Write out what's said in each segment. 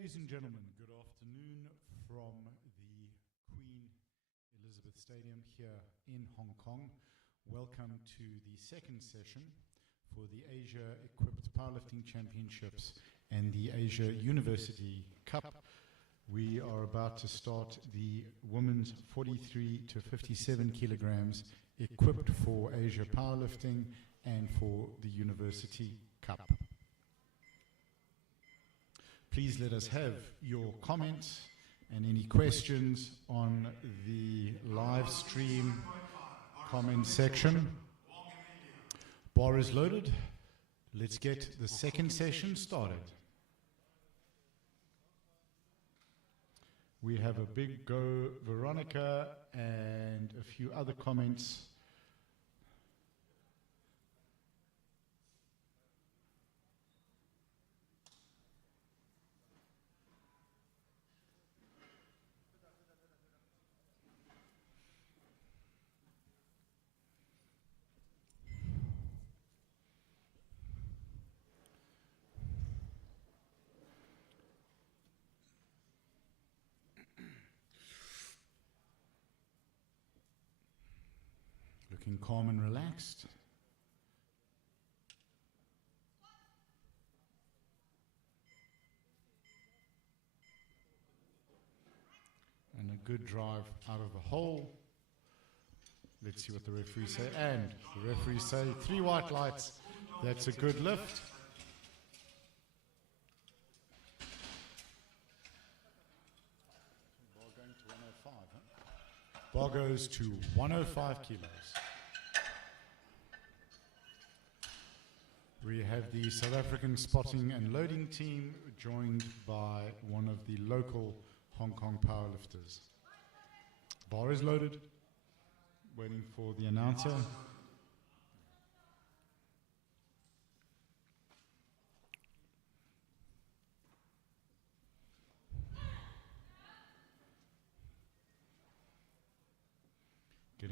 Ladies and gentlemen, good afternoon from the Queen Elizabeth Stadium here in Hong Kong. Welcome to the second session for the Asia Equipped Powerlifting Championships and the Asia University Cup. We are about to start the women's 43 to 57 kilograms equipped for Asia Powerlifting and for the University Cup. Please let us have your comments and any questions on the live stream comment section. Bar is loaded. Let's get the second session started. We have a big go, Veronica, and a few other comments. Looking calm and relaxed. And a good drive out of the hole. Let's see what the referees say. And the referees say 3 white lights. That's a good lift. Bar goes to 105 kilos. We have the South African spotting and loading team joined by one of the local Hong Kong powerlifters. Bar is loaded. Waiting for the announcer.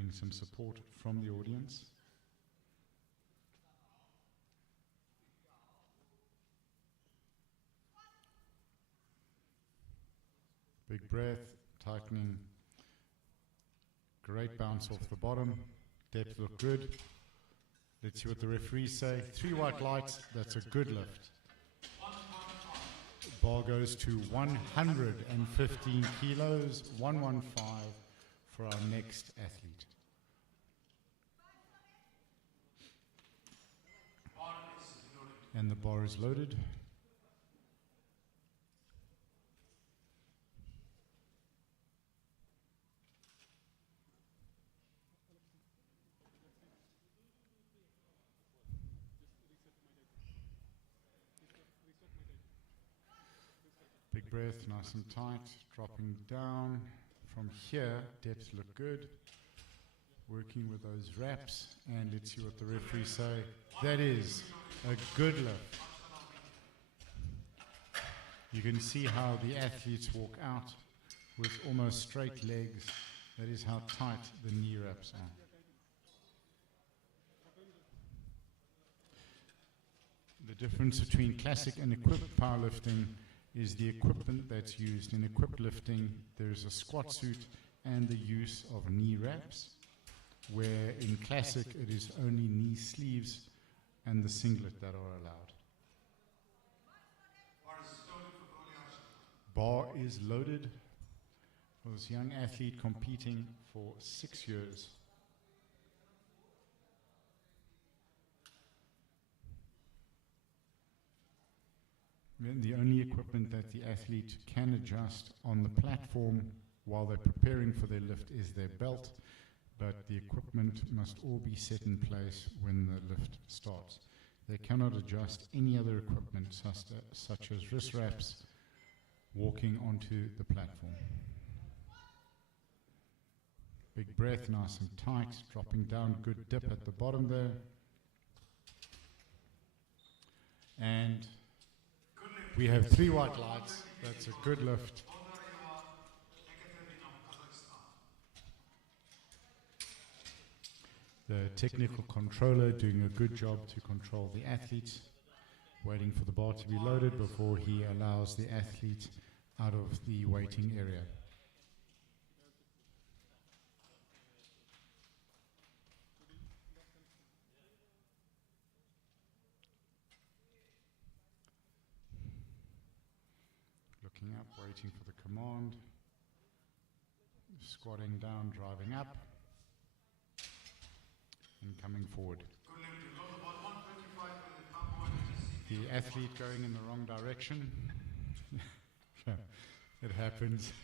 Getting some support from the audience. Big breath, tightening. Great bounce off the bottom. Depth look good. Let's see what the referees say. 3 white lights, that's a good lift. Bar goes to 115 kilos, 115 for our next athlete. And the bar is loaded. Big breath, nice and tight, dropping down. From here, depths look good. Working with those reps, and let's see what the referees say. That is a good lift. You can see how the athletes walk out with almost straight legs. That is how tight the knee wraps are. The difference between classic and equipped powerlifting is the equipment that's used. In equipped lifting, there's a squat suit and the use of knee wraps, where in classic it is only knee sleeves and the singlet that are allowed. Bar is loaded for this young athlete competing for 6 years. And the only equipment that the athlete can adjust on the platform while they're preparing for their lift is their belt, but the equipment must all be set in place when the lift starts. They cannot adjust any other equipment such as wrist wraps walking onto the platform. Big breath, nice and tight, dropping down, good dip at the bottom there. And we have 3 white lights. That's a good lift. The technical controller doing a good job to control the athletes waiting for the bar to be loaded before he allows the athlete out of the waiting area. Looking up, waiting for the command, squatting down, driving up, and coming forward. The athlete going in the wrong direction. It happens.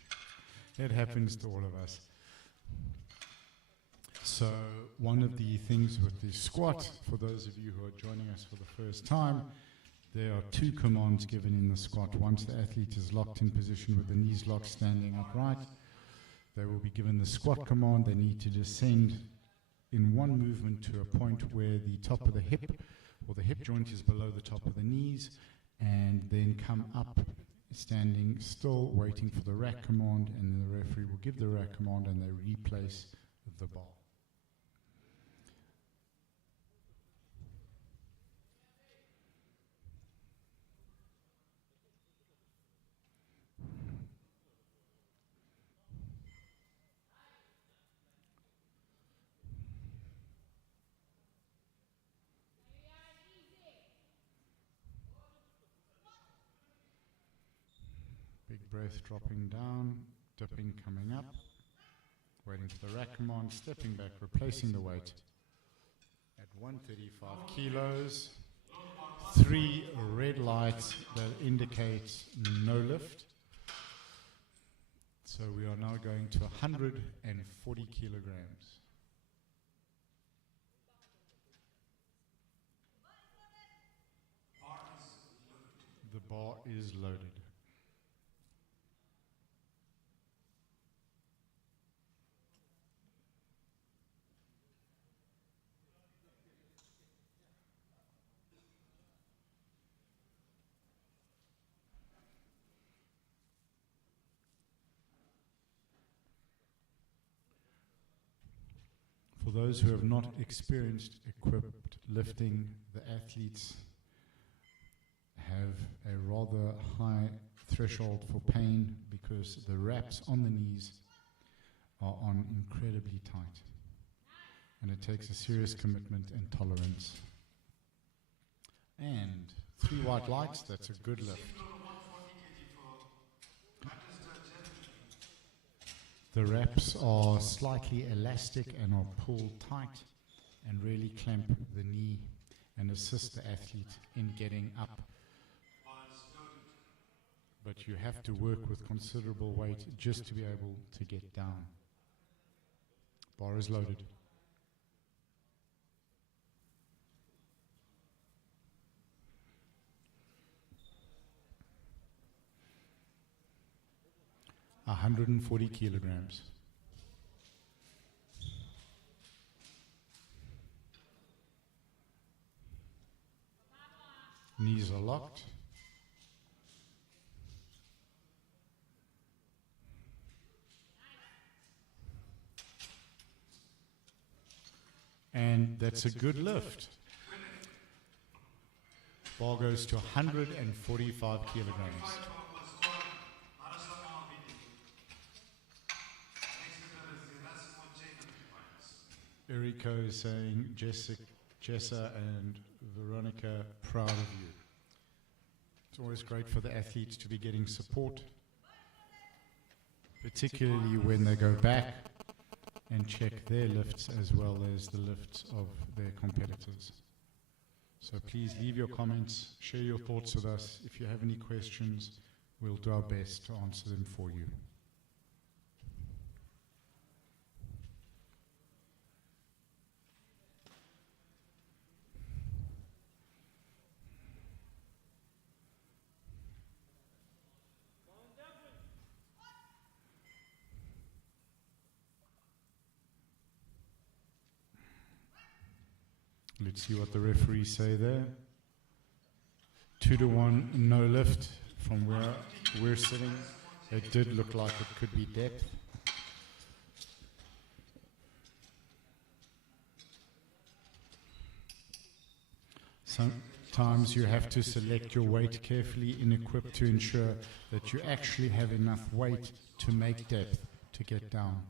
It happens to all of us. So one of the things with the squat, for those of you who are joining us for the first time, there are two commands given in the squat. Once the athlete is locked in position with the knees locked, standing upright, they will be given the squat command. They need to descend in one movement to a point where the top of the hip or the hip joint is below the top of the knees, and then come up standing still, waiting for the rack command, and the referee will give the rack command and they replace the bar. Big breath, dropping down, dipping, coming up, waiting for the rack command, stepping back, replacing the weight. At 135 kilos, 3 red lights that indicate no lift. So we are now going to 140 kilograms. The bar is loaded. For those who have not experienced equipped lifting, the athletes have a rather high threshold for pain because the wraps on the knees are on incredibly tight, and it takes a serious commitment and tolerance. And 3 white lights, that's a good lift. The wraps are slightly elastic and are pulled tight and really clamp the knee and assist the athlete in getting up. But you have to work with considerable weight just to be able to get down. Bar is loaded. – 140 kilograms. Knees are locked. And that's a good lift. Bar goes to 145 kilograms. Eriko is saying, Jessa and Veronica, proud of you. It's always great for the athletes to be getting support, particularly when they go back and check their lifts as well as the lifts of their competitors. So please leave your comments, share your thoughts with us. If you have any questions, we'll do our best to answer them for you. Let's see what the referees say there. 2-1, no lift from where we're sitting. It did look like it could be depth. times you have to select your weight carefully in equip to ensure that you actually have enough weight to make depth to get down.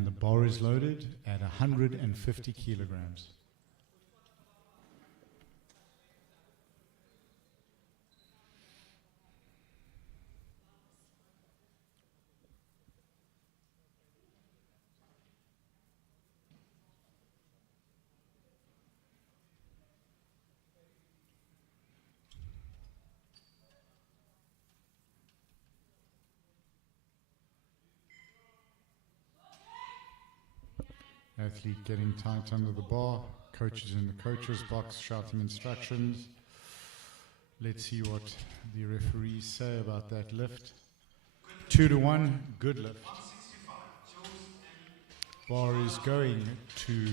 And the bar is loaded at 150 kilograms. Athlete getting tight under the bar, coaches in the coaches box shouting instructions. Let's see what the referees say about that lift. 2-1, good lift. Bar is going to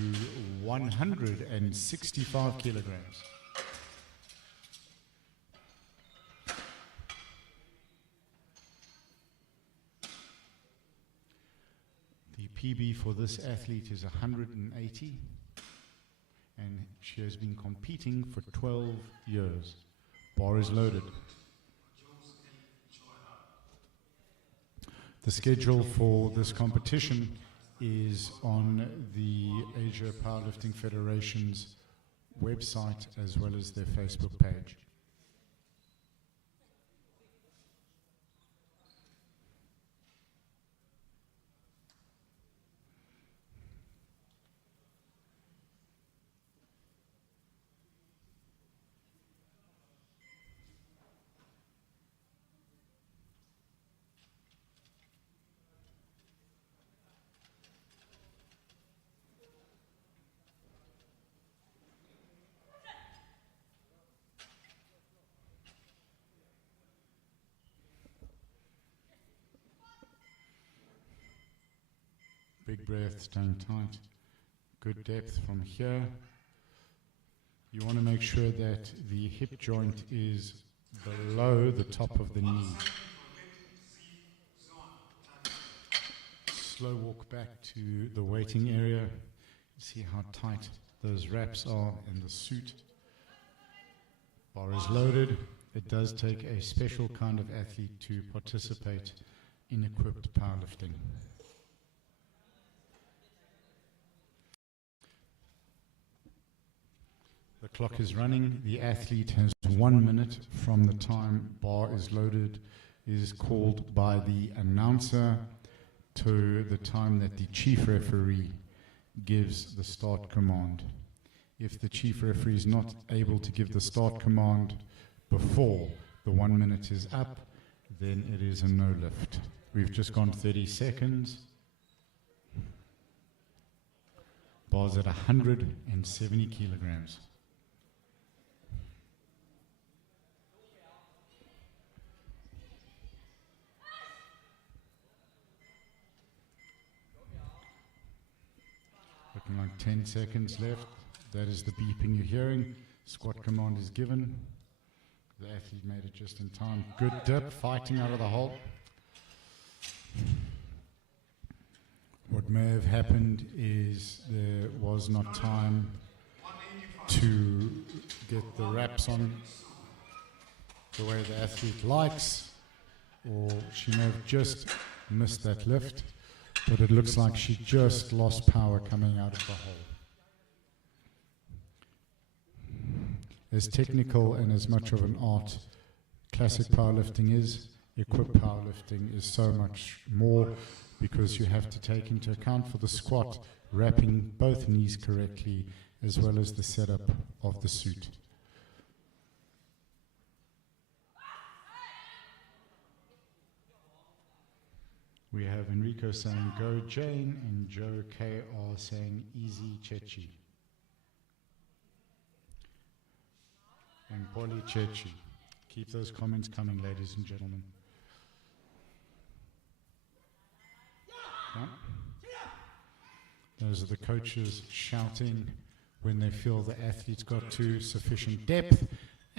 165 kilograms. PB for this athlete is 180, and she has been competing for 12 years. Bar is loaded. The schedule for this competition is on the Asia Powerlifting Federation's website as well as their Facebook page. Big breath, staying tight. Good depth from here. You want to make sure that the hip joint is below the top of the knee. Slow walk back to the waiting area. See how tight those wraps are in the suit. Bar is loaded. It does take a special kind of athlete to participate in equipped powerlifting. The clock is running. The athlete has 1 minute from the time bar is loaded, is called by the announcer to the time that the chief referee gives the start command. If the chief referee is not able to give the start command before the 1 minute is up, then it is a no lift. We've just gone 30 seconds. Bar's at 170 kilograms. Looking like 10 seconds left. That is the beeping you're hearing. Squat command is given. The athlete made it just in time. Good dip, fighting out of the hole. What may have happened is there was not time to get the wraps on the way the athlete likes, or she may have just missed that lift, but it looks like she just lost power coming out of the hole. As technical and as much of an art classic powerlifting is, equipped powerlifting is so much more, because you have to take into account for the squat, wrapping both knees correctly, as well as the setup of the suit. We have Enrico saying go Jane, and Joe K are saying easy Chechi. And Polly Chechi. Keep those comments coming, ladies and gentlemen. Those are the coaches shouting when they feel the athlete's got to sufficient depth,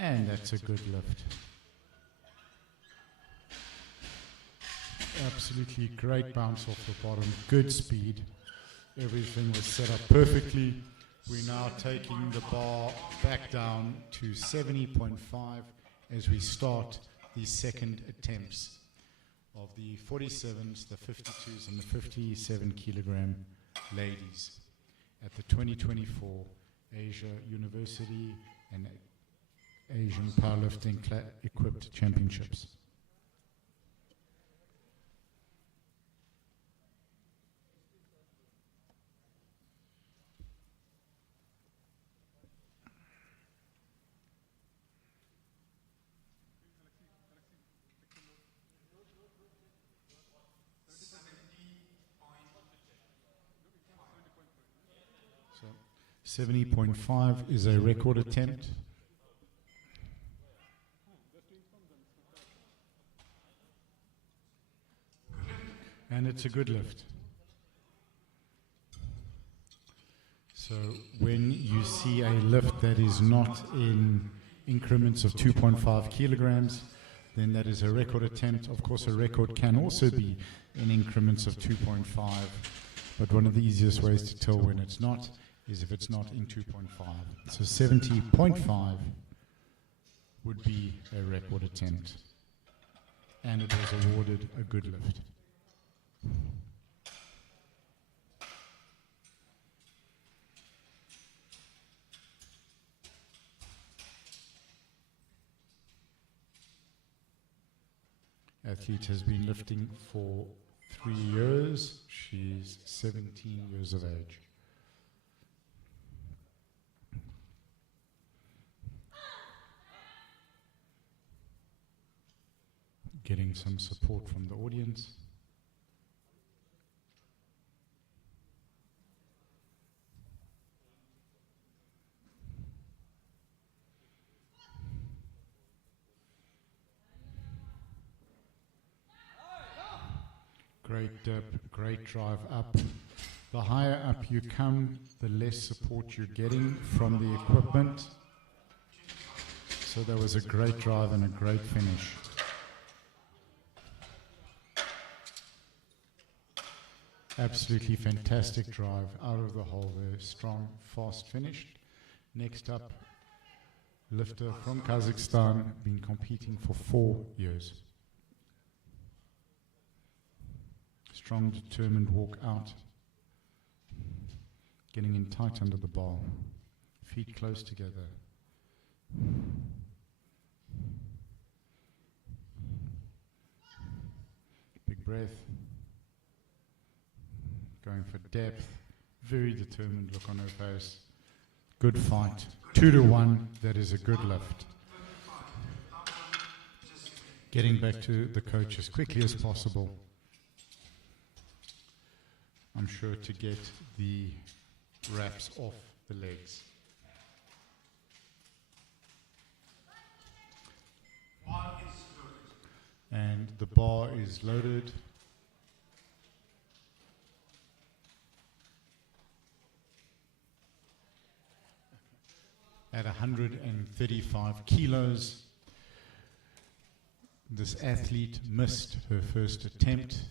and that's a good lift. Absolutely great bounce off the bottom, good speed. Everything was set up perfectly. We're now taking the bar back down to 70.5 as we start the second attempts of the 47s, the 52s, and the 57 kilogram ladies at the 2024 Asia University and Asian Powerlifting Equipped Championships. So 70.5 is a record attempt. And it's a good lift. So when you see a lift that is not in increments of 2.5 kilograms, then that is a record attempt. Of course, a record can also be in increments of 2.5, but one of the easiest ways to tell when it's not is if it's not in 2.5. So 70.5 would be a record attempt, and it was awarded a good lift. Athlete has been lifting for 3 years. She's 17 years of age. Getting some support from the audience. Great dip, great drive up. The higher up you come, the less support you're getting from the equipment. So that was a great drive and a great finish. Absolutely fantastic drive out of the hole there. Strong, fast finish. Next up, lifter from Kazakhstan, been competing for 4 years. Strong, determined walk out. Getting in tight under the bar. Feet close together. Big breath. Going for depth. Very determined look on her face. Good fight. 2-1. That is a good lift. Getting back to the coach as quickly as possible. I'm sure to get the wraps off the legs. And the bar is loaded. At 135 kilos. This athlete missed her first attempt,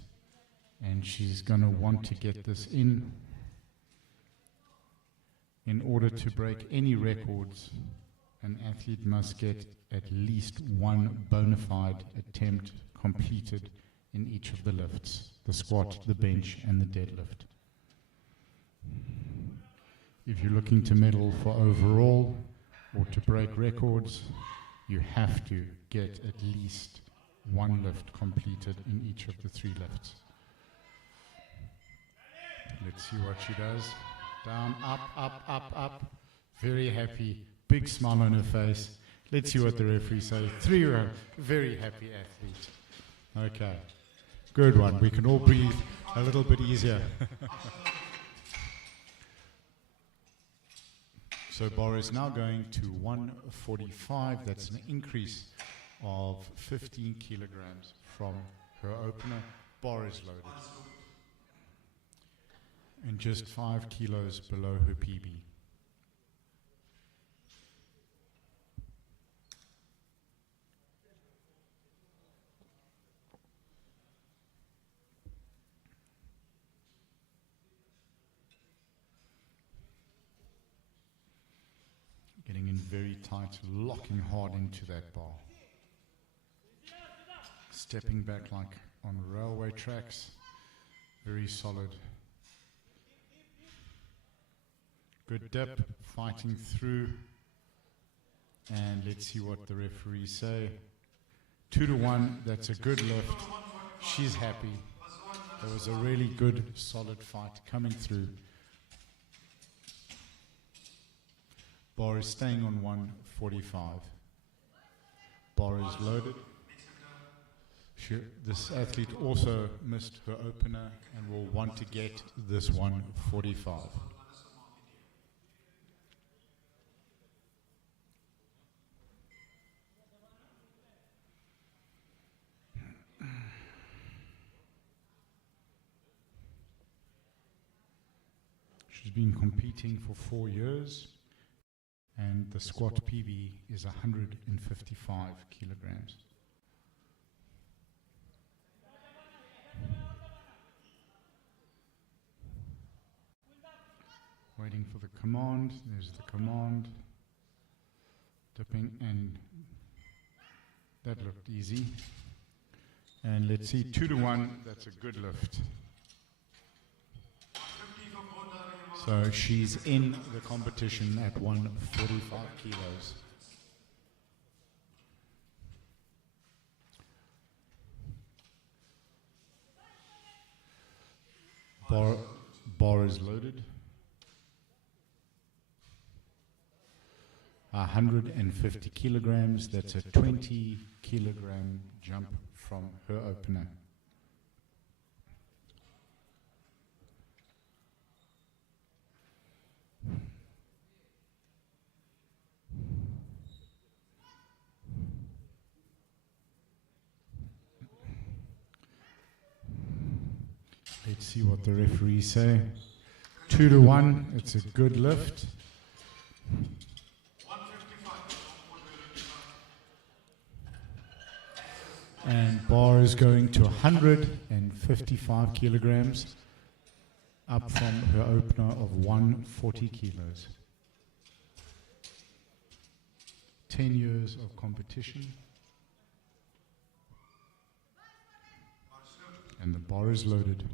and she's going to want to get this in. In order to break any records, an athlete must get at least one bona fide attempt completed in each of the lifts, the squat, the bench, and the deadlift. If you're looking to medal for overall or to break records, you have to get at least one lift completed in each of the 3 lifts. Let's see what she does. Down, up, up, up, up. Very happy. Big smile on her face. Let's see what the referee says. 3 round. Very happy athlete. Okay. Good one. We can all breathe a little bit easier. So bar is now going to 145. That's an increase of 15 kilograms from her opener. Bar is loaded. And just 5 kilos below her PB. very tight, locking hard into that bar. Stepping back like on railway tracks, very solid. Good dip, fighting through. And let's see what the referees say. 2-1, that's a good lift. She's happy. There was a really good, solid fight coming through. Bar is staying on 145. Bar is loaded. This athlete also missed her opener and will want to get this 145. She's been competing for 4 years, and the squat PB is 155 kilograms. Waiting for the command. There's the command. Dipping, and that looked easy. And let's see, 2-1, that's a good lift. So she's in the competition at 145 kilos. Bar is loaded. 150 kilograms, that's a 20 kilogram jump from her opener. Let's see what the referees say. 2-1, it's a good lift. And bar is going to 155 kilograms, up from her opener of 140 kilos. 10 years of competition. And the bar is loaded.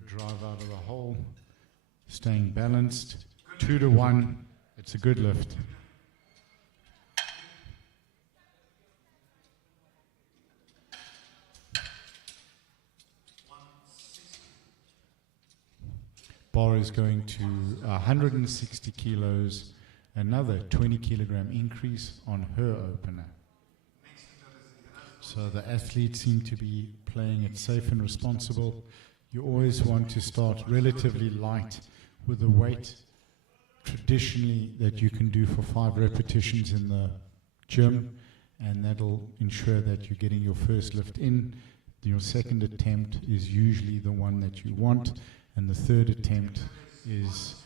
Good drive out of the hole, staying balanced. 2-1, it's a good lift. Bar is going to 160 kilos, another 20 kilogram increase on her opener. So the athletes seem to be playing it safe and responsible. You always want to start relatively light with the weight traditionally that you can do for 5 repetitions in the gym, and that'll ensure that you're getting your first lift in. Your second attempt is usually the one that you want, and the third attempt is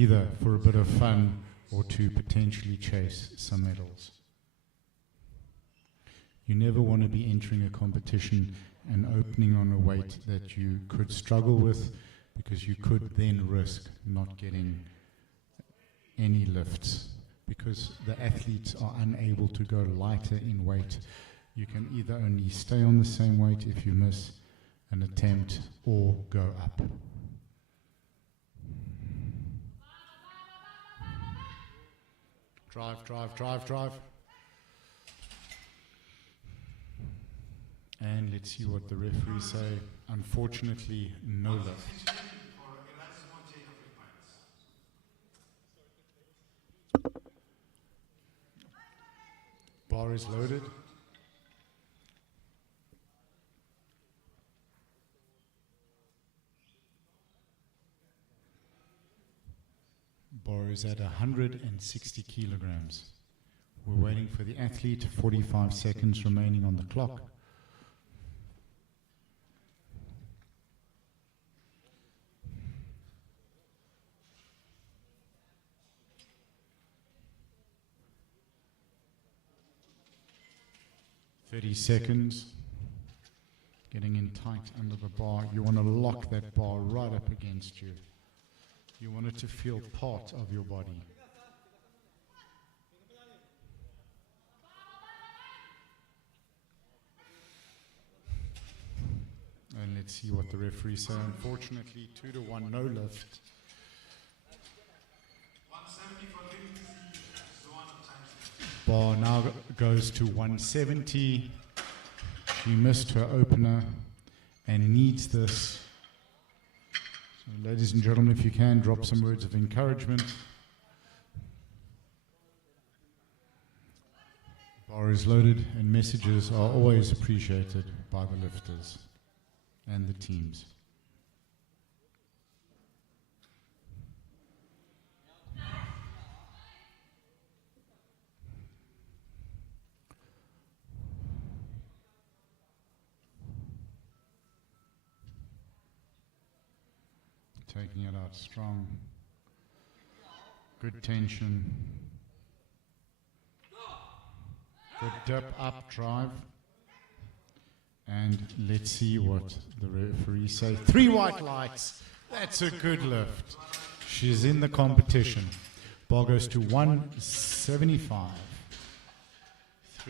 either for a bit of fun or to potentially chase some medals. You never want to be entering a competition and opening on a weight that you could struggle with, because you could then risk not getting any lifts, because the athletes are unable to go lighter in weight. You can either only stay on the same weight if you miss an attempt or go up. Drive, drive, drive, drive. And let's see what the referees say. Unfortunately, no lift. Bar is loaded. is at 160 kilograms. We're waiting for the athlete, 45 seconds remaining on the clock. Seconds, getting in tight under the bar. You want to lock that bar right up against you. You want it to feel part of your body. And let's see what the referee says. Unfortunately, 2-1, no lift. Bar now goes to 170. She missed her opener and needs this. So ladies and gentlemen, if you can, drop some words of encouragement. Bar is loaded, and messages are always appreciated by the lifters and the teams. Taking it out strong. Good tension. Good dip up drive. And let's see what the referee says. 3 white lights. That's a good lift. She's in the competition. Ball goes to 175.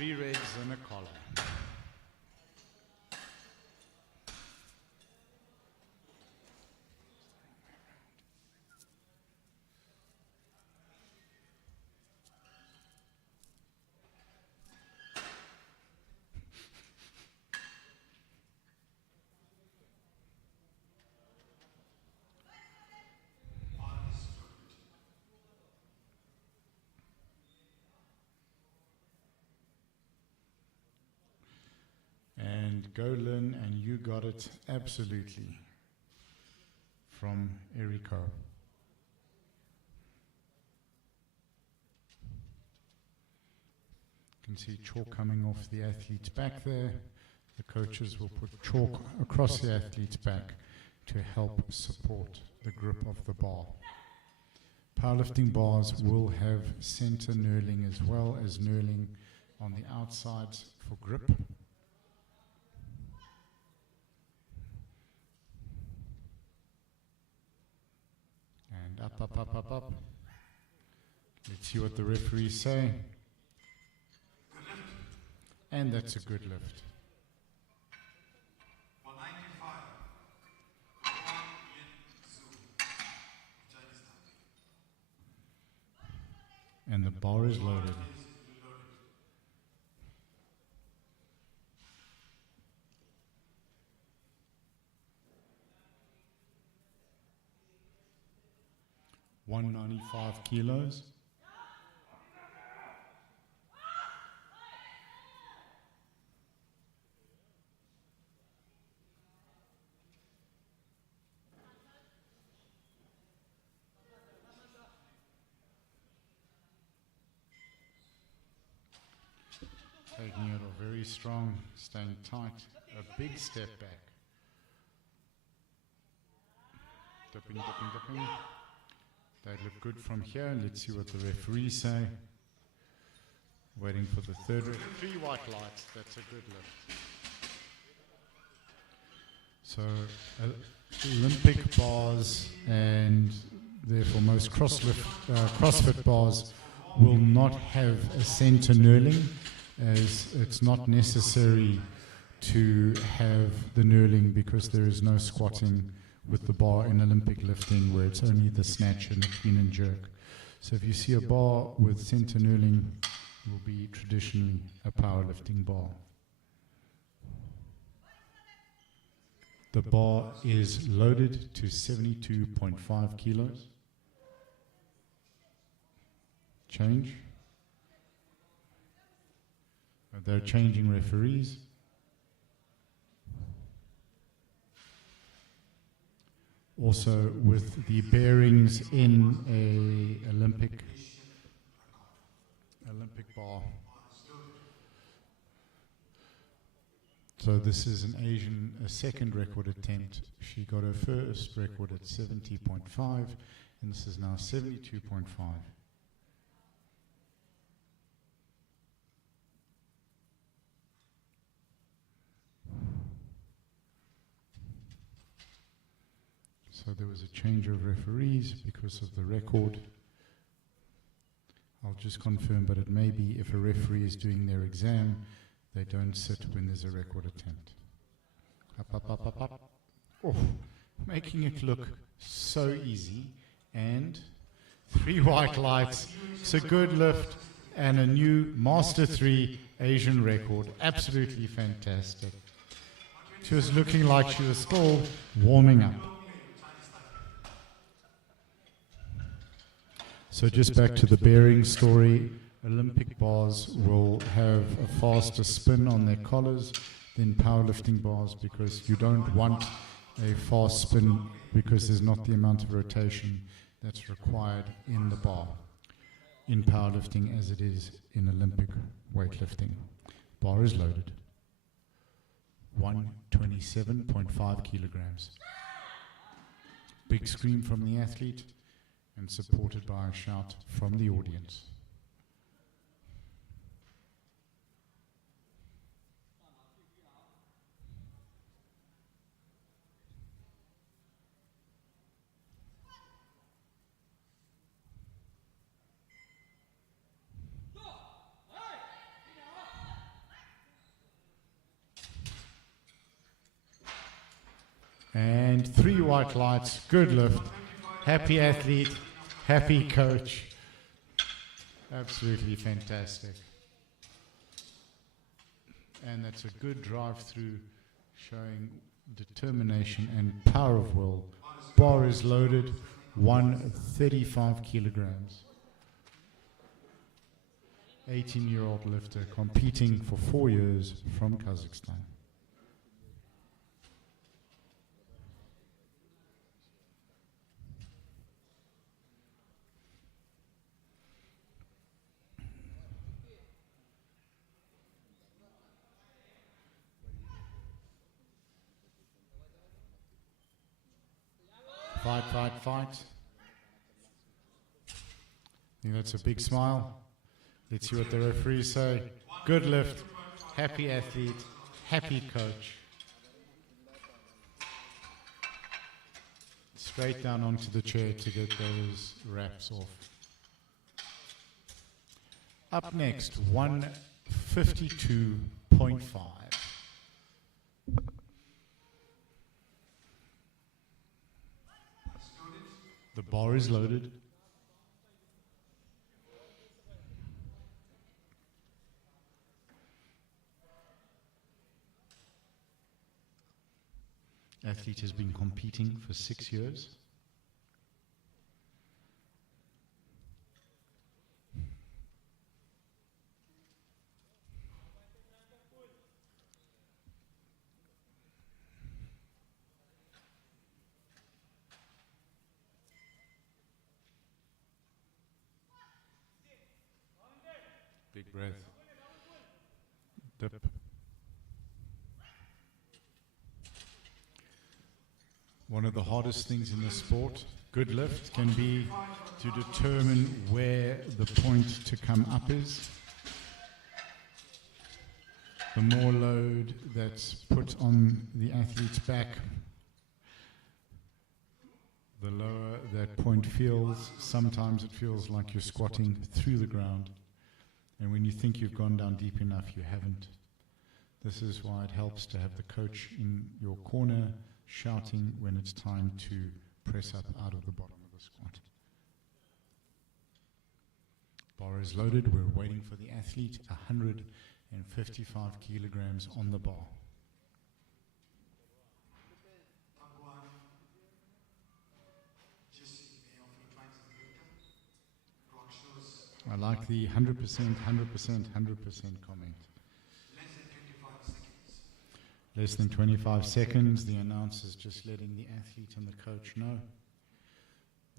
3 reds and a collar. Go Lynn, and you got it absolutely from Eriko. You can see chalk coming off the athlete's back there. The coaches will put chalk across the athlete's back to help support the grip of the bar. Powerlifting bars will have center knurling as well as knurling on the outsides for grip. Up. Let's see what the referees say. And that's a good lift. 195. And the bar is loaded. Kilos. Taking it all very strong, staying tight, a big step back. Dipping. They look good from here. Let's see what the referees say. Waiting for the third. 3 white lights. That's a good lift. So Olympic bars and therefore most CrossFit bars will not have a center knurling, as it's not necessary to have the knurling because there is no squatting with the bar in Olympic lifting, where it's only the snatch and the clean and jerk. So if you see a bar with center knurling, it will be traditionally a powerlifting bar. The bar is loaded to 72.5 kilos. Change. They're changing referees. Also, with the bearings in a Olympic this is an Asian, a second record attempt. She got her first record at 70.5, and this is now 72.5. So there was a change of referees because of the record. I'll just confirm, but it may be if a referee is doing their exam, they don't sit when there's a record attempt. Up, up, up, up, up. Oh, making it look so easy. And 3 white lights. It's a good lift and a new Master 3 Asian record. Absolutely fantastic. She was looking like she was still warming up. So just back to the bearing story, Olympic bars will have a faster spin on their collars than powerlifting bars because you don't want a fast spin because there's not the amount of rotation that's required in the bar in powerlifting as it is in Olympic weightlifting. Bar is loaded. 127.5 kilograms. Big scream from the athlete, and supported by a shout from the audience. And 3 white lights, good lift, happy athlete, happy coach. Absolutely fantastic. And that's a good drive-through showing determination and power of will. Bar is loaded, 135 kilograms. 18-year-old lifter competing for 4 years from Kazakhstan. Fight, fight, fight. I think that's a big smile. Let's see what the referees say. Good lift, happy athlete, happy coach. Straight down onto the chair to get those wraps off. Up next, 152.5. The bar is loaded. Athlete has been competing for 6 years. Big breath. Dip. One of the hardest things in the sport, good lift, can be to determine where the point to come up is. The more load that's put on the athlete's back, the lower that point feels. Sometimes it feels like you're squatting through the ground. And when you think you've gone down deep enough, you haven't. This is why it helps to have the coach in your corner shouting when it's time to press up out of the bottom of the squat. Bar is loaded. We're waiting for the athlete. 155 kilograms on the bar. I like the 100%, 100%, 100% comment. Less than 25 seconds. The announcer's just letting the athlete and the coach know.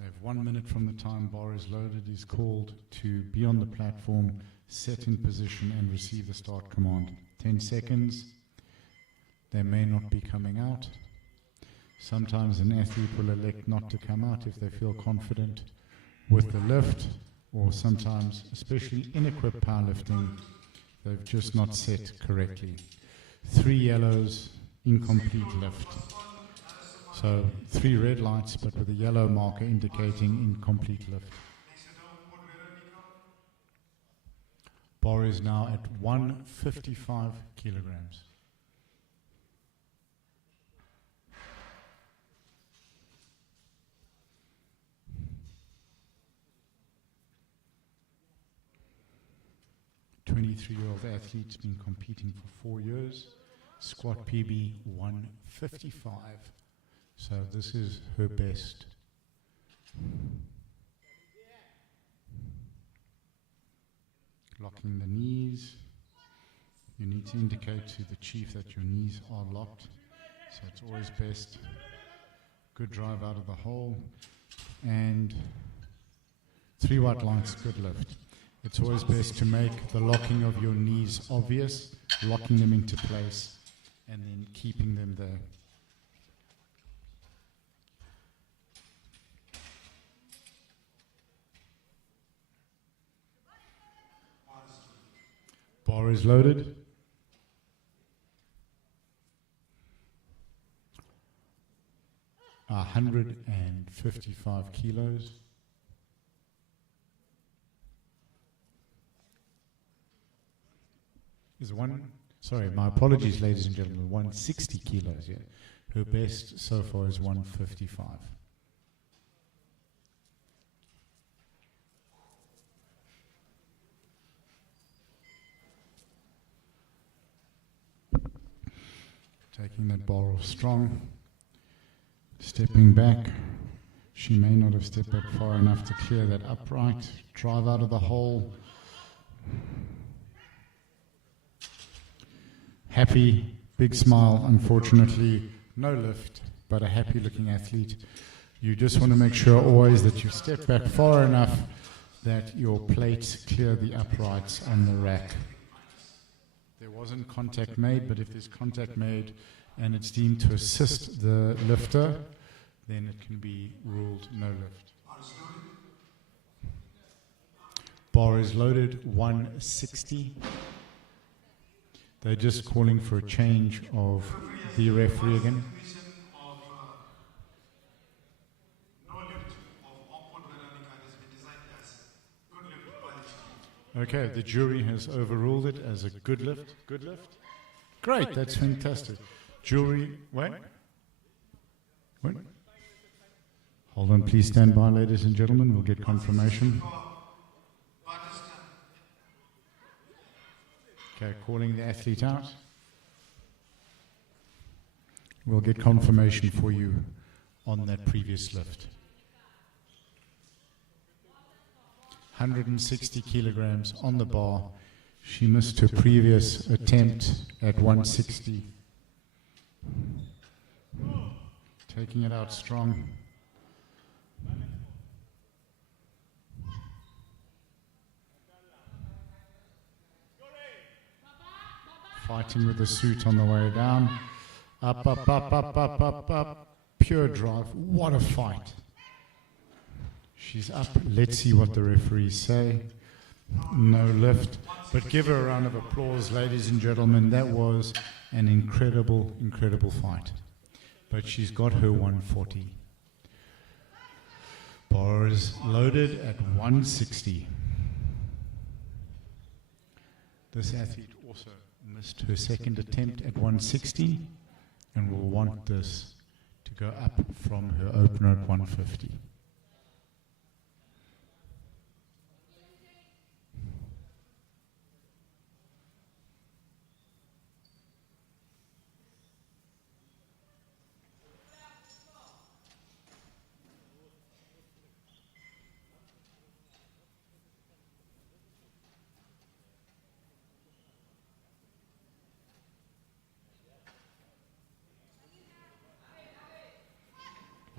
They have 1 minute from the time bar is loaded is called to be on the platform, set in position and receive a start command. 10 seconds. they may not be coming out. Sometimes an athlete will elect not to come out if they feel confident with the lift, or sometimes, especially in equipped powerlifting, they've just not set correctly. 3 yellows, incomplete lift. So 3 red lights, but with a yellow marker indicating incomplete lift. Bar is now at 155 kilograms. A 23-year-old athlete's been competing for 4 years. Squat PB 155. So this is her best. Locking the knees. You need to indicate to the chief that your knees are locked. So it's always best. Good drive out of the hole. And 3 white lights, good lift. It's always best to make the locking of your knees obvious, locking them into place, and then keeping them there. Bar is loaded. A 155 kilos. My apologies, ladies and gentlemen, 160 kilos, yeah. Her best so far is 155. Taking that bar off strong, stepping back. She may not have stepped back far enough to clear that upright, drive out of the hole. Happy, big smile, unfortunately, no lift, but a happy looking athlete. You just want to make sure always that you step back far enough that your plates clear the uprights on the rack. There wasn't contact made, but if there's contact made and it's deemed to assist the lifter, then it can be ruled no lift. Bar is loaded, 160. They're just calling for a change of the referee again. Okay, the jury has overruled it as a good lift. Good lift? Great, that's fantastic. Jury, wait. Hold on, please stand by, ladies and gentlemen. We'll get confirmation. Okay, calling the athlete out. We'll get confirmation for you on that previous lift. 160 kilograms on the bar. She missed her previous attempt at 160. Taking it out strong. Fighting with the suit on the way down. Up, up, up, up, up, up, up. Pure drive. What a fight. She's up. Let's see what the referees say. No lift. But give her a round of applause, ladies and gentlemen. That was an incredible, incredible fight. But she's got her 140. Bar is loaded at 160. This athlete also missed her second attempt at 160 and will want this to go up from her opener at 150.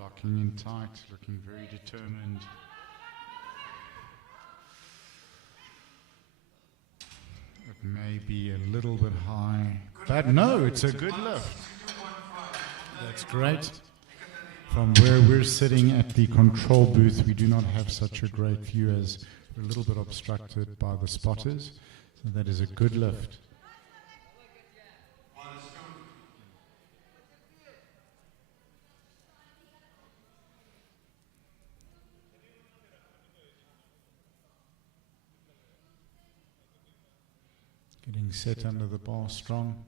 Locking in tight, looking very determined. It may be a little bit high, but no, it's a good lift. great. From where we're sitting at the control booth, we do not have such a great view as we're a little bit obstructed by the spotters. So that is a good lift. Getting set under the bar strong.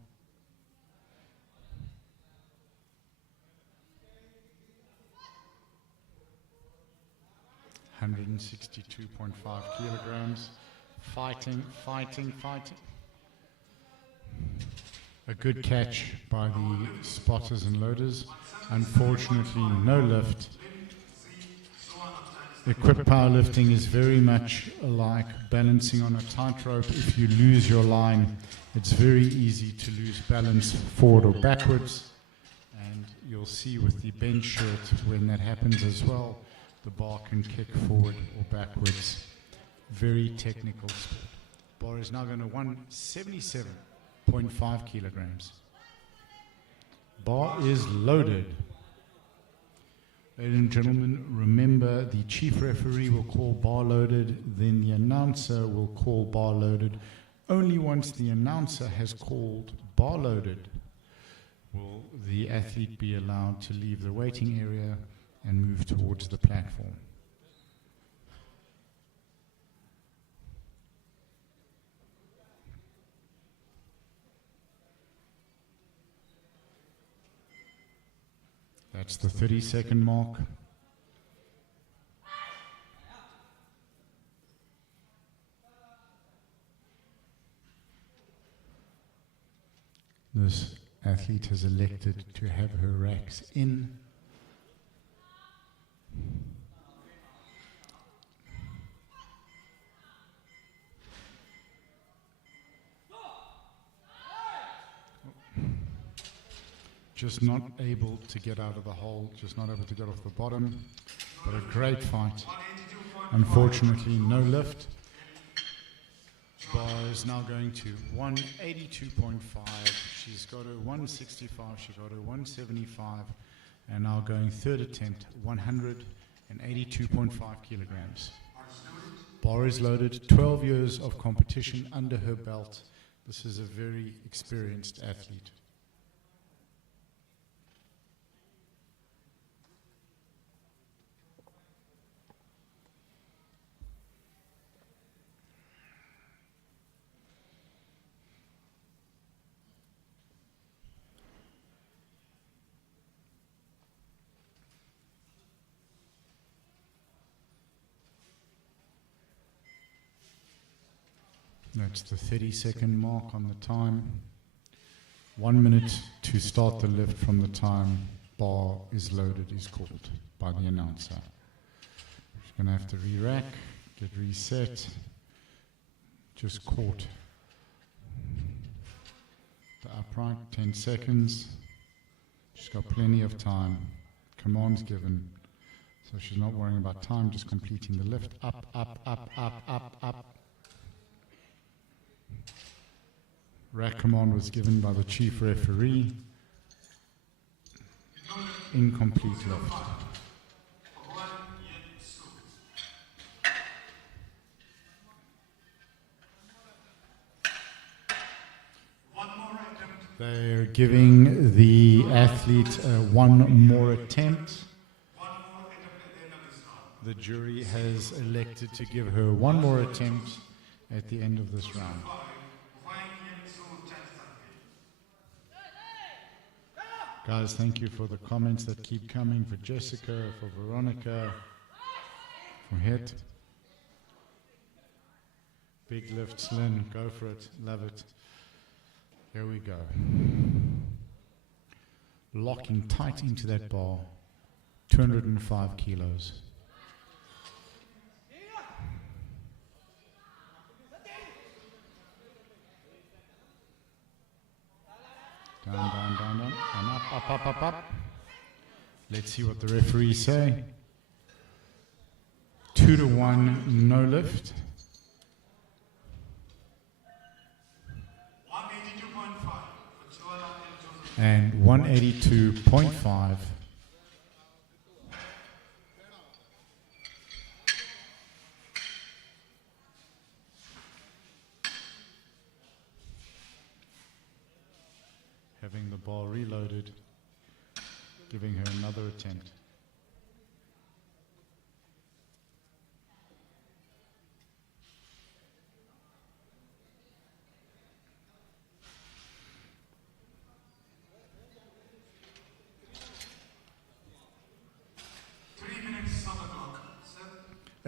$162.5 kilograms. Fighting. A good catch by the spotters and loaders. Unfortunately, no lift. Equipped powerlifting is very much like balancing on a tightrope. If you lose your line, it's very easy to lose balance forward or backwards. And you'll see with the bench shirt when that happens as well, the bar can kick forward or backwards. Very technical. Bar is now going to 177.5 kilograms. Bar is loaded. Ladies and gentlemen, remember the chief referee will call bar loaded, then the announcer will call bar loaded. Only once the announcer has called bar loaded will the athlete be allowed to leave the waiting area and move towards the platform. That's the 30-second mark. This athlete has elected to have her racks in. Just not able to get out of the hole, just not able to get off the bottom, but a great fight. Unfortunately, no lift. Bar is now going to 182.5. She's got her 165, she got her 175, and now going third attempt, 182.5 kilograms. Bar is loaded, 12 years of competition under her belt. This is a very experienced athlete. That's the 30-second mark on the time. 1 minute to start the lift from the time bar is loaded is called by the announcer. Just going to have to re-rack, get reset. Just caught the upright, 10 seconds. She's got plenty of time. Command's given. So she's not worrying about time, just completing the lift. Up, up, up, up, up, up. Rack command was given by the chief referee. Incomplete lift. They're giving the athlete one more attempt. The jury has elected to give her one more attempt at the end of this round. Guys, thank you for the comments that keep coming, for Jessica, for Veronica, for Het. Big lifts, Lynn, go for it, love it. Here we go. Locking tight into that bar, 205 kilos. Down, down, down, down, and up, up, up, up, up. Let's see what the referees say. 2-1, no lift. 182.5. and 182.5. Having the bar reloaded, giving her another attempt.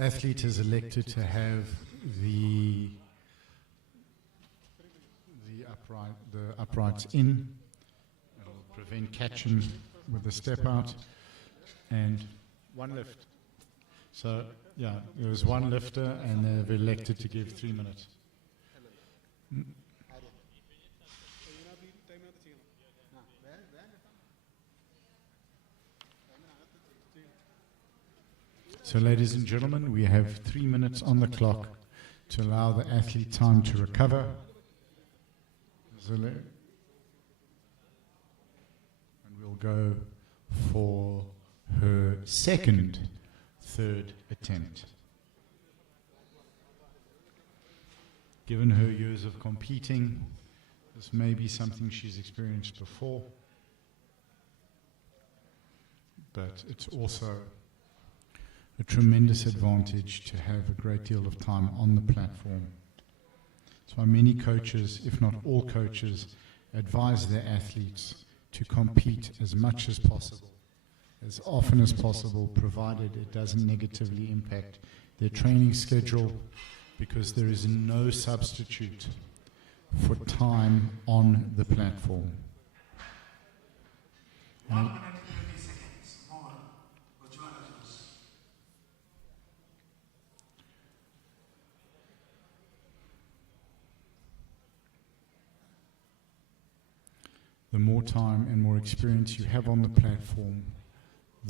Athlete has elected to have the uprights in. It'll prevent catching with the step out, and one lift. So yeah, there was one lifter, and they've elected to give 3 minutes. So ladies and gentlemen, we have 3 minutes on the clock to allow the athlete time to recover. And we'll go for her third attempt. Given her years of competing, this may be something she's experienced before, but it's also a tremendous advantage to have a great deal of time on the platform. So many coaches, if not all coaches, advise their athletes to compete as much as possible, as often as possible, provided it doesn't negatively impact their training schedule, because there is no substitute for time on the platform. The more time and more experience you have on the platform,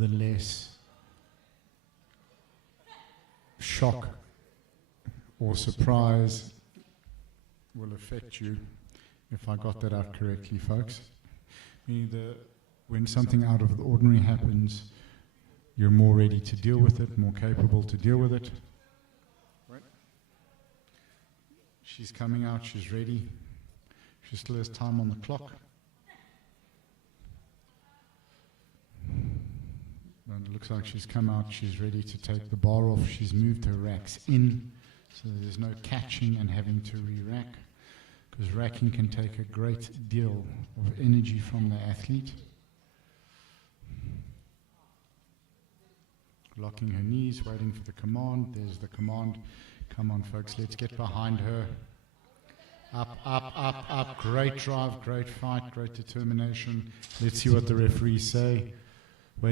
the less shock or surprise will affect you, if I got that out correctly, folks. When something out of the ordinary happens, you're more ready to deal with it, more capable to deal with it. She's coming out, she's ready. She still has time on the clock. And it looks like she's come out, she's ready to take the bar off. She's moved her racks in, so there's no catching and having to re-rack, because racking can take a great deal of energy from the athlete. Locking her knees, waiting for the command. There's the command. Come on, folks, let's get behind her. Up, up, up, up. Great drive, great fight, great determination. Let's see what the referees say.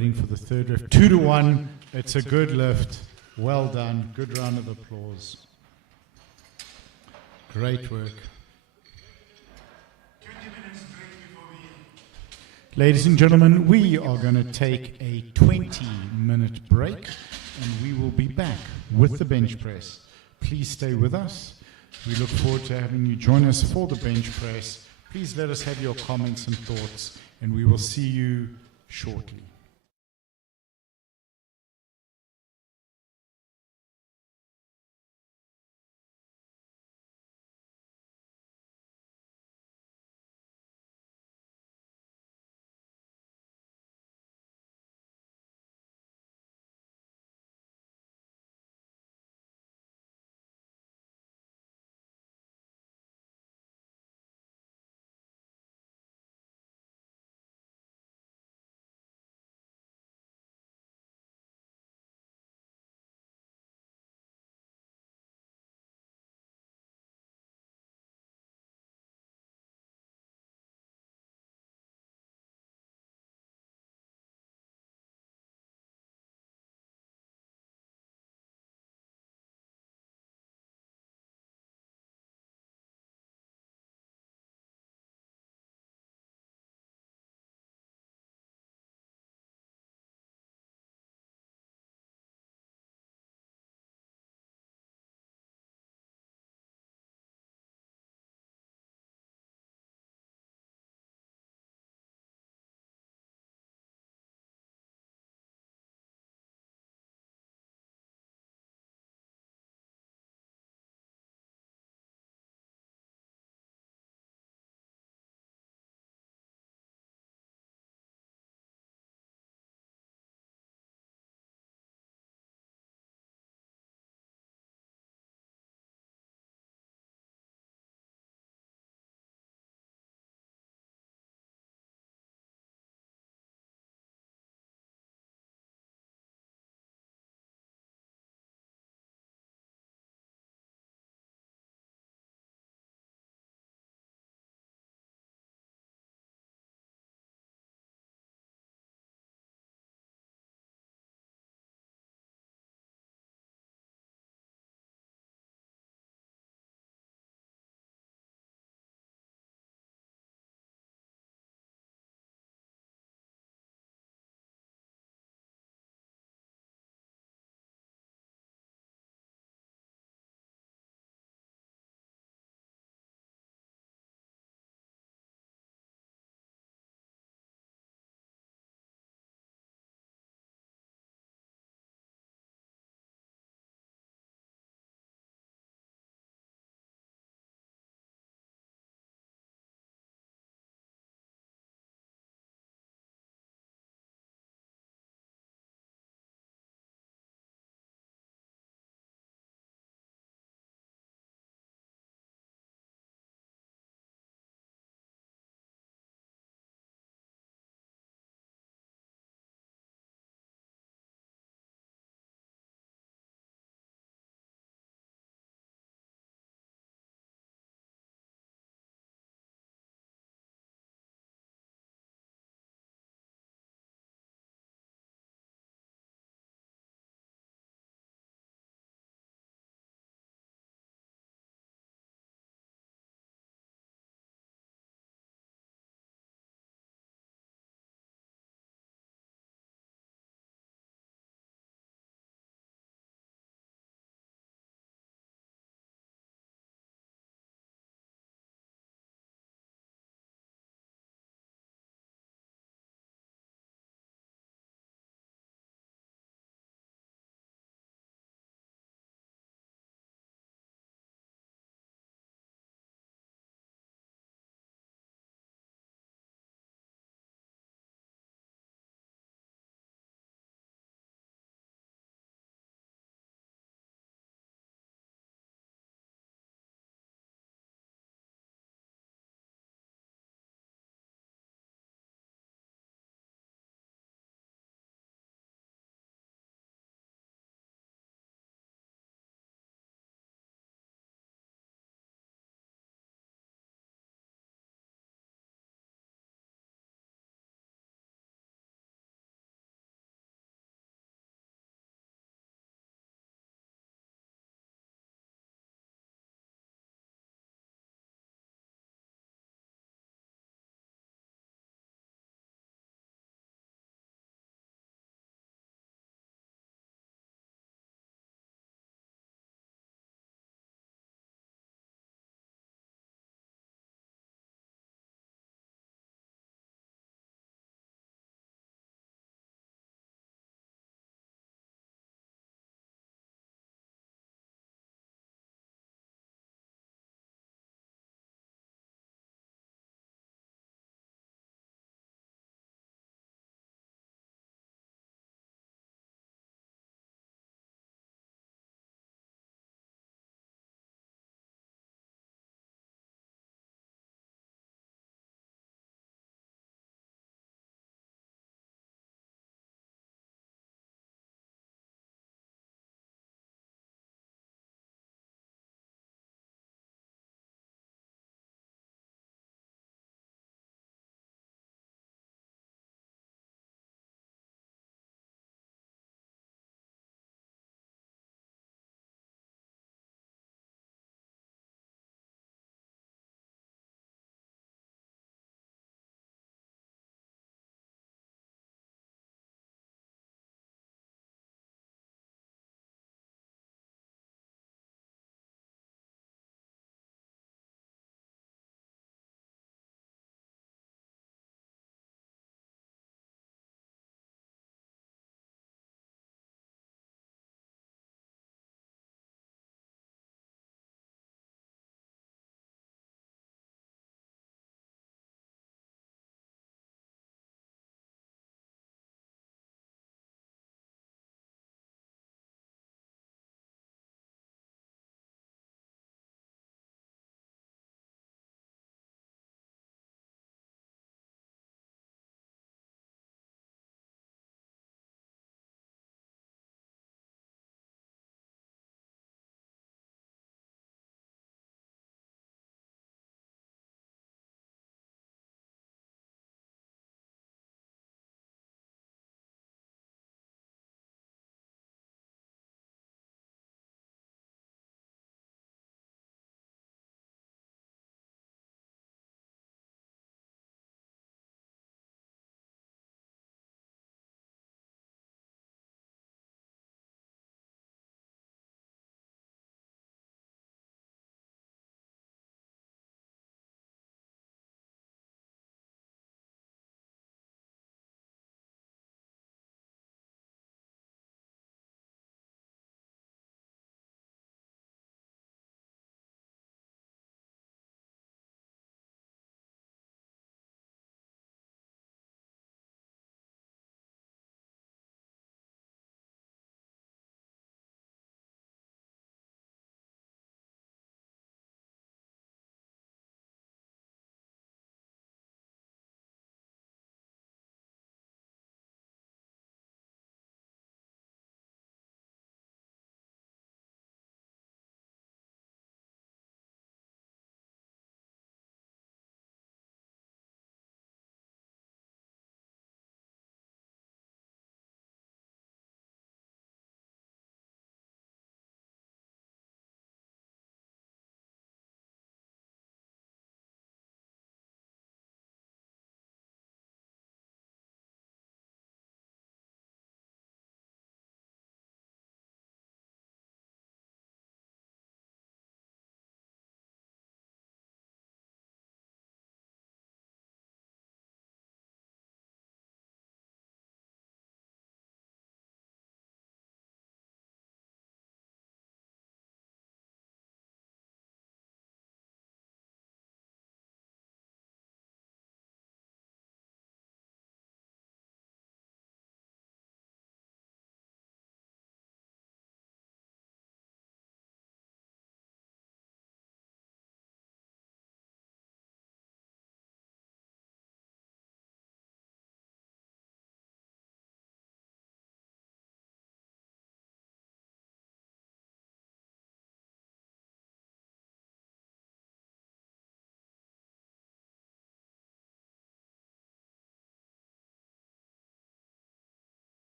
Waiting for the third lift. 2-1. It's a good lift. Well done. Good round of applause. Great work. Ladies and gentlemen, we are going to take a 20-minute break, and we will be back with the bench press. Please stay with us. We look forward to having you join us for the bench press. Please let us have your comments and thoughts, and we will see you shortly.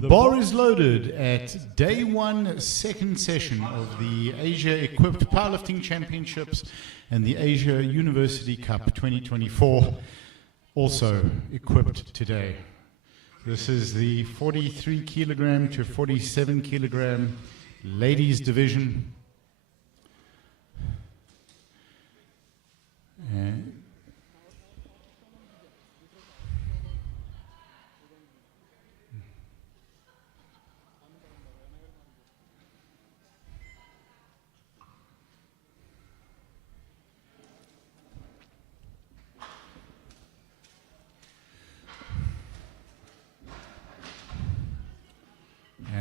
The bar is loaded at day one, second session of the Asia Equipped Powerlifting Championships and the Asia University Cup 2024, also equipped today. This is the 43 kilogram to 47 kilogram ladies division.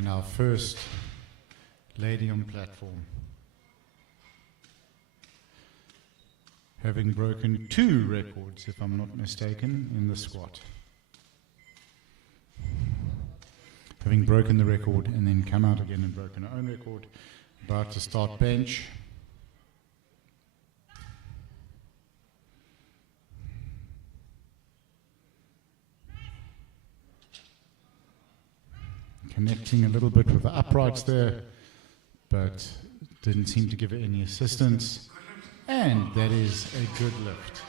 And our first lady on platform, having broken 2 records, if I'm not mistaken, in the squat. Having broken the record and then come out again and broken her own record. About to start bench. Connecting a little bit with the uprights there, but didn't seem to give it any assistance. And that is a good lift.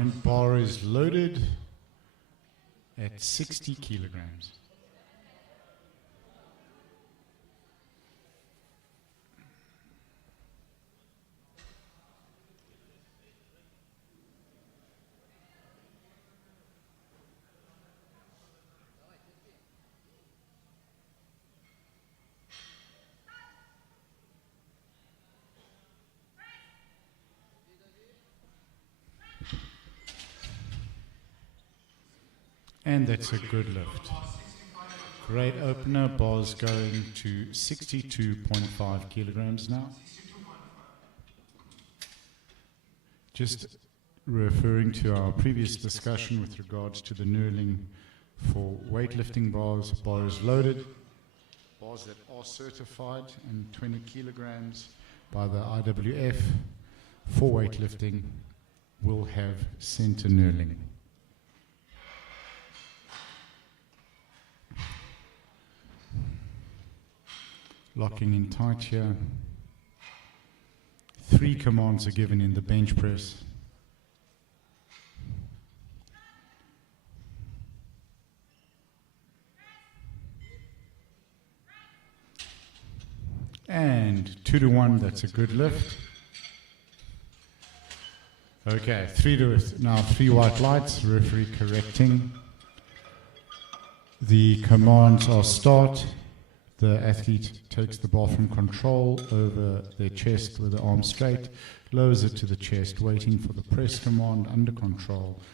And bar is loaded at 60 kilograms. And that's a good lift. Great opener, bar's going to 62.5 kilograms now. Just referring to our previous discussion with regards to the knurling for weightlifting bars, bar is loaded. Bars that are certified in 20 kilograms by the IWF for weightlifting will have center knurling. Locking in tight here. 3 commands are given in the bench press. And 2 to 1, that's a good lift. Okay, 3 to now 3 white lights, referee correcting. The commands are start. The athlete takes the bar from control over their chest with the arm straight, lowers it to the chest, waiting for the press command under control.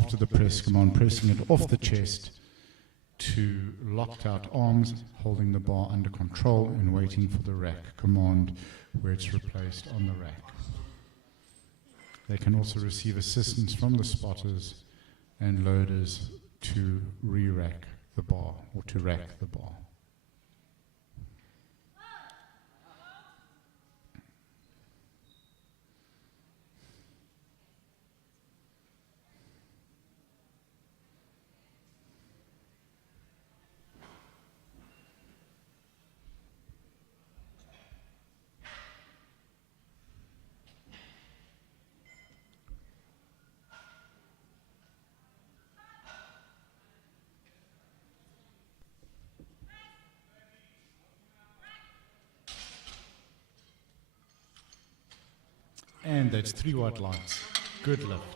After the press command, pressing it off the chest to locked out arms, holding the bar under control and waiting for the rack command where it's replaced on the rack. They can also receive assistance from the spotters and loaders to re-rack the bar or to rack the bar. And that's 3 white lights. Good lift.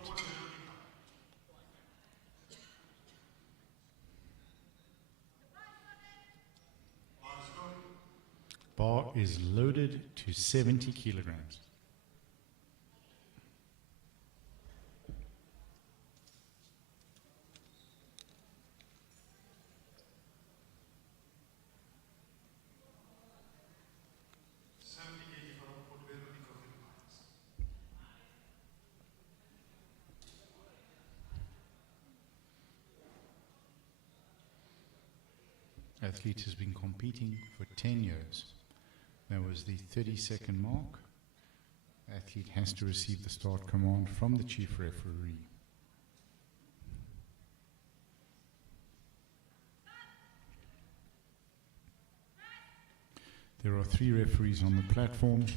Bar is loaded to 70 kilograms. athlete has been competing for 10 years. That was the 30-second mark. The athlete has to receive the start command from the chief referee. There are 3 referees on the platform,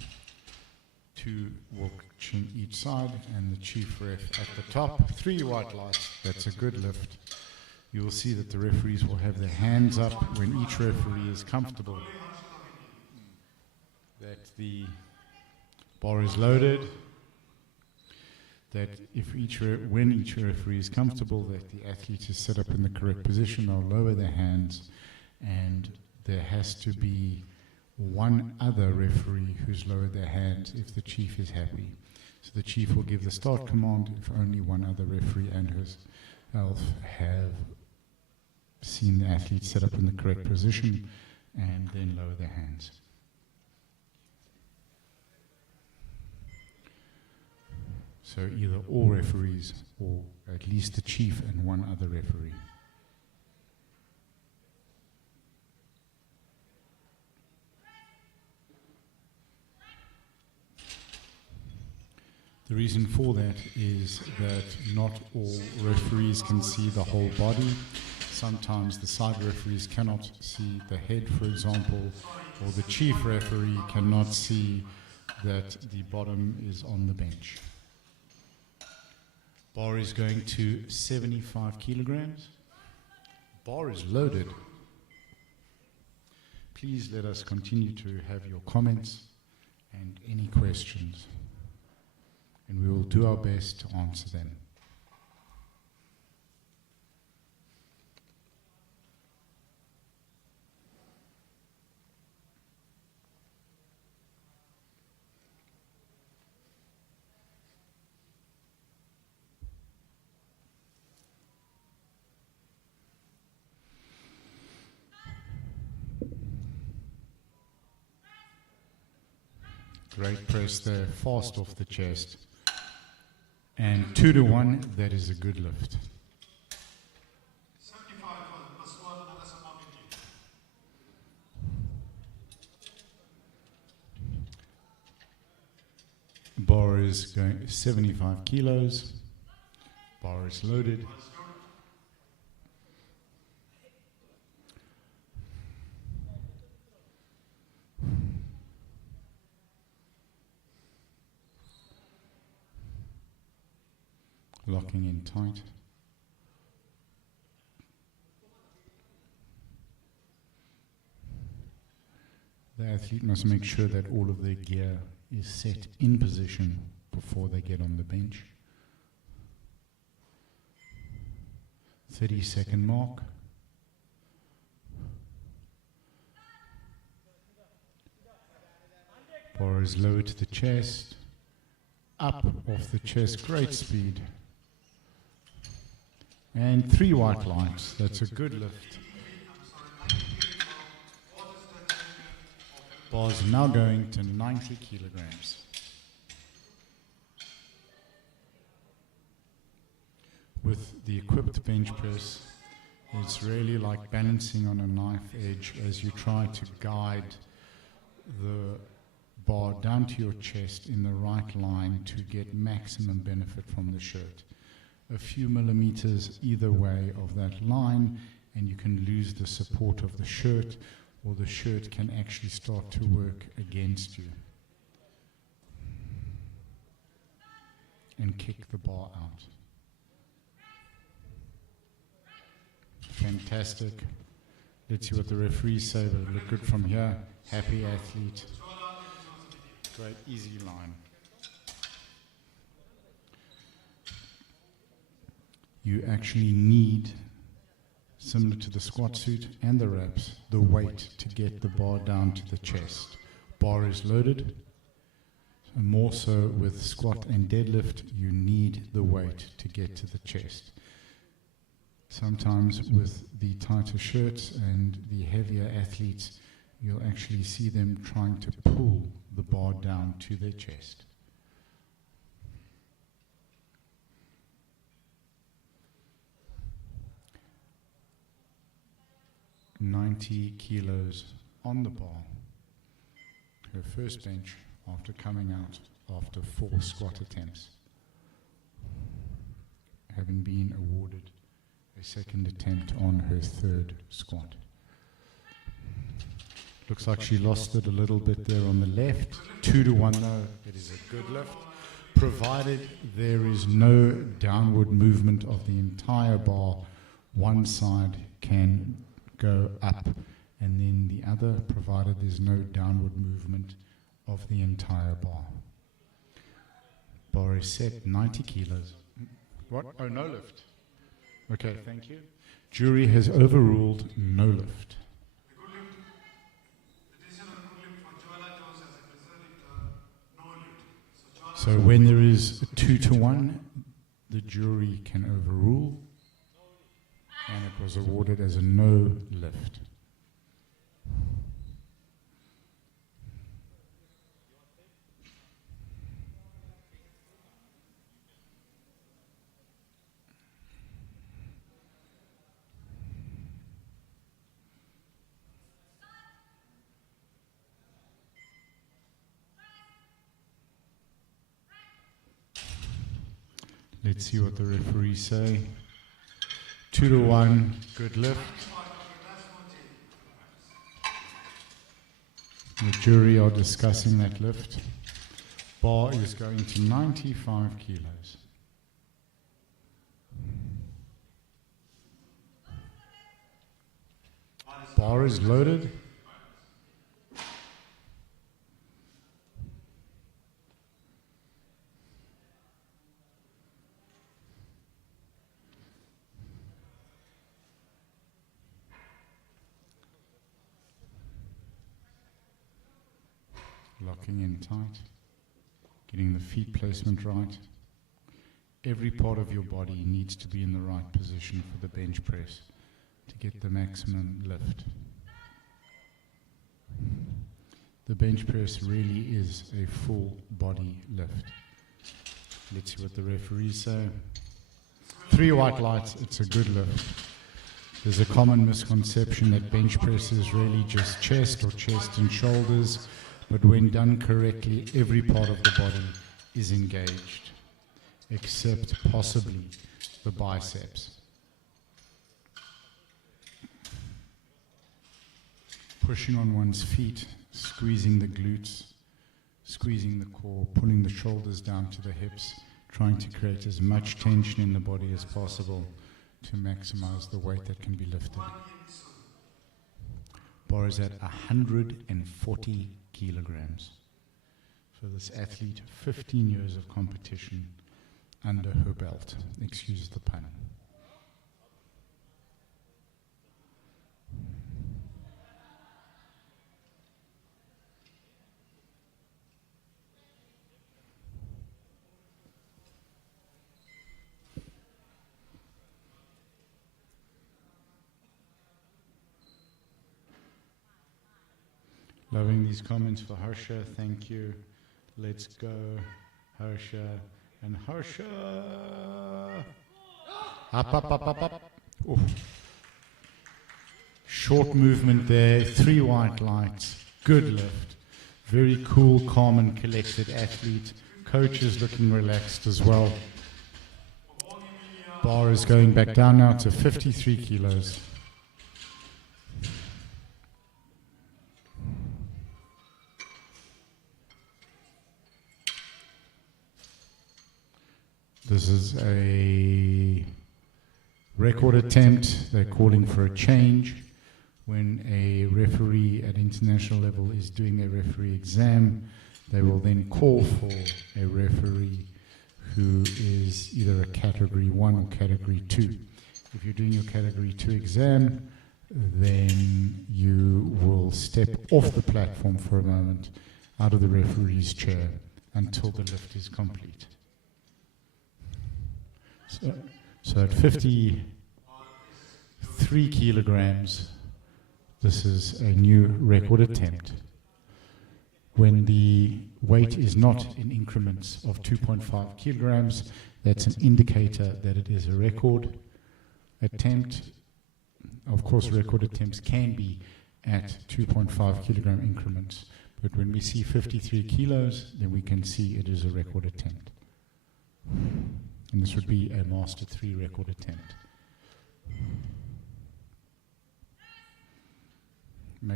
2 watching each side, and the chief ref at the top. 3 white lights, that's a good lift. You will see that the referees will have their hands up when each referee is comfortable that the bar is loaded, that when each referee is comfortable that the athlete is set up in the correct position, they'll lower their hands, and there has to be one other referee who's lowered their hands if the chief is happy. So the chief will give the start command if only one other referee and herself have seen the athlete set up in the correct position, and then lower their hands. So either all referees or at least the chief and one other referee. The reason for that is that not all referees can see the whole body. Sometimes the side referees cannot see the head, for example, or the chief referee cannot see that the bottom is on the bench. Bar is going to 75 kilograms. Bar is loaded. Please let us continue to have your comments and any questions, and we will do our best to answer them. Great press there, fast off the chest. And 2 to 1, that is a good lift. Bar is going 75 kilos. Bar is loaded. Locking in tight. The athlete must make sure that all of their gear is set in position before they get on the bench. 30-second mark. Bar is lowered to the chest. Up off the chest, great speed. And 3 white lines, that's a good lift. Bar's now going to 90 kilograms. With the equipped bench press, it's really like balancing on a knife edge as you try to guide the bar down to your chest in the right line to get maximum benefit from the shirt. A few millimeters either way of that line and you can lose the support of the shirt, or the shirt can actually start to work against you and kick the bar out. Fantastic. Let's see what the referees say, but it looked good from here. Happy athlete. Great, easy line. You actually need, similar to the squat suit and the reps, the weight to get the bar down to the chest. Bar is loaded, and more so with squat and deadlift, you need the weight to get to the chest. Sometimes with the tighter shirts and the heavier athletes, you'll actually see them trying to pull the bar down to their chest. 90 kilos on the bar. Her first bench after coming out after 4 squat attempts, having been awarded a second attempt on her third squat. Looks like she lost it a little bit there on the left. 2-1 though, it is a good lift, provided there is no downward movement of the entire bar. One side can go up and then the other, provided there's no downward movement of the entire bar. Bar is set 90 kilos. What? Oh, no lift. Okay, thank you. Jury has overruled no lift. So when there is a 2-1, the jury can overrule, and it was awarded as a no lift. Let's see what the referees say. 2-1, good lift. The jury are discussing that lift. Bar is going to 95 kilos. Bar is loaded. Locking in tight, getting the feet placement right. Every part of your body needs to be in the right position for the bench press to get the maximum lift. The bench press really is a full body lift. Let's see what the referees say. 3 white lights, it's a good lift. There's a common misconception that bench press is really just chest or chest and shoulders. But when done correctly, every part of the body is engaged, except possibly the biceps. Pushing on one's feet, squeezing the glutes, squeezing the core, pulling the shoulders down to the hips, trying to create as much tension in the body as possible to maximize the weight that can be lifted. Bar is at 140 kilograms. For this athlete, 15 years of competition under her belt. Excuse the pun. Loving these comments for Harsha, thank you. Let's go, Harsha and Harsha. Up, up, up, up, up. Oof. Short movement there, 3 white lights, good lift. Very cool, calm and collected athlete. Coach is looking relaxed as well. Bar is going back down now to 53 kilos. This is a record attempt. They're calling for a change. When a referee at international level is doing a referee exam, they will then call for a referee who is either a category 1 or category 2. If you're doing your category 2 exam, then you will step off the platform for a moment out of the referee's chair until the lift is complete. So at 53 kilograms, this is a new record attempt. When the weight is not in increments of 2.5 kilograms, that's an indicator that it is a record attempt. Of course, record attempts can be at 2.5 kilogram increments. But when we see 53 kilos, then we can see it is a record attempt. And this would be a Master 3 record attempt.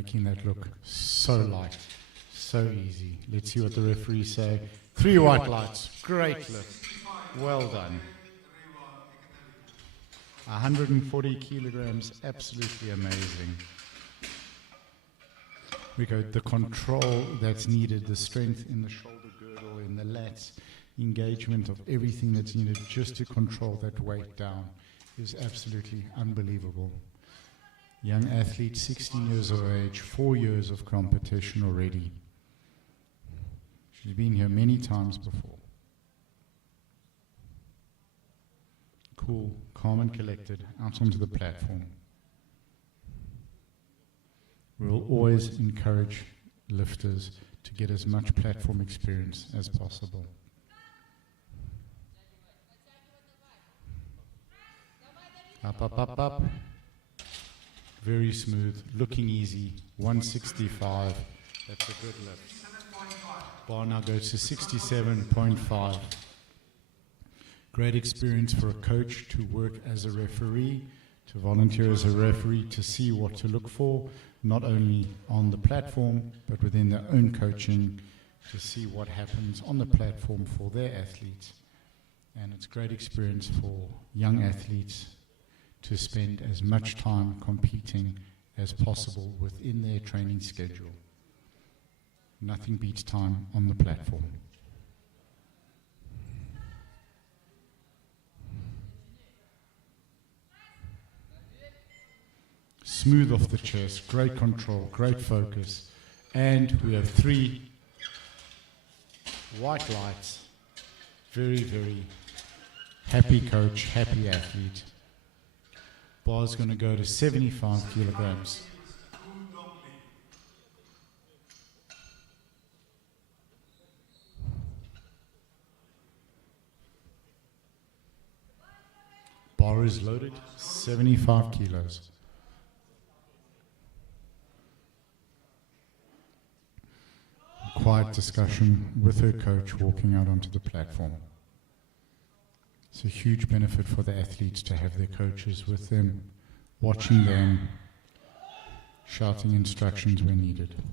Making that look so light, so easy. Let's see what the referees say. 3 white lights, great lift, well done. 140 kilograms, absolutely amazing. We go, the control that's needed, the strength in the shoulder girdle, in the lats, engagement of everything that's needed just to control that weight down is absolutely unbelievable. Young athlete, 16 years of age, 4 years of competition already. She's been here many times before. Cool, calm and collected, out onto the platform. We'll always encourage lifters to get as much platform experience as possible. Up, up, up, up. Very smooth, looking easy. 165. That's a good lift. Bar now goes to 67.5. Great experience for a coach to work as a referee, to volunteer as a referee, to see what to look for, not only on the platform, but within their own coaching, to see what happens on the platform for their athletes. And it's great experience for young athletes to spend as much time competing as possible within their training schedule. Nothing beats time on the platform. Smooth off the chest, great control, great focus. And we have 3 white lights. Very, very happy coach, happy athlete. Bar's going to go to 75 kilograms. Bar is loaded, 75 kilos. Quiet discussion with her coach walking out onto the platform. It's a huge benefit for the athletes to have their coaches with them, watching them, shouting instructions when needed.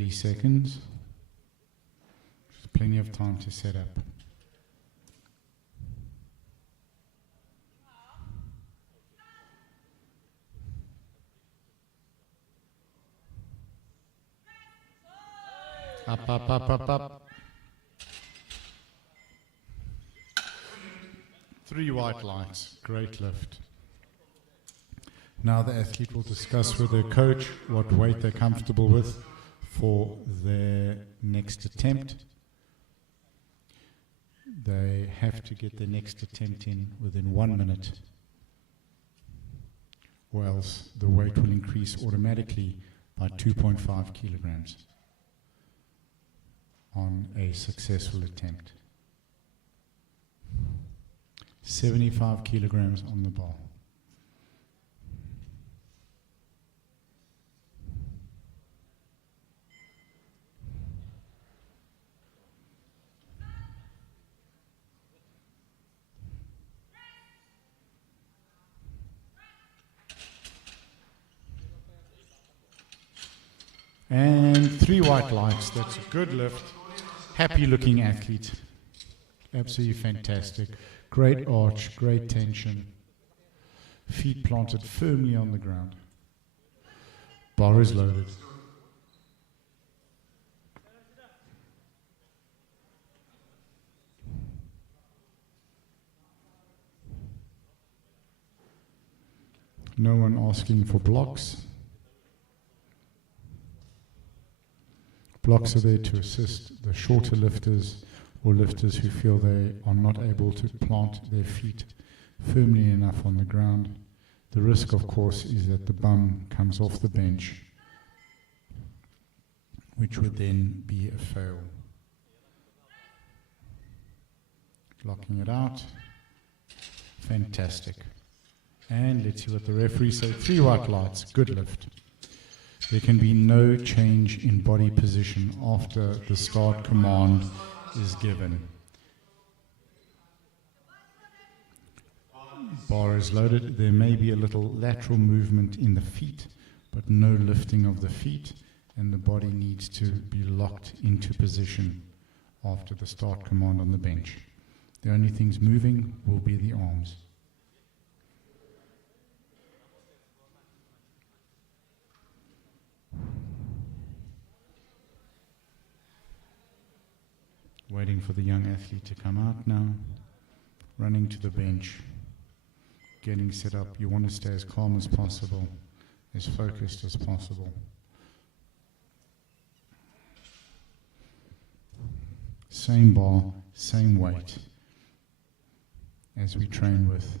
"30 seconds. There's plenty of time to set up. Up, up, up, up, up. 3 white lights. Great lift. Now the athlete will discuss with their coach what weight they're comfortable with for their next attempt. They have to get their next attempt in within 1 minute, or else the weight will increase automatically by 2.5 kilograms on a successful attempt. 75 kilograms on the bar. And 3 white lights. That's a good lift. Happy looking athlete. Absolutely fantastic. Great arch, great tension. Feet planted firmly on the ground. Bar is loaded. No one asking for blocks. Blocks are there to assist the shorter lifters or lifters who feel they are not able to plant their feet firmly enough on the ground. The risk, of course, is that the bum comes off the bench which would then be a fail. Locking it out. Fantastic. And let's see what the referee says. 3 white lights. Good lift. There can be no change in body position after the start command is given. Bar is loaded. There may be a little lateral movement in the feet, but no lifting of the feet, and the body needs to be locked into position after the start command on the bench. The only things moving will be the arms. Waiting for the young athlete to come out now, running to the bench, getting set up. You want to stay as calm as possible, as focused as possible. Same bar, same weight as we train with.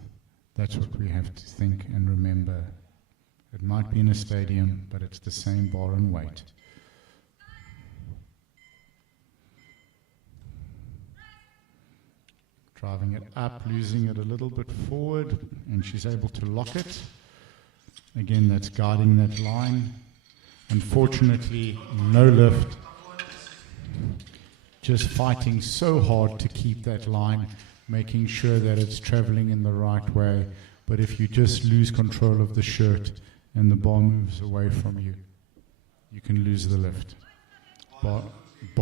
That's what we have to think and remember. It might be in a stadium, but it's the same bar and weight. Driving it up, losing it a little bit forward, and she's able to lock it. Again, that's guiding that line. Unfortunately, no lift. Just fighting so hard to keep that line, making sure that it's traveling in the right way. But if you just lose control of the shirt and the bar moves away from you, you can lose the lift.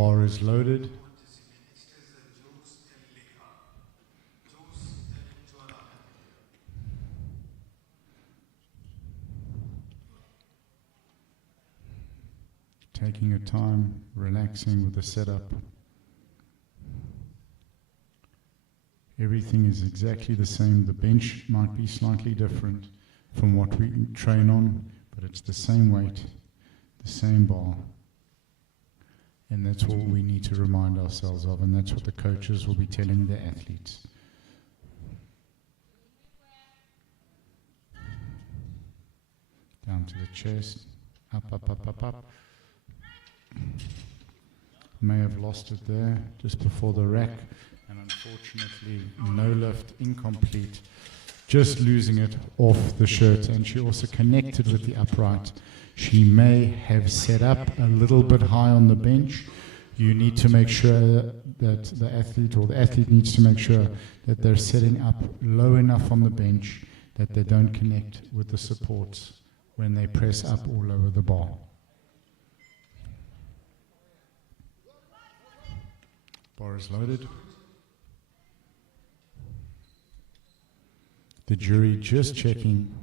Bar is loaded. Taking your time, relaxing with the setup. Everything is exactly the same. The bench might be slightly different from what we train on, but it's the same weight, the same bar. And that's all we need to remind ourselves of, and that's what the coaches will be telling their athletes. Down to the chest, up, up, up, up, up. May have lost it there just before the rack, and unfortunately no lift, incomplete, just losing it off the shirt. And she also connected with the upright. She may have set up a little bit high on the bench. You need to make sure that the athlete needs to make sure that they're setting up low enough on the bench that they don't connect with the supports when they press up all over the bar. Bar is loaded. The jury just checking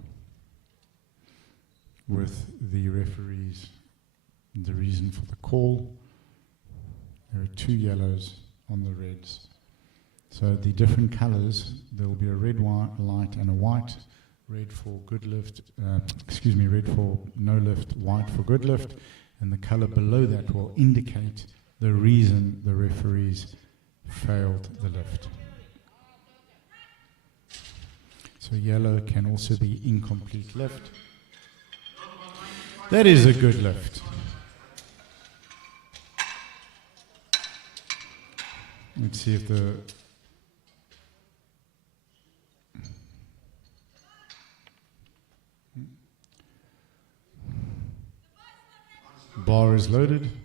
with the referees the reason for the call. There are 2 yellows on the reds. So the different colors, there will be a red light and a white. Red for good lift, red for no lift, white for good lift. And the color below that will indicate the reason the referees failed the lift. So yellow can also be incomplete lift. That is a good lift. Let's see if the bar is loaded.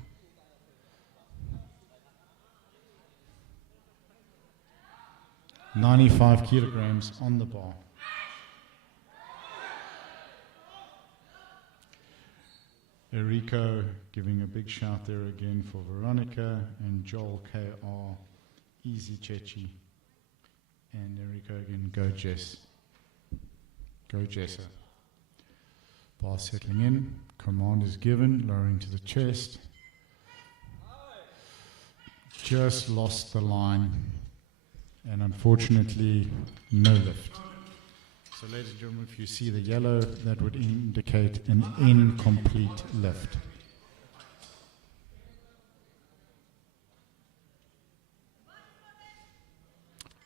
.95 kilograms on the bar. Enrico giving a big shout there again for Veronica and Joel KR, Easy Chechi, and Enrico again, go Jess. Go Jessa. Bar settling in, command is given, lowering to the chest. Just lost the line. And unfortunately, no lift. So ladies and gentlemen, if you see the yellow, that would indicate an incomplete lift.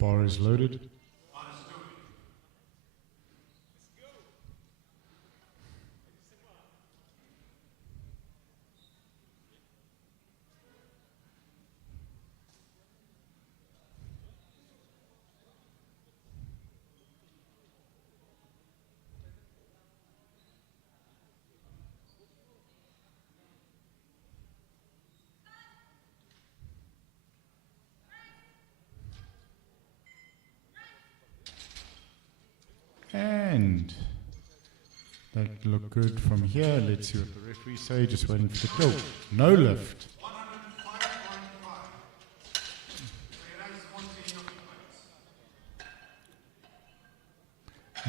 Bar is loaded. good from here. Let's see what the referee say. Just waiting for the kill. No lift.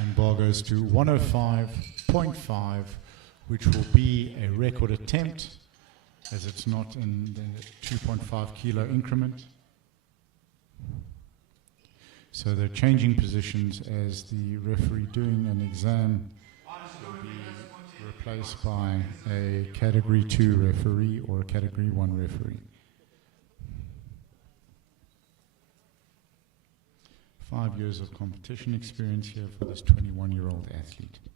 And bar goes to 105.5, which will be a record attempt, as it's not in the 2.5 kilo increment. So they're changing positions as the referee doing an exam will be replaced by a Category 2 referee or a Category 1 referee. 5 years of competition experience here for this 21-year-old athlete.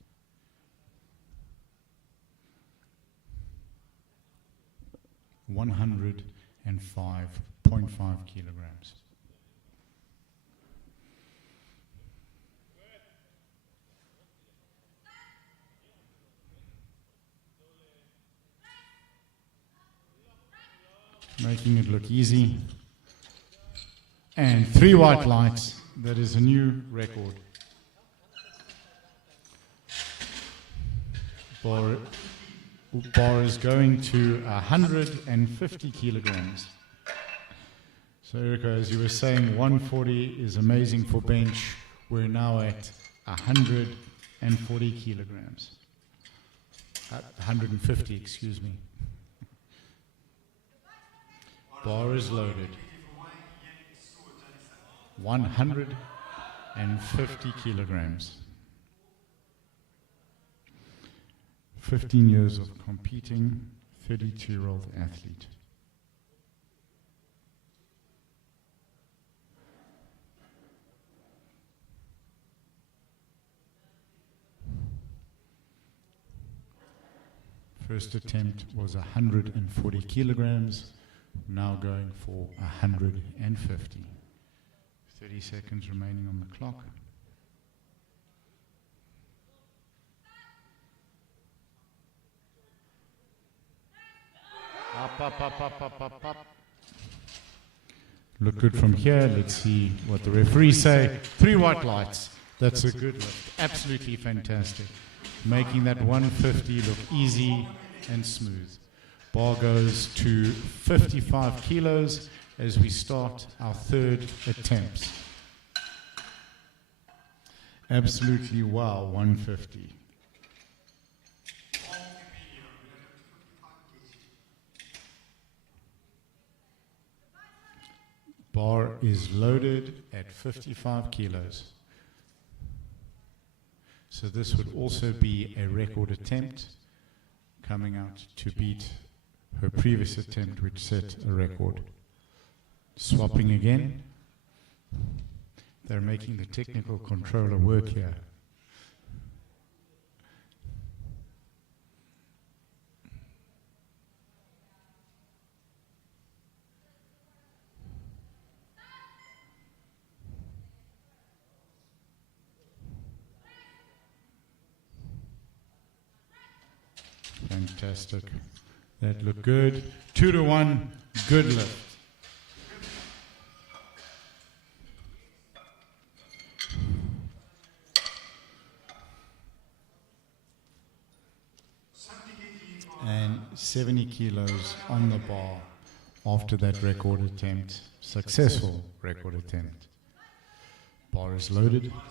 $105.5 kilograms. Making it look easy. And 3 white lights. That is a new record. Bar is going to 150 kilograms. So Erica, as you were saying, 140 is amazing for bench. We're now at 140 kilograms. 150, excuse me. Bar is loaded. 150 kilograms. 15 years of competing, 32-year-old athlete. First attempt was 140 kilograms, now going for 150. 30 seconds remaining on the clock. Up. Look good from here. Let's see what the referees say. 3 white lights. That's a good lift. Absolutely fantastic. Making that 150 look easy and smooth. Bar goes to 55 kilos as we start our 3rd attempts. Absolutely wow, 150. Bar is loaded at 55 kilos. So this would also be a record attempt, coming out to beat her previous attempt, which set a record. Swapping again. They're making the technical controller work here. Fantastic. That looked good. 2-1, good lift. And 70 kilos on the bar after that record attempt. Successful record attempt. Bar is loaded.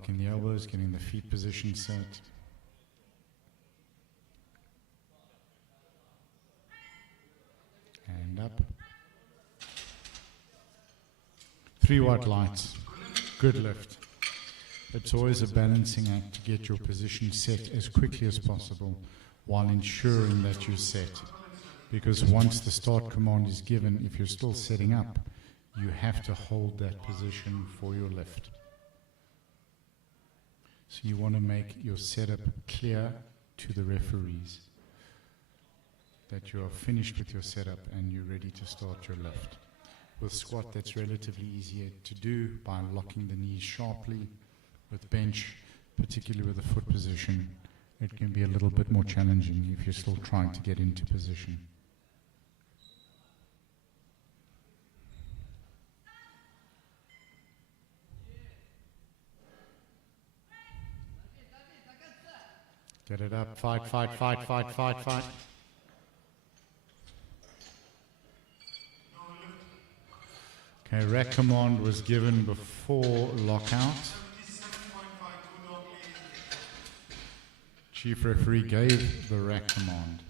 Locking the elbows, getting the feet position set. And up. 3 white lights. Good lift. It's always a balancing act to get your position set as quickly as possible while ensuring that you're set. Because once the start command is given, if you're still setting up, you have to hold that position for your lift. So you want to make your setup clear to the referees that you are finished with your setup and you're ready to start your lift. With squat, that's relatively easier to do by locking the knees sharply. With bench, particularly with the foot position, it can be a little bit more challenging if you're still trying to get into position. Get it up, fight, fight, fight, fight, fight, fight. Okay, rack command was given before lockout. Chief referee gave the rack command.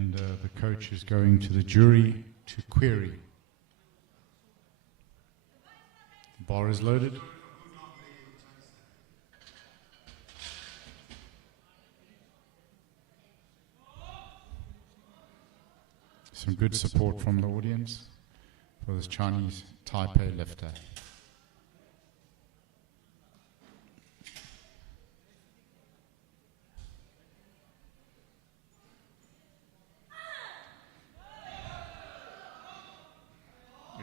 And the coach is going to the jury to query. The bar is loaded. Some good support from the audience for this Chinese Taipei lifter.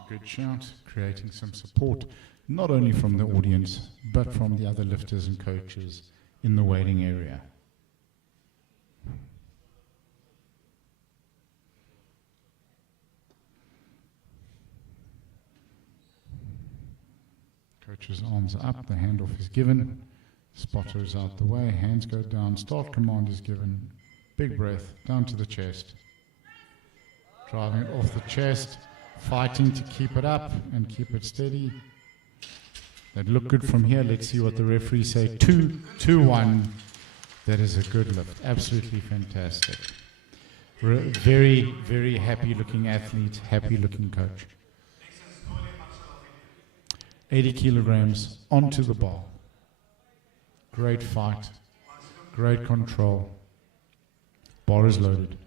A good shout, creating some support, not only from the audience, but from the other lifters and coaches in the waiting area. Coach's arms are up, the handoff is given, spotter is out the way, hands go down, start command is given, big breath, down to the chest, driving it off the chest, fighting to keep it up and keep it steady. That look good from here. Let's see what the referees say. 2, 2, 1. That is a good lift, absolutely fantastic. Very, very happy looking athlete, happy looking coach. 80 kilograms onto the bar. Great fight, great control. Bar is loaded.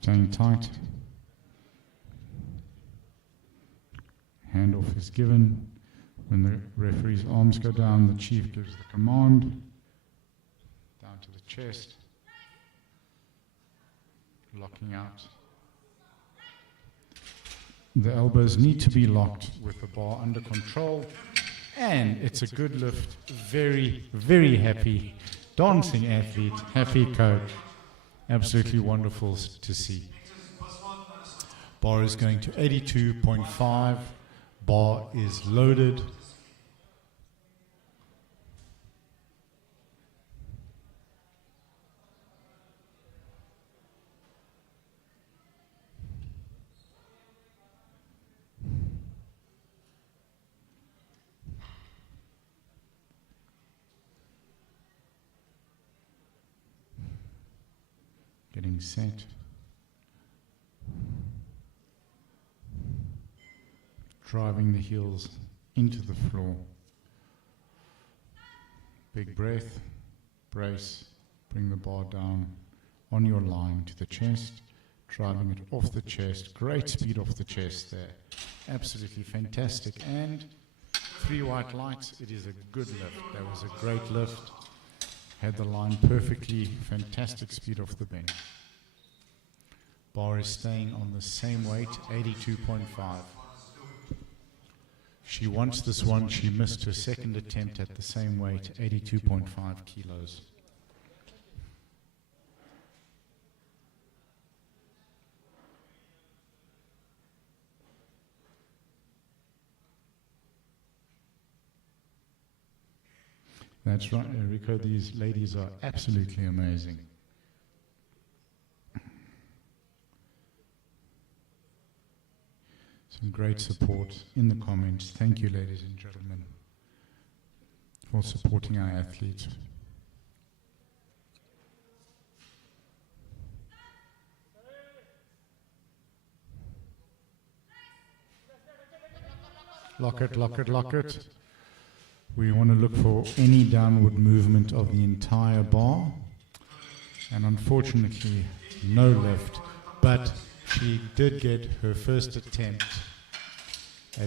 Staying tight. Handoff is given. When the referee's arms go down, the chief gives the command. Down to the chest. Locking out. The elbows need to be locked with the bar under control. And it's a good lift. Very, very happy, dancing athlete, happy coach. Absolutely wonderful to see. Bar is going to 82.5. Bar is loaded. Getting set. Driving the heels into the floor. Big breath, brace, bring the bar down on your line to the chest, driving it off the chest. Great speed off the chest there. Absolutely fantastic. And 3 white lights, it is a good lift. That was a great lift. Had the line perfectly, fantastic speed off the bench. Bar is staying on the same weight, 82.5. She wants this one. She missed her second attempt at the same weight, 82.5 kilos. That's right, Enrico. These ladies are absolutely amazing. Some great support in the comments. Thank you, ladies and gentlemen, for supporting our athletes. lock it, lock it, lock it. We want to look for any downward movement of the entire bar. And unfortunately, no lift. But she did get her first attempt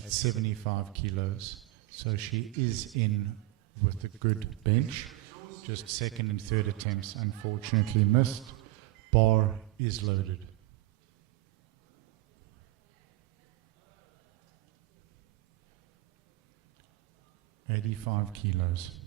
at 75 kilos. So she is in with a good bench. Just second and third attempts unfortunately missed. Bar is loaded. $85 kilos.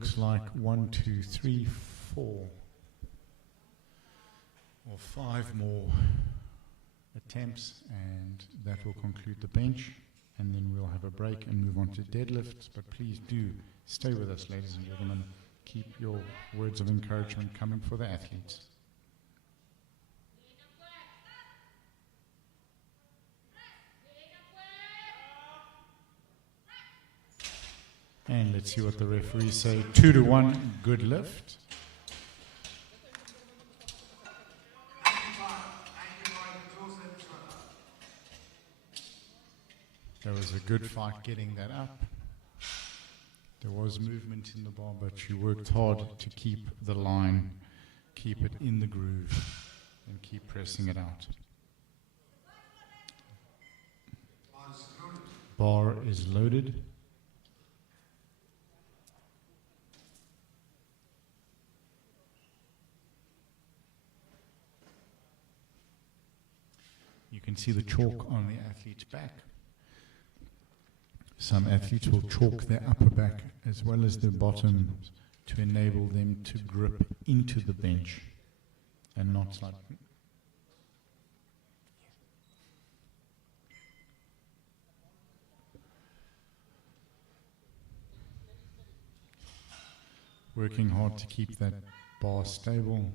Looks like 1, 2, 3, 4, or 5 more attempts, and that will conclude the bench, and then we'll have a break and move on to deadlifts. But please do stay with us, ladies and gentlemen. Keep your words of encouragement coming for the athletes. And let's see what the referees say. 2-1, good lift. That was a good fight getting that up. There was movement in the bar, but she worked hard to keep the line, keep it in the groove, and keep pressing it out. Bar is loaded. You can see the chalk on the athlete's back. Some athletes will chalk their upper back as well as their bottom to enable them to grip into the bench and not slide. Working hard to keep that bar stable.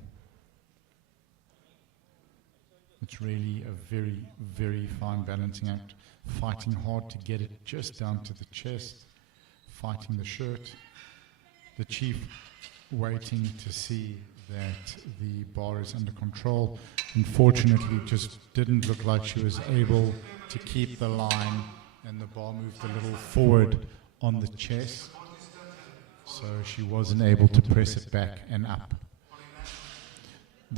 It's really a very, very fine balancing act. Fighting hard to get it just down to the chest, fighting the shirt. The chief waiting to see that the bar is under control. Unfortunately, it just didn't look like she was able to keep the line, and the bar moved a little forward on the chest, so she wasn't able to press it back and up.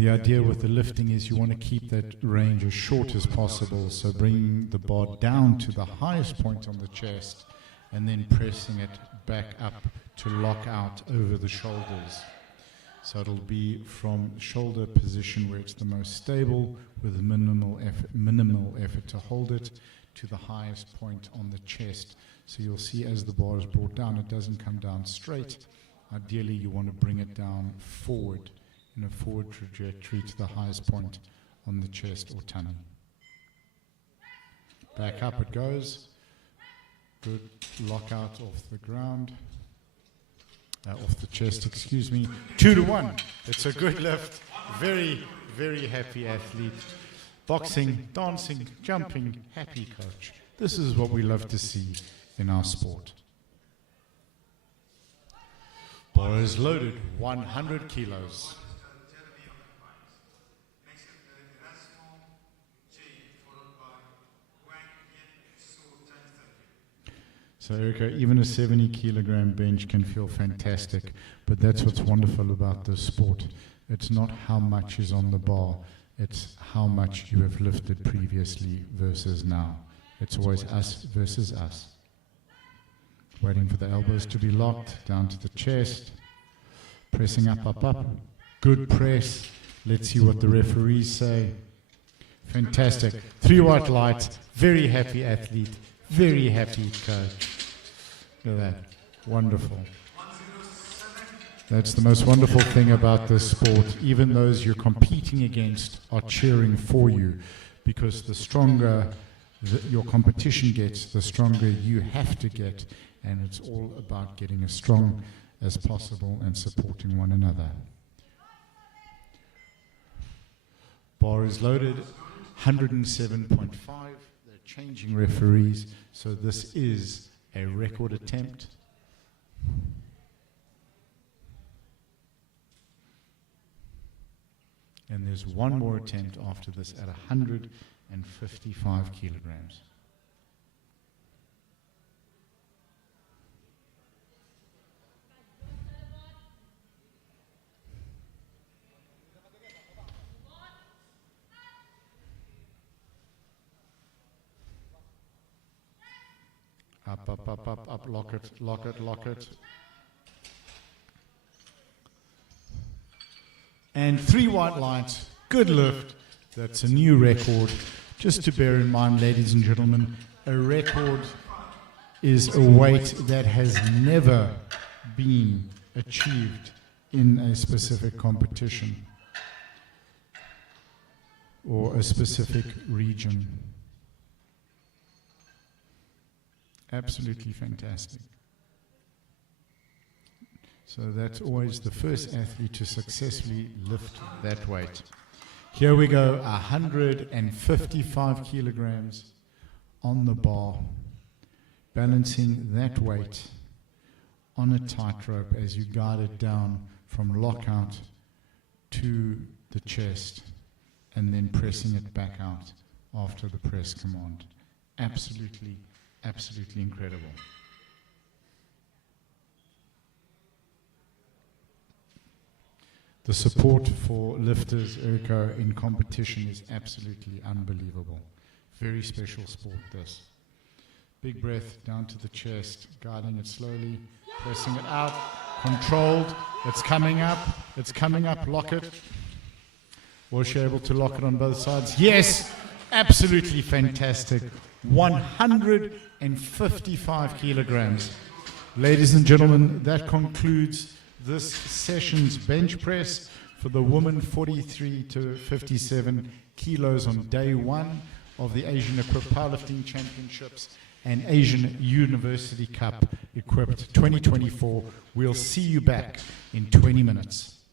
The idea with the lifting is you want to keep that range as short as possible, so bringing the bar down to the highest point on the chest and then pressing it back up to lock out over the shoulders. So it'll be from shoulder position where it's the most stable with minimal effort to hold it to the highest point on the chest. So you'll see as the bar is brought down, it doesn't come down straight. Ideally, you want to bring it down forward in a forward trajectory to the highest point on the chest or tummy. Back up it goes. Good lockout off the ground. Off the chest, excuse me. 2-1. It's a good lift. Very, very happy athlete. Boxing, dancing, jumping, happy coach. This is what we love to see in our sport. Bar is loaded, 100 kilos. So Erica, even a 70 kilogram bench can feel fantastic, but that's what's wonderful about this sport. It's not how much is on the bar, it's how much you have lifted previously versus now. It's always us versus us. Waiting for the elbows to be locked, down to the chest, pressing up, up, up. Good press. Let's see what the referees say. Fantastic. 3 white lights, very happy athlete, very happy coach. Look at that. Wonderful. That's the most wonderful thing about this sport. Even those you're competing against are cheering for you, because the stronger your competition gets, the stronger you have to get. And it's all about getting as strong as possible and supporting one another. Bar is loaded, 107.5. They're changing referees, so this is a record attempt. has one more attempt after this at 155 kilograms. Up, lock it, lock it, lock it. And 3 white lights, good lift. That's a new record. Just to bear in mind, ladies and gentlemen, a record is a weight that has never been achieved in a specific competition or a specific region. Absolutely fantastic. So that's always the first athlete to successfully lift that weight. Here we go, 155 kilograms on the bar, balancing that weight on a tightrope as you guide it down from lockout to the chest and then pressing it back out after the press command. Absolutely, absolutely incredible. The support for lifters, Erko, in competition is absolutely unbelievable. Very special sport, this. Big breath down to the chest, guiding it slowly, pressing it out, controlled. It's coming up, lock it. Was she able to lock it on both sides? Yes, absolutely fantastic. 155 kilograms. Ladies and gentlemen, that concludes this session's bench press for the woman 43 to 57 kilos on day 1 of the Asian Equipped Powerlifting Championships and Asian University Cup Equipped 2024. We'll see you back in 20 minutes.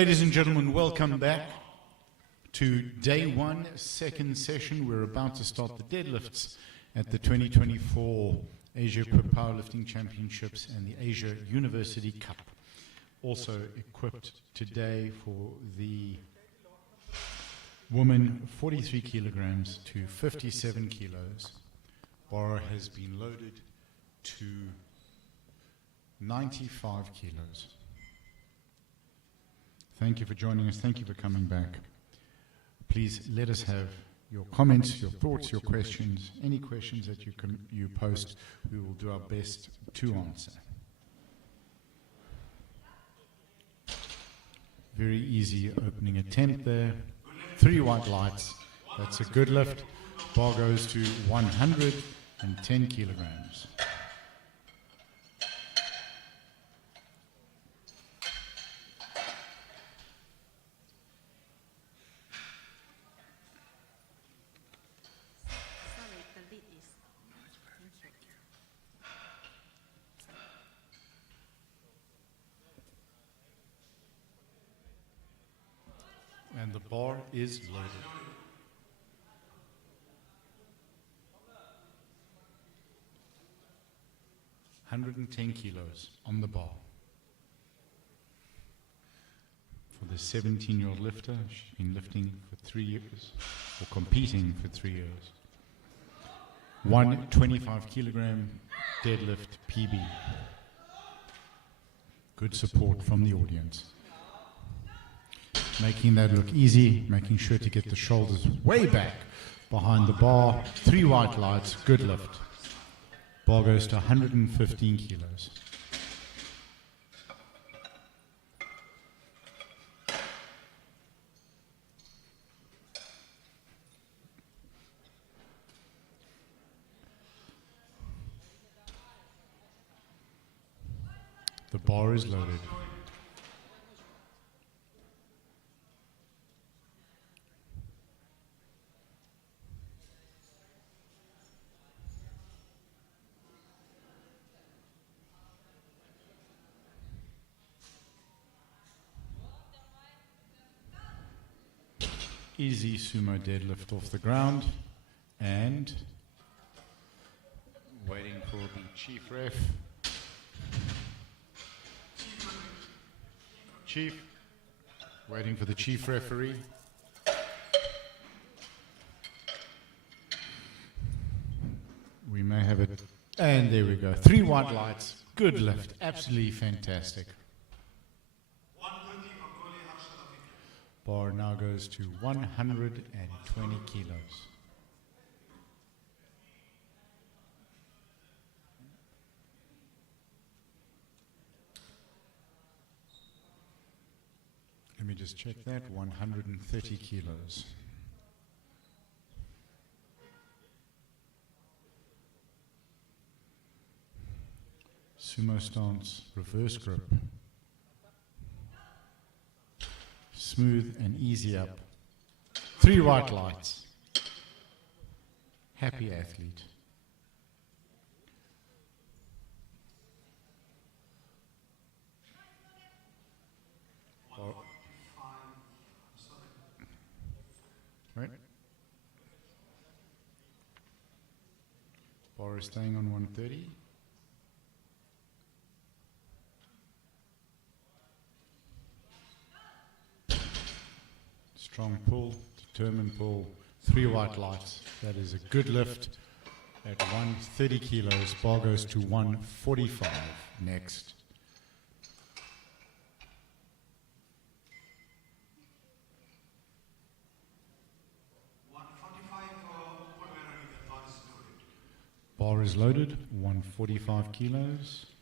Ladies and gentlemen, welcome back to day one, second session. We're about to start the deadlifts at the 2024 Asia Powerlifting Championships and the Asia University Cup. Also equipped today for the women 43 kilograms to 57 kilos. Bar has been loaded to 95 kilos. Thank you for joining us. Thank you for coming back. Please let us have your comments, your thoughts, your questions. Any questions that you post, we will do our best to answer. Very easy opening attempt there. 3 white lights. That's a good lift. Bar goes to 110 kilograms. And the bar is loaded. $110 kilos on the bar. For the 17-year-old lifter, she's been lifting for 3 years, or competing for 3 years. 125 kilogram deadlift PB. Good support from the audience. Making that look easy, making sure to get the shoulders way back behind the bar. 3 white lights, good lift. Bar goes to 115 kilos. The bar is loaded. Easy sumo deadlift off the ground, and waiting for the chief ref. Chief, waiting for the chief referee. We may have it, and there we go. 3 white lights, good lift, absolutely fantastic. Bar now goes to 120 kilos. Let me just check that, 130 kilos. Sumo stance, reverse grip. Smooth and easy up. 3 white lights. Happy athlete. Right. Bar is staying on 130. Strong pull, determined pull, 3 white lights. That is a good lift at 130 kilos. Bar goes to 145 next. Bar is loaded, 145 kilos.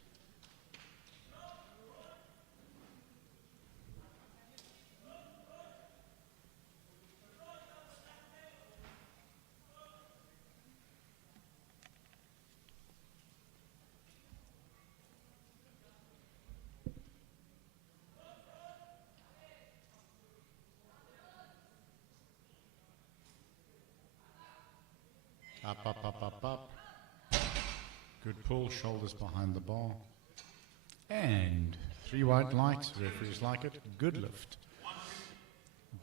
Up, up, up, up, up. Good pull, shoulders behind the bar. And 3 white lights, referees like it, good lift.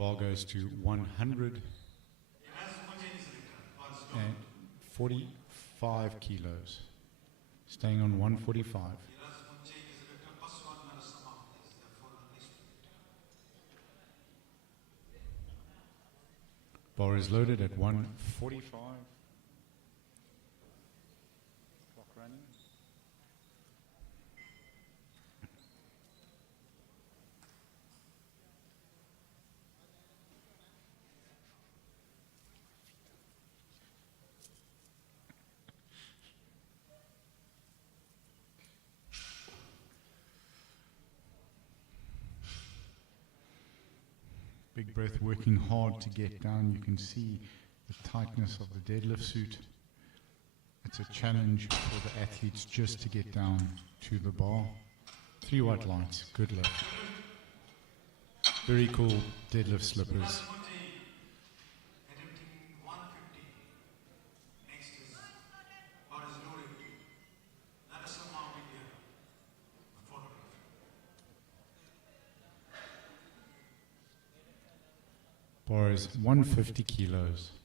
Bar goes to 145 kilos, staying on 145. Bar is loaded at 145. Clock running. Big breath, working hard to get down. You can see the tightness of the deadlift suit. It's a challenge for the athletes just to get down to the bar. 3 white lights, good lift. Very cool deadlift slippers. Bar is 150 kilos.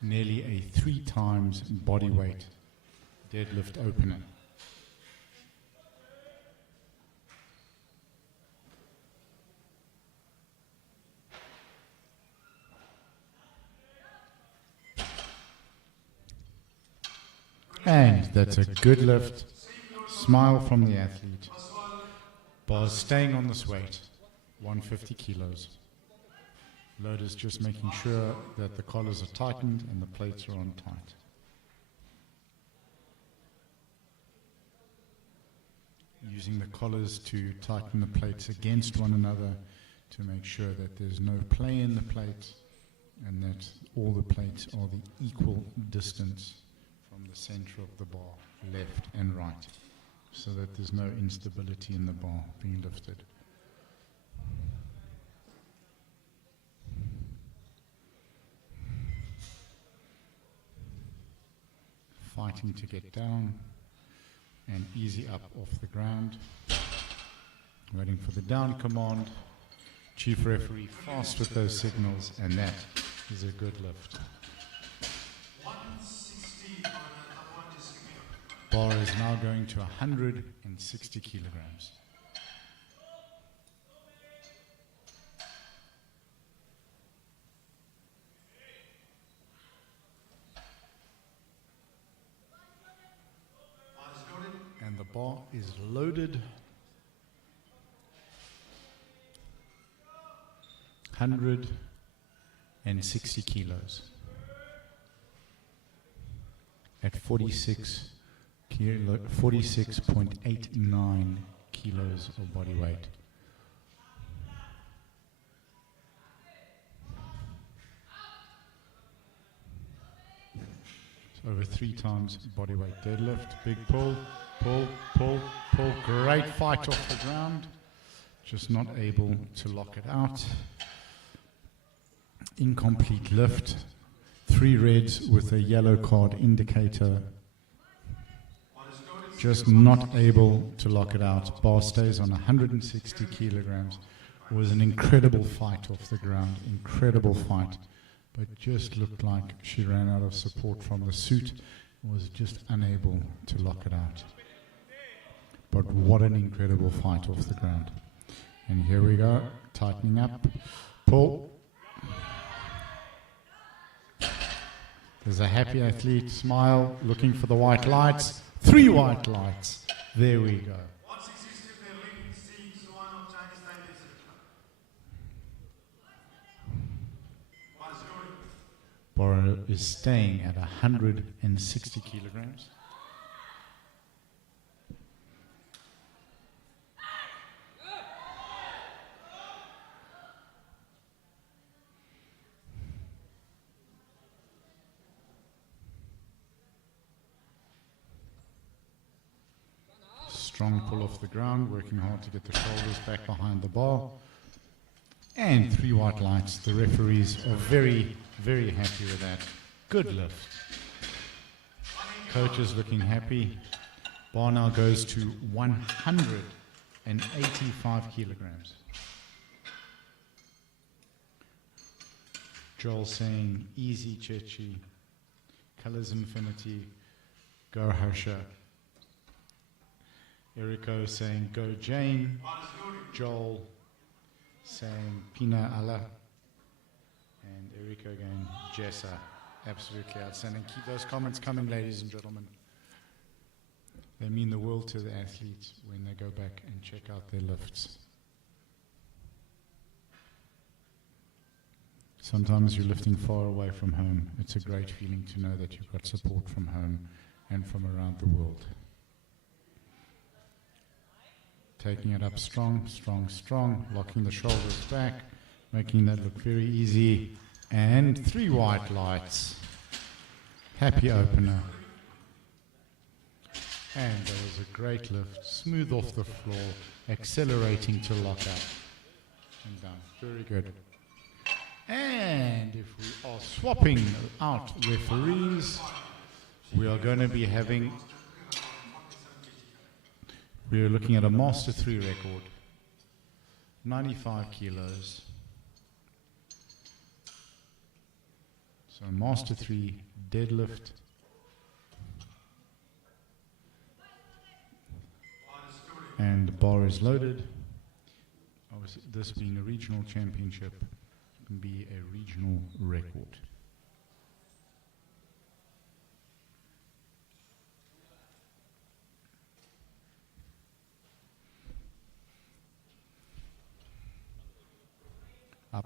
It's nearly a 3 times body weight deadlift opener. And that's a good lift. Smile from the athlete. Bar staying on this weight, 150 kilos. Loaders just making sure that the collars are tightened and the plates are on tight. Using the collars to tighten the plates against one another to make sure that there's no play in the plate and that all the plates are the equal distance from the center of the bar, left and right, so that there's no instability in the bar being lifted. Fighting to get down and easy up off the ground. Waiting for the down command. Chief referee fast with those signals, and that is a good lift. Bar is now going to 160 kilograms. And the bar is loaded. 160 kilos at 46.89 kilos of body weight. So over 3 times body weight deadlift. Big pull, pull, pull, pull. Great fight off the ground. Just not able to lock it out. Incomplete lift. 3 reds with a yellow card indicator. Just not able to lock it out. Bar stays on 160 kilograms. It was an incredible fight off the ground. Incredible fight. But just looked like she ran out of support from the suit. Was just unable to lock it out. But what an incredible fight off the ground. And here we go. Tightening up. Pull. There's a happy athlete, smile, looking for the white lights. 3 white lights. There we go. Bar is staying at 160 kilograms. Strong pull off the ground, working hard to get the shoulders back behind the bar. And 3 white lights. The referees are very, very happy with that. Good lift. Coach is looking happy. Bar now goes to 185 kilograms. Joel saying, easy Chechi, colors infinity, go Harsha. Eriko saying, go Jane. Joel saying, Pina Allah. And Eriko again, Jessa. Absolutely outstanding. Keep those comments coming, ladies and gentlemen. They mean the world to the athletes when they go back and check out their lifts. Sometimes you're lifting far away from home. It's a great feeling to know that you've got support from home and from around the world. Taking it up strong, strong, strong, locking the shoulders back, making that look very easy. And 3 white lights. Happy opener. And there was a great lift, smooth off the floor, accelerating to lock out. And down. Very good. And if we are swapping out referees, we are going to be having, we are looking at a Master 3 record, 95 kilos. So Master 3 deadlift. And the bar is loaded. This being a regional championship, can be a regional record.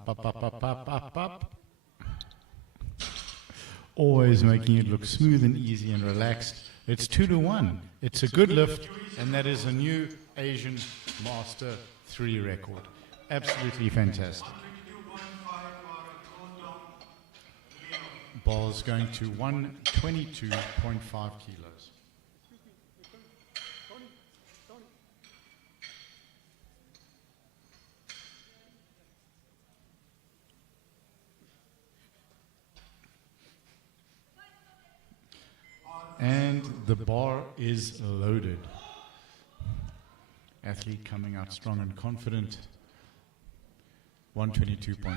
Up, up, up, up, up, up, up. Always making it look smooth and easy and relaxed. It's 2-1. It's a good lift, and that is a new Asian Master 3 record. Absolutely fantastic. Ball's going to 122.5 kilos. And the bar is loaded. Athlete coming out strong and confident. 122.5.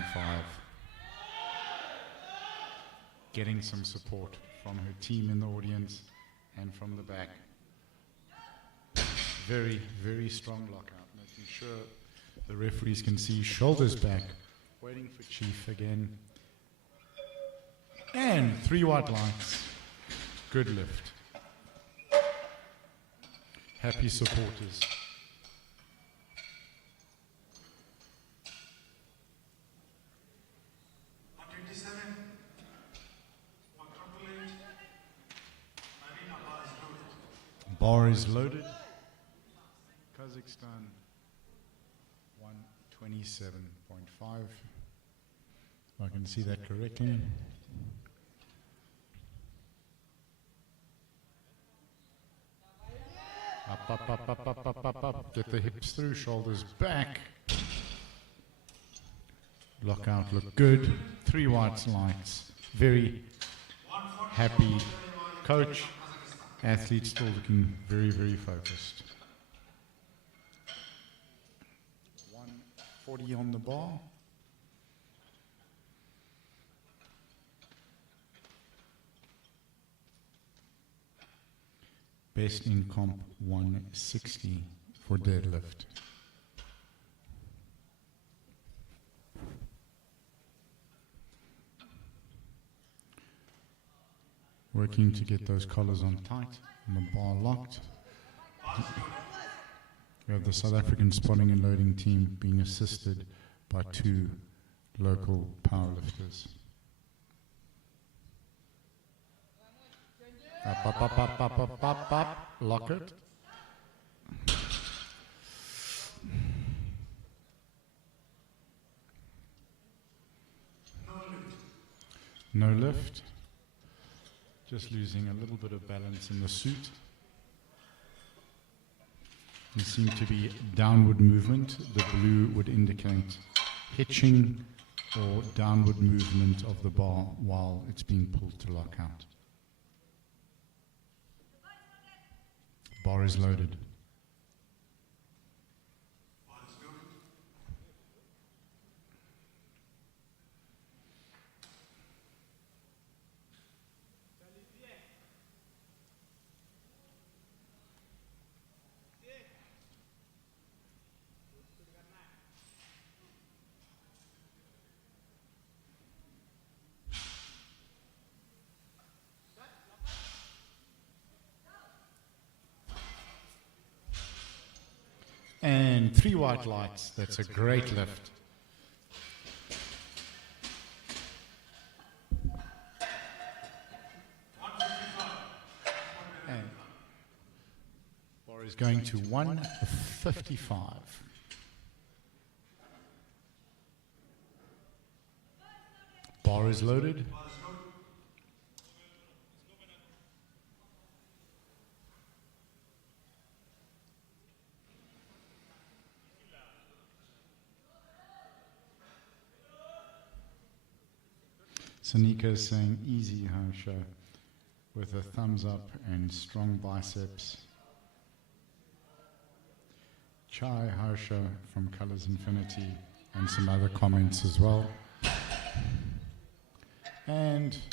Getting some support from her team in the audience and from the back. Very, very strong lockout. Making sure the referees can see shoulders back. Waiting for Chief again. And 3 white lights. Good lift. Happy supporters. Bar is loaded. Kazakhstan 127.5. If I can see that correctly. Up, up, up, up, up, up, up, up. Get the hips through, shoulders back. Lockout look good. 3 white lights. Very happy coach. Athlete still looking very, very focused. 140 on the bar. Best in comp 160 for deadlift. Working to get those collars on tight and the bar locked. We have the South African spotting and loading team being assisted by 2 local powerlifters. Up, up, up, up, up, up, up, up. Lock it. No lift. Just losing a little bit of balance in the suit. There seems to be downward movement. The blue would indicate hitching or downward movement of the bar while it's being pulled to lock out. Bar is loaded. And 3 white lights. That's a great lift. And bar is going to 155. Bar is loaded. Sanika is saying easy, Harsha, with a thumbs up and strong biceps. Chai Harsha from Colors Infinity and some other comments as well. And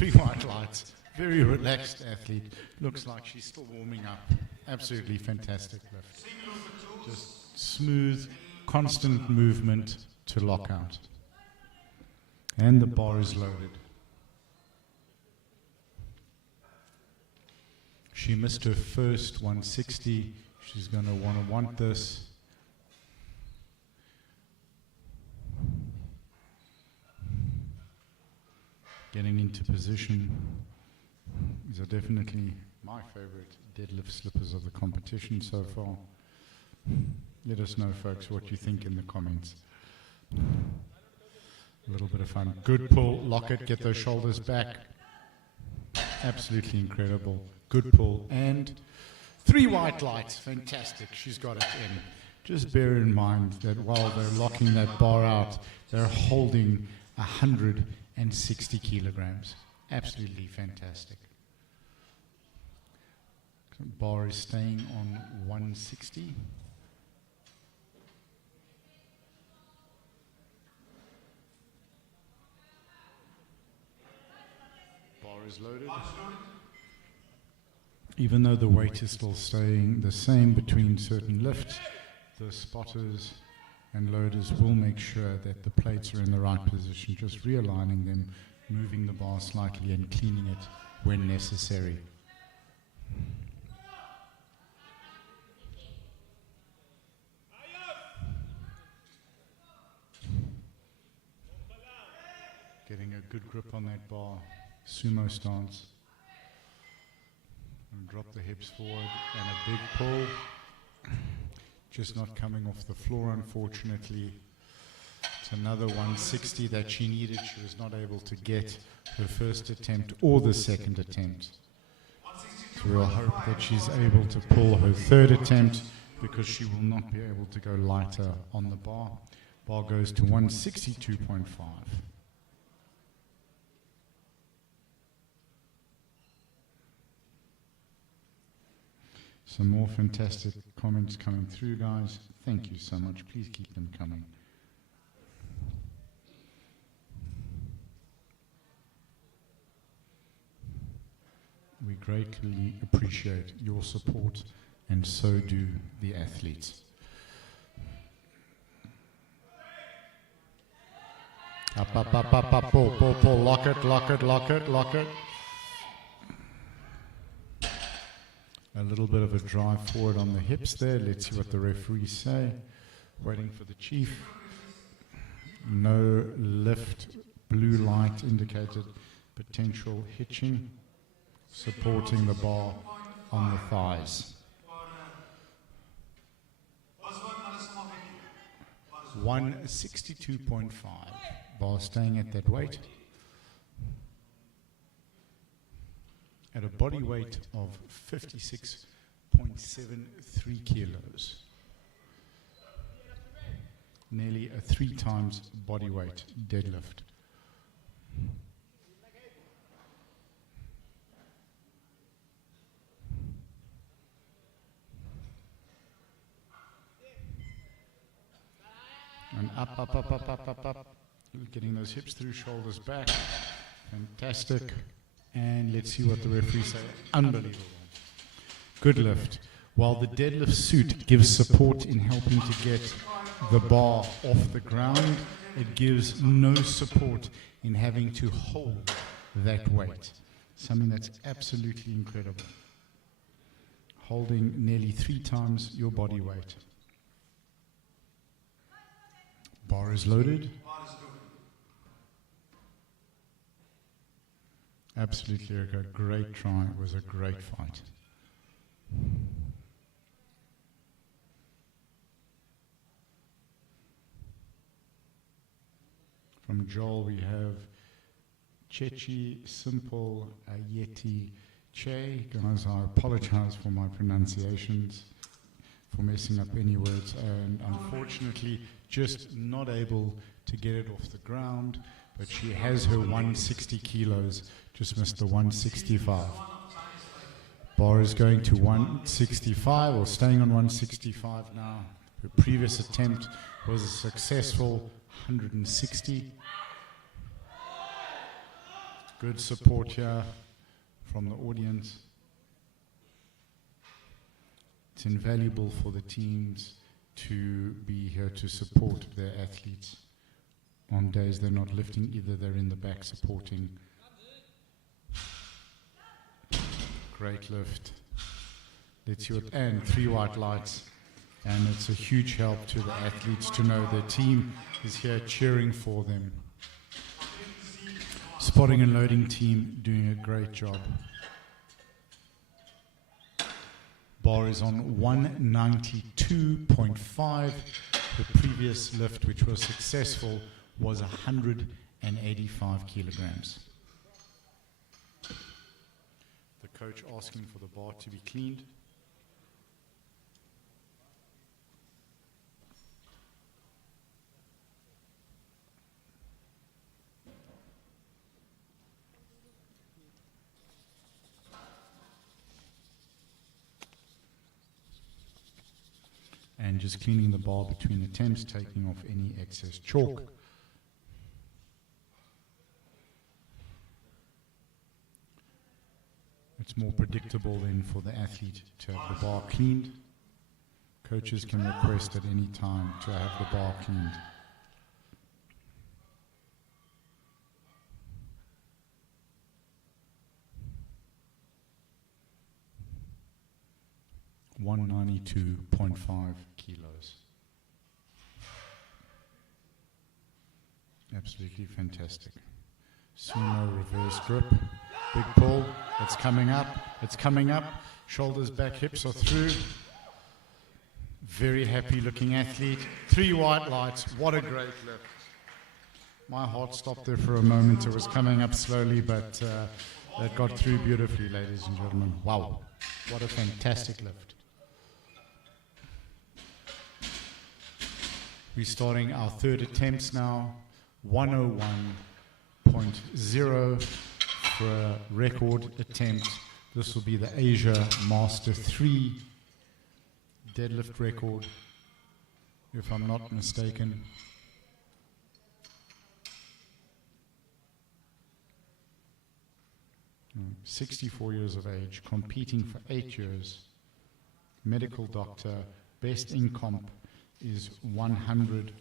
3 white lights, very relaxed athlete. Looks like she's still warming up. Absolutely fantastic lift. Just smooth, constant movement to lock out. And the bar is loaded. She missed her first 160. She's going to want this. Getting into position. These are definitely my favorite deadlift slippers of the competition so far. Let us know, folks, what you think in the comments. A little bit of fun. Good pull, lock it, get those shoulders back. Absolutely incredible. Good pull. And 3 white lights. Fantastic. She's got it in. Just bear in mind that while they're locking that bar out, they're holding 160 kilograms. Absolutely fantastic. Bar is staying on 160. Loaded. Even though the weight is still staying the same between certain lifts, the spotters and loaders will make sure that the plates are in the right position, just realigning them, moving the bar slightly and cleaning it when necessary. Getting a good grip on that bar. Sumo stance, and drop the hips forward, and a big pull, just not coming off the floor, unfortunately. It's another 160 that she needed. She was not able to get her first attempt or the second attempt. So we'll hope that she's able to pull her third attempt, because she will not be able to go lighter on the bar. Bar goes to 162.5. Some more fantastic comments coming through, guys. Thank you so much. Please keep them coming. We greatly appreciate your support, and so do the athletes. Up, pull, lock it, lock it, lock it, lock it. A little bit of a drive forward on the hips there. Let's see what the referees say. Waiting for the chief. No lift. Blue light indicated potential hitching. Supporting the bar on the thighs. 162.5. Bar staying at that weight. At a body weight of 56.73 kilos. Nearly a 3 times body weight deadlift. Up, up, up, up, up, up, up. Getting those hips through, shoulders back. Fantastic. And let's see what the referee says. Unbelievable. Good lift. While the deadlift suit gives support in helping to get the bar off the ground, it gives no support in having to hold that weight. Something that's absolutely incredible. Holding nearly 3 times your body weight. Bar is loaded. Absolutely a great try. It was a great fight. From Joel we have Chechi, Simple, Ayeti, Che. Guys, I apologize for my pronunciations, for messing up any words, and unfortunately just not able to get it off the ground, but she has her 160 kilos, just missed the 165. Bar is going to 165, or staying on 165 now. Her previous attempt was a successful 160. Good support here from the audience. It's invaluable for the teams to be here to support their athletes. On days they're not lifting, either they're in the back supporting. Great lift. Let's see what, and 3 white lights. And it's a huge help to the athletes to know their team is here cheering for them. Spotting and loading team doing a great job. Bar is on 192.5. The previous lift, which was successful, was 185 kilograms. The coach asking for the bar to be cleaned. And just cleaning the bar between attempts, taking off any excess chalk. It's more predictable then for the athlete to have the bar cleaned. Coaches can request at any time to have the bar cleaned. .5 kilos. Absolutely fantastic. Sumo reverse grip. Big pull. It's coming up. It's coming up. Shoulders back, hips are through. Very happy looking athlete. 3 white lights. What a great lift. My heart stopped there for a moment. It was coming up slowly, but that got through beautifully, ladies and gentlemen. Wow. What a fantastic lift. We're starting our 3rd attempts now. 101.0 for a record attempt. This will be the Asia Master 3 deadlift record, if I'm not mistaken. Mm, 64 years of age, competing for 8 years. Medical doctor, best in comp is 100.5.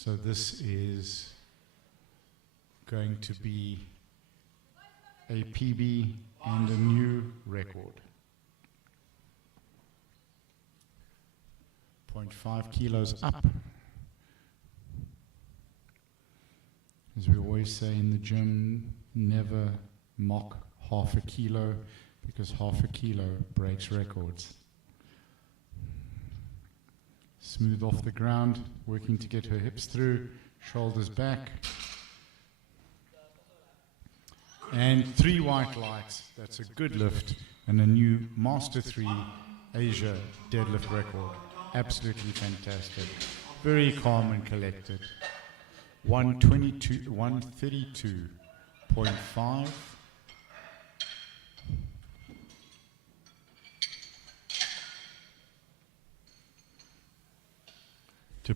So this is going to be a PB and a new record. 0.5 kilos up. As we always say in the gym, never mock half a kilo, because half a kilo breaks records. Smooth off the ground, working to get her hips through, shoulders back. And 3 white lights. That's a good lift and a new Master 3 Asia deadlift record. Absolutely fantastic. Very calm and collected. 132.5.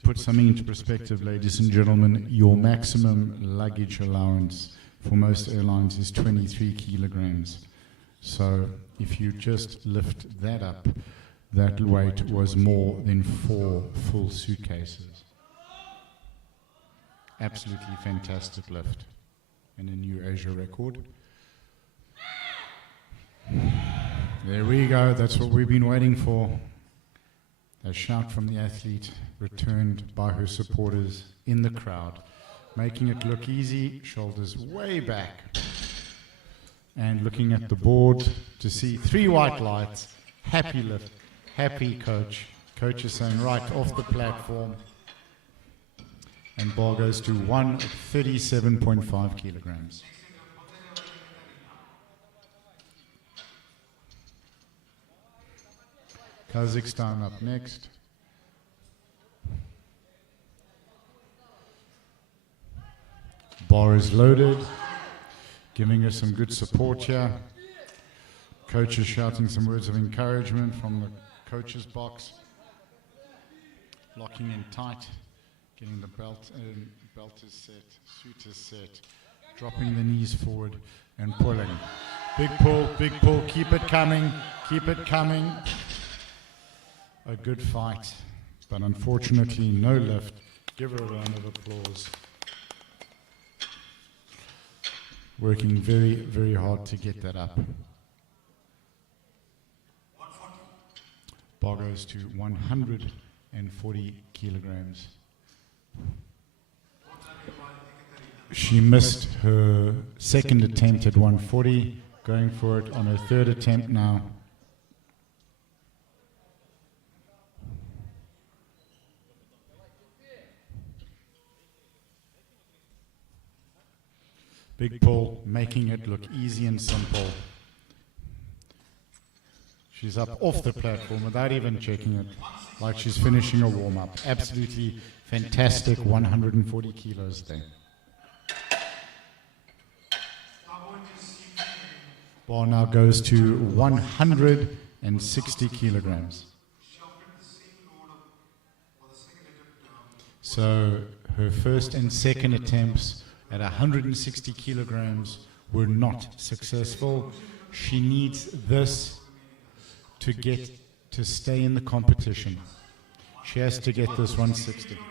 To put something into perspective, ladies and gentlemen, your maximum luggage allowance for most airlines is 23 kilograms. So if you just lift that up, that weight was more than 4 full suitcases. Absolutely fantastic lift and a new Asia record. There we go, that's what we've been waiting for. A shout from the athlete returned by her supporters in the crowd, making it look easy, shoulders way back. And looking at the board to see 3 white lights, happy lift, happy coach. Coach is saying right off the platform. And bar goes to 137.5 kilograms. Kazakhstan up next. Bar is loaded, giving us some good support here. Coach is shouting some words of encouragement from the coach's box. Locking in tight, getting the belt in, belt is set, suit is set, dropping the knees forward and pulling. Big pull, keep it coming, keep it coming. A good fight, but unfortunately no lift. Give her a round of applause. Working very, very hard to get that up. Bar goes to 140 kilograms. She missed her second attempt at 140, going for it on her third attempt now. Big pull, making it look easy and simple. She's up off the platform without even checking it, like she's finishing a warm-up. Absolutely fantastic 140 kilos there. Bar now goes to 160 kilograms. So her first and second attempts at 160 kilograms were not successful. She needs this to get to stay in the competition. She has to get this 160.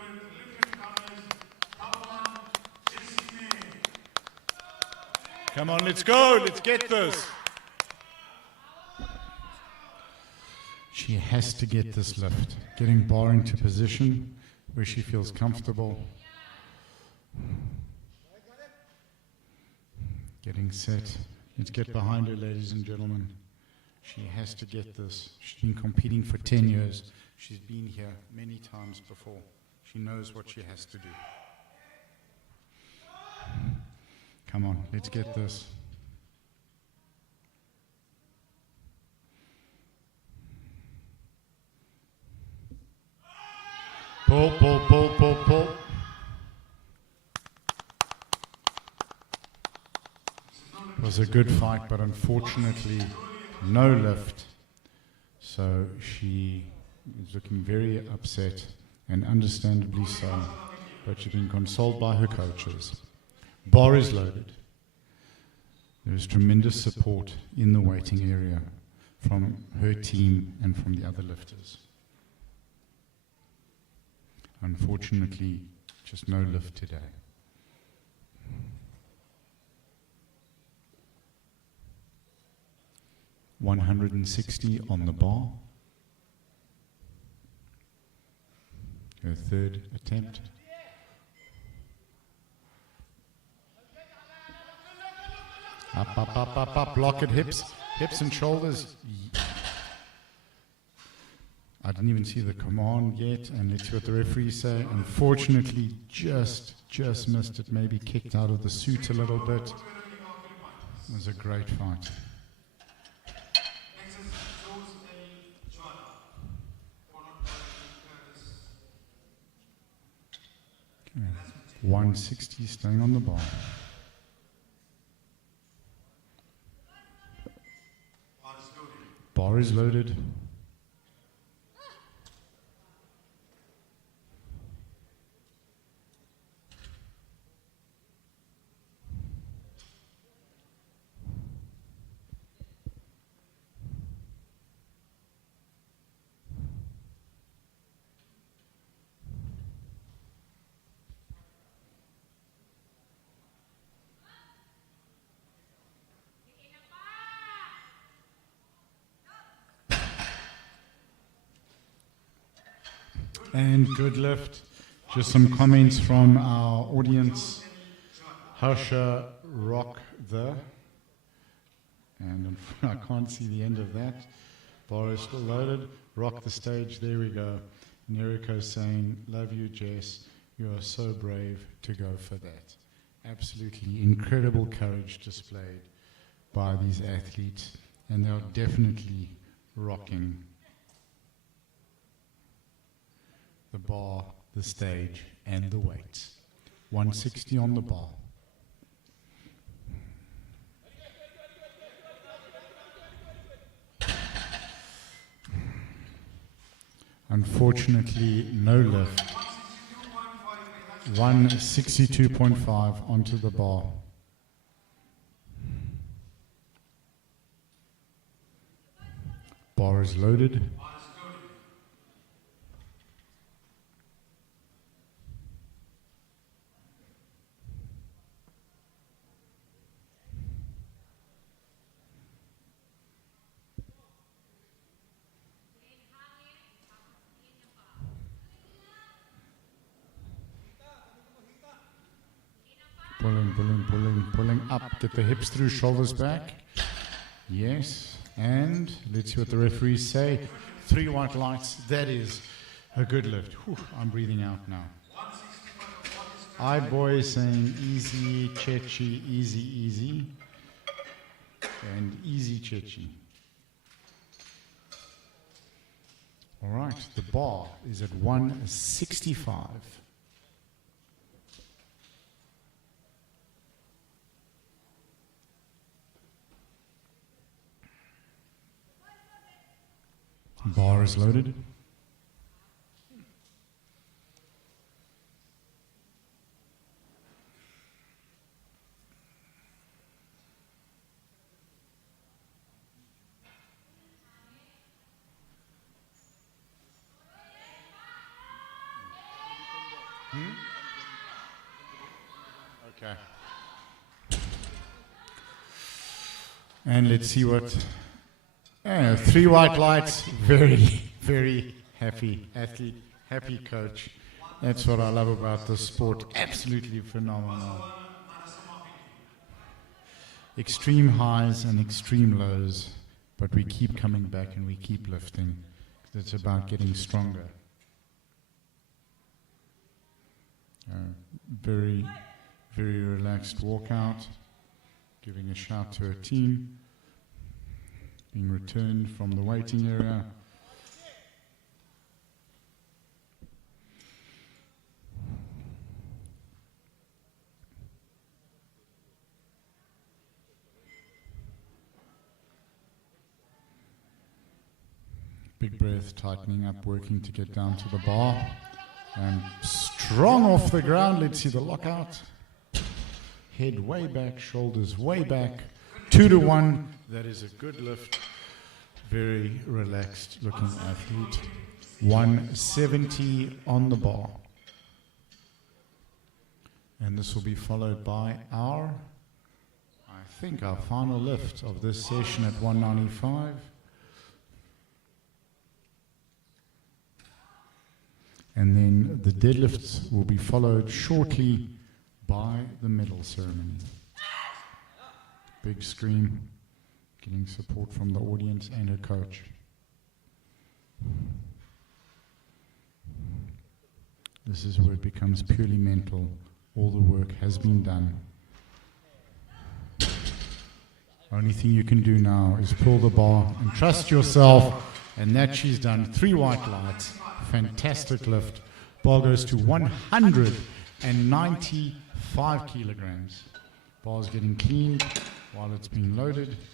Come on, let's go, let's get this. She has to get this lift, getting Bar into position where she feels comfortable. Getting set. Let's get behind her, ladies and gentlemen. She has to get this. She's been competing for 10 years. She's been here many times before. She knows what she has to do. Come on, let's get this. Pull, pull, pull, pull, pull. It was a good fight, but unfortunately, no lift. So she is looking very upset, and understandably so, but she's been consoled by her coaches. Bar is loaded. There is tremendous support in the waiting area from her team and from the other lifters. Unfortunately, just no lift today. $160 on the bar. Her third attempt. Up, up, up, up, up. Block at hips and shoulders. I didn't even see the command yet, and let's see what the referees say. Unfortunately, just missed it. Maybe kicked out of the suit a little bit. It was a great fight. 160 staying on the bar. Bar is loaded. And good lift. Just some comments from our audience. Harsha rock the. And I can't see the end of that. Bar is still loaded. Rock the stage. There we go. Neriko saying, love you, Jess. You are so brave to go for that. Absolutely incredible courage displayed by these athletes. And they are definitely rocking the bar, the stage, and the weights. 160 on the bar. Unfortunately, no lift. 162.5 onto the bar. Bar is loaded. Pulling up. Get the hips through, shoulders back. Yes. And let's see what the referees say. 3 white lights. That is a good lift. Whew, I'm breathing out now. Boy saying easy, Chechi, easy, easy. And easy, Chechi. All right. The bar is at 165. Bar is loaded. Okay. And let's see what... 3 white lights, very, very happy athlete, happy coach. That's what I love about this sport. Absolutely phenomenal. Extreme highs and extreme lows, but we keep coming back and we keep lifting. It's about getting stronger. Very, very relaxed walkout. Giving a shout to her team. Being returned from the waiting area. Big breath, tightening up, working to get down to the bar. And strong off the ground. Let's see the lockout. Head way back, shoulders way back. 2 to 1. That is a good lift. Very relaxed looking athlete. 170 on the bar. And this will be followed by our final lift of this session at 195. And then the deadlifts will be followed shortly by the medal ceremony. Big scream, getting support from the audience and her coach. This is where it becomes purely mental. All the work has been done. Only thing you can do now is pull the bar and trust yourself, and that she's done. 3 white lights. Fantastic lift. Bar goes to 195 kilograms. Bar's getting cleaned while it's being loaded.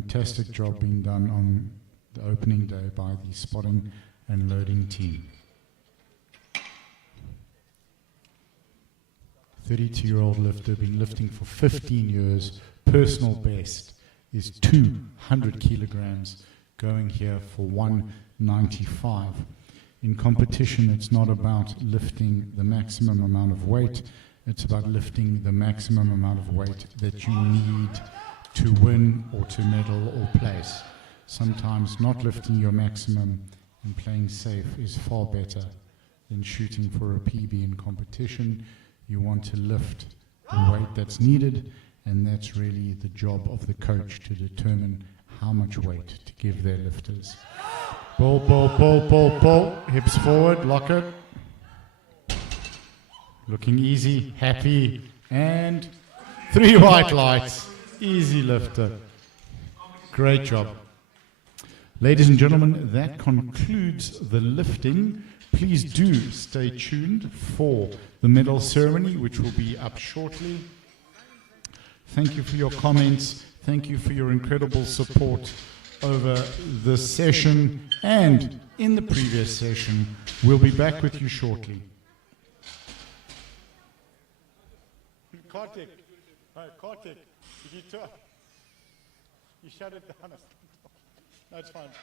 Fantastic job being done on the opening day by the spotting and loading team. 32-year-old lifter, been lifting for 15 years. Personal best is 200 kilograms, going here for 195. In competition, it's not about lifting the maximum amount of weight, it's about lifting the maximum amount of weight that you need to win or to medal or place. Sometimes not lifting your maximum and playing safe is far better than shooting for a PB in competition. You want to lift the weight that's needed, and that's really the job of the coach to determine how much weight to give their lifters. Pull, pull, pull, pull, pull. Hips forward, lock it. Looking easy, happy, and 3 white lights. Easy lifter. Great job. Ladies and gentlemen, that concludes the lifting. Please do stay tuned for the medal ceremony, which will be up shortly. Thank you for your comments. Thank you for your incredible support over this session and in the previous session. We'll be back with you shortly. Kartik, Kartik, did you shut it down? That's fine.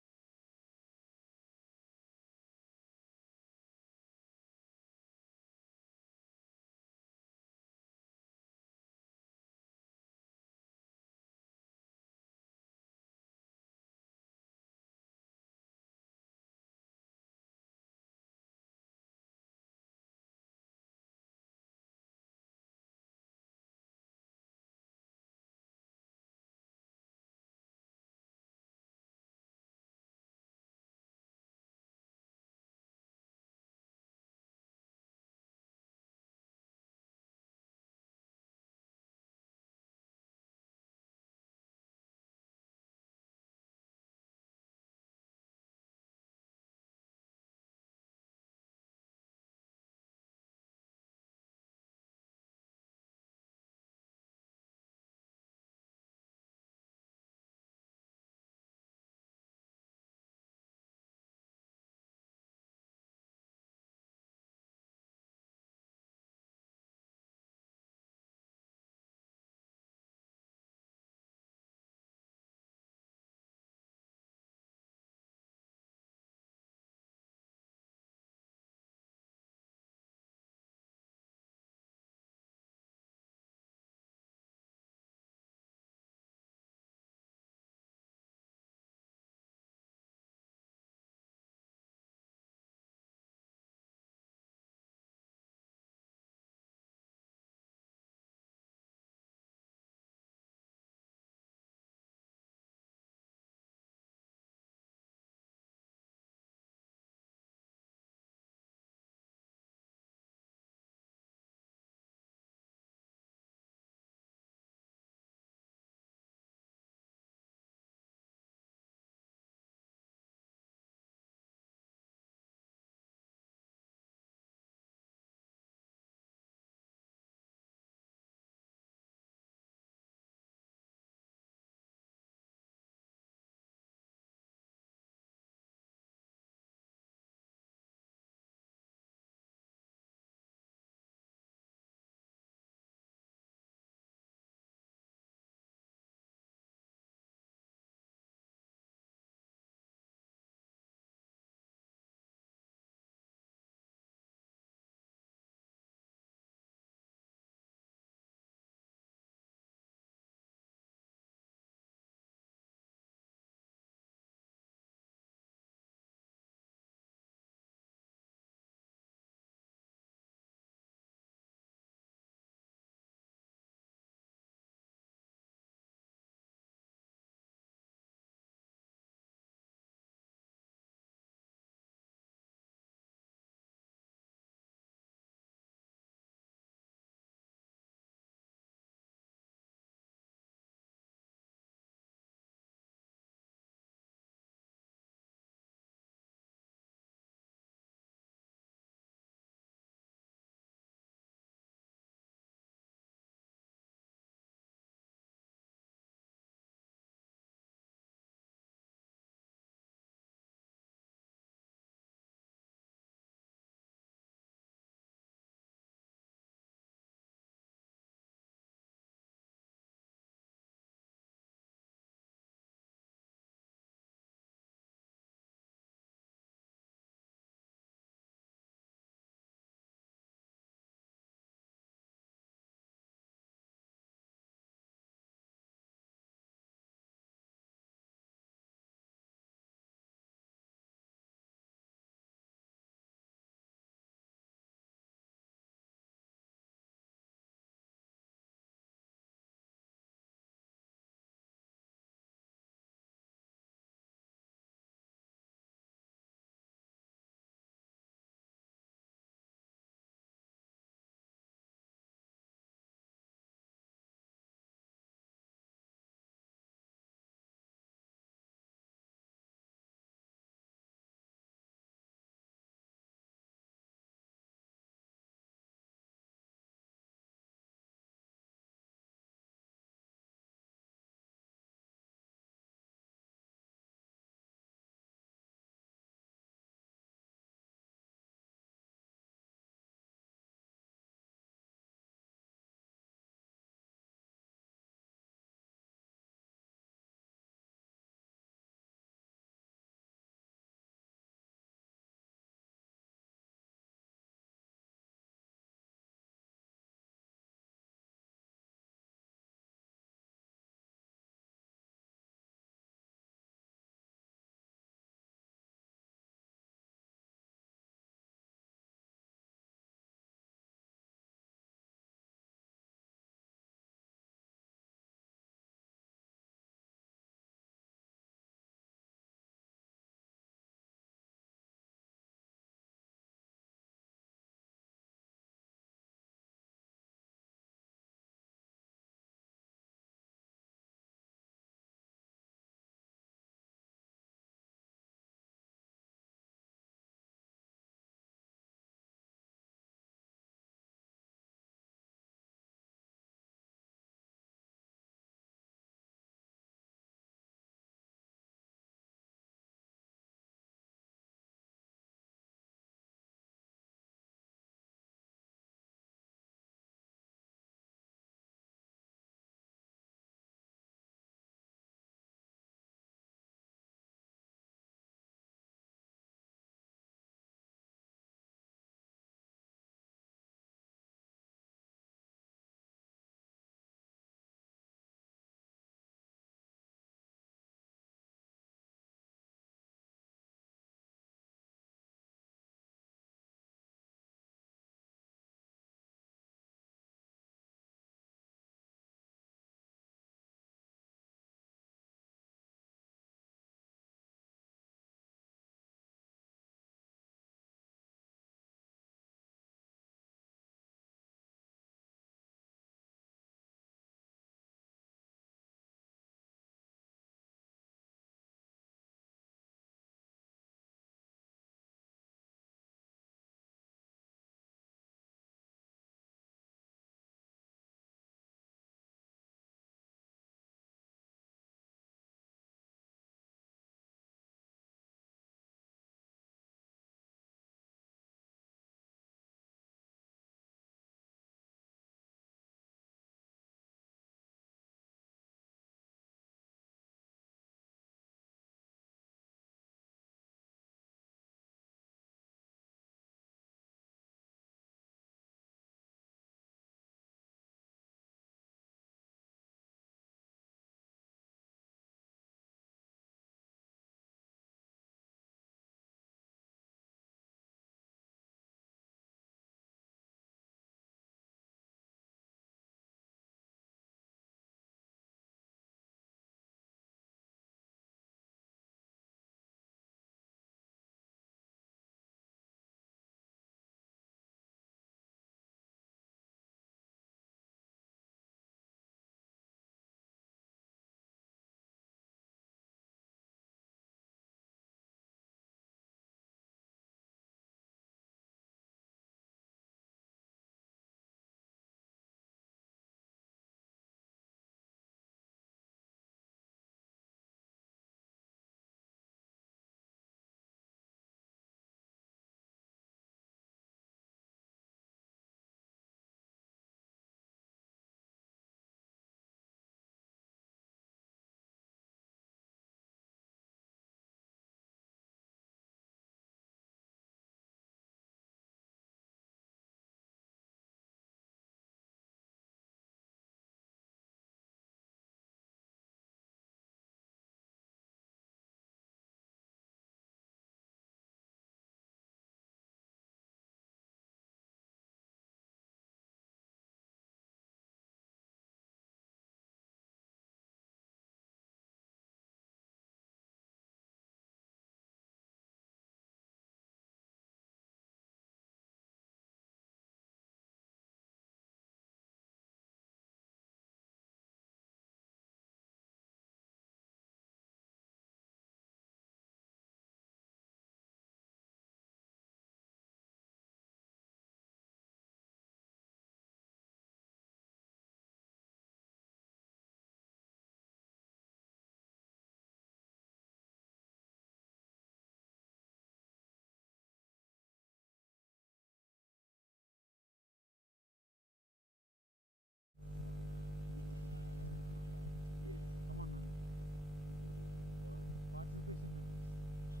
Participation medals.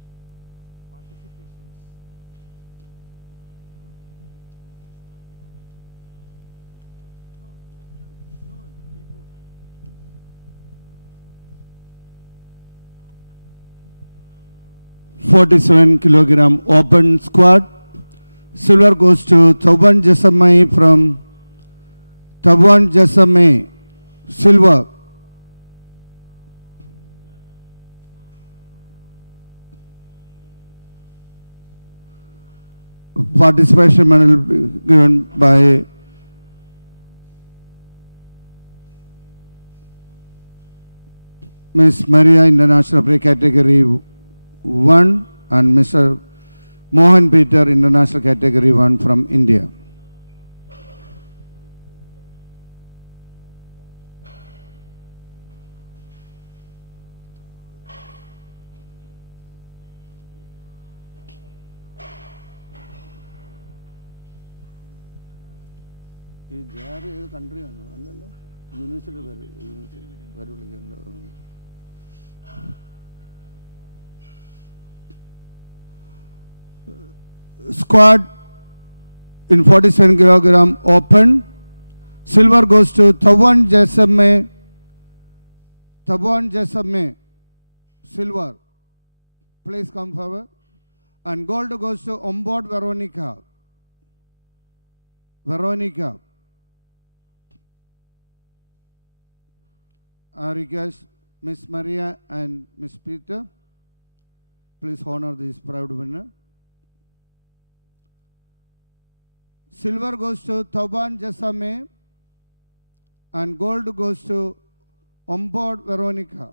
Participations. No, people. 47 kilogram open squat. Silver goes to Thawan Jasamai from Thawan Jasamai. Silver. Participation medal given by Miss Maria International Pre Category 1 and Mr. Mohan Peter International Category 1 from India. Is country university squat in 47 kilogram open. Silver goes to Thawan Jasamai. Thawan Jasamai. Silver. Please come forward. And gold goes to Ombod Veronica. Veronica. I request Miss Maria and Miss Peter, please honor this proud winner. Silver goes to Thawan Jasame and gold goes to Ombod Veronica.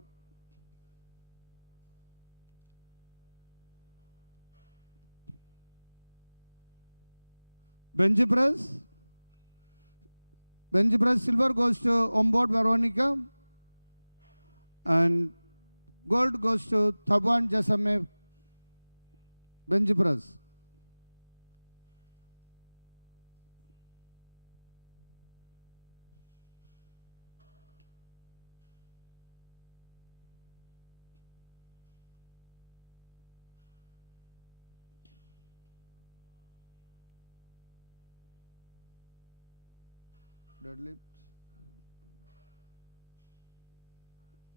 Bench press. Bench press silver goes to Ombod Veronica and gold goes to Thawan Jasame. Bench press. Deadlift.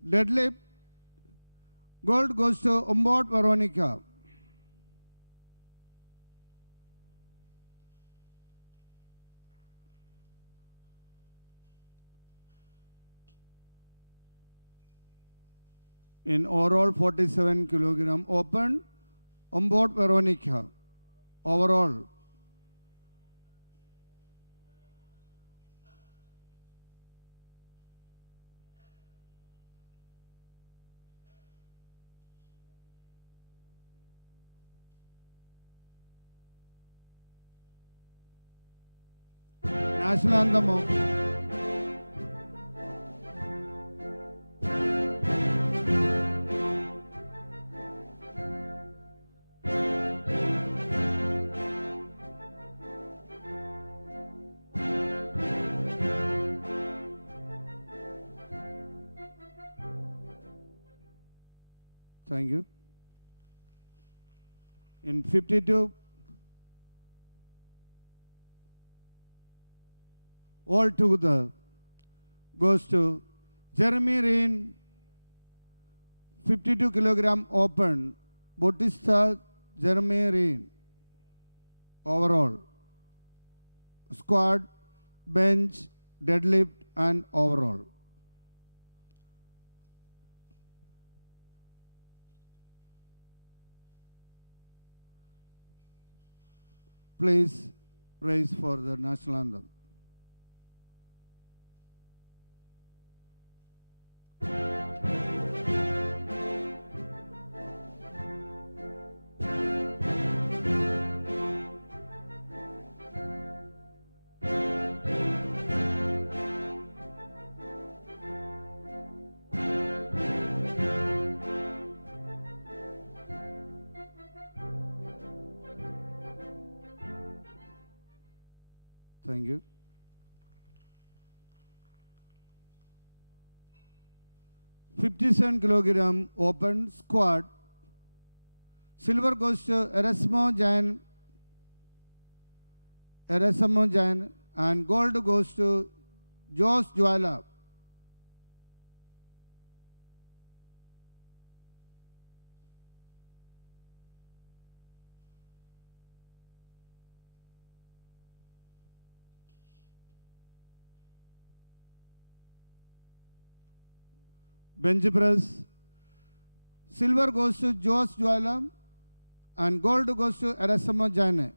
Deadlift. Gold goes to Ombod Veronica. In overall 47 kilogram open, Ombod Veronica. Overall. National anthem. Thank you. In 52, all together goes to Jeremy Rain, 52 kilogram open, Bautista Jeremy Rain, overall, squat, bench, deadlift and overall. Please rise for the national anthem. Thank you. 57 kilogram open squat. Silver goes to Erasmo Jain, and gold goes to Josh Jwala. Bench press. Silver goes to Josh Jwala and gold goes to Erasmo Jain.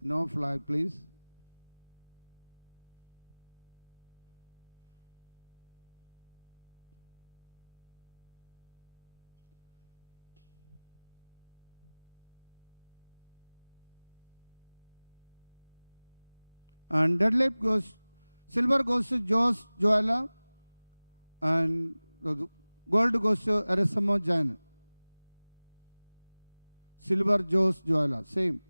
No flag, please. And deadlift goes, silver goes to Josh Jwala and gold goes to Erasmo Jain. Silver Josh Jwala, same.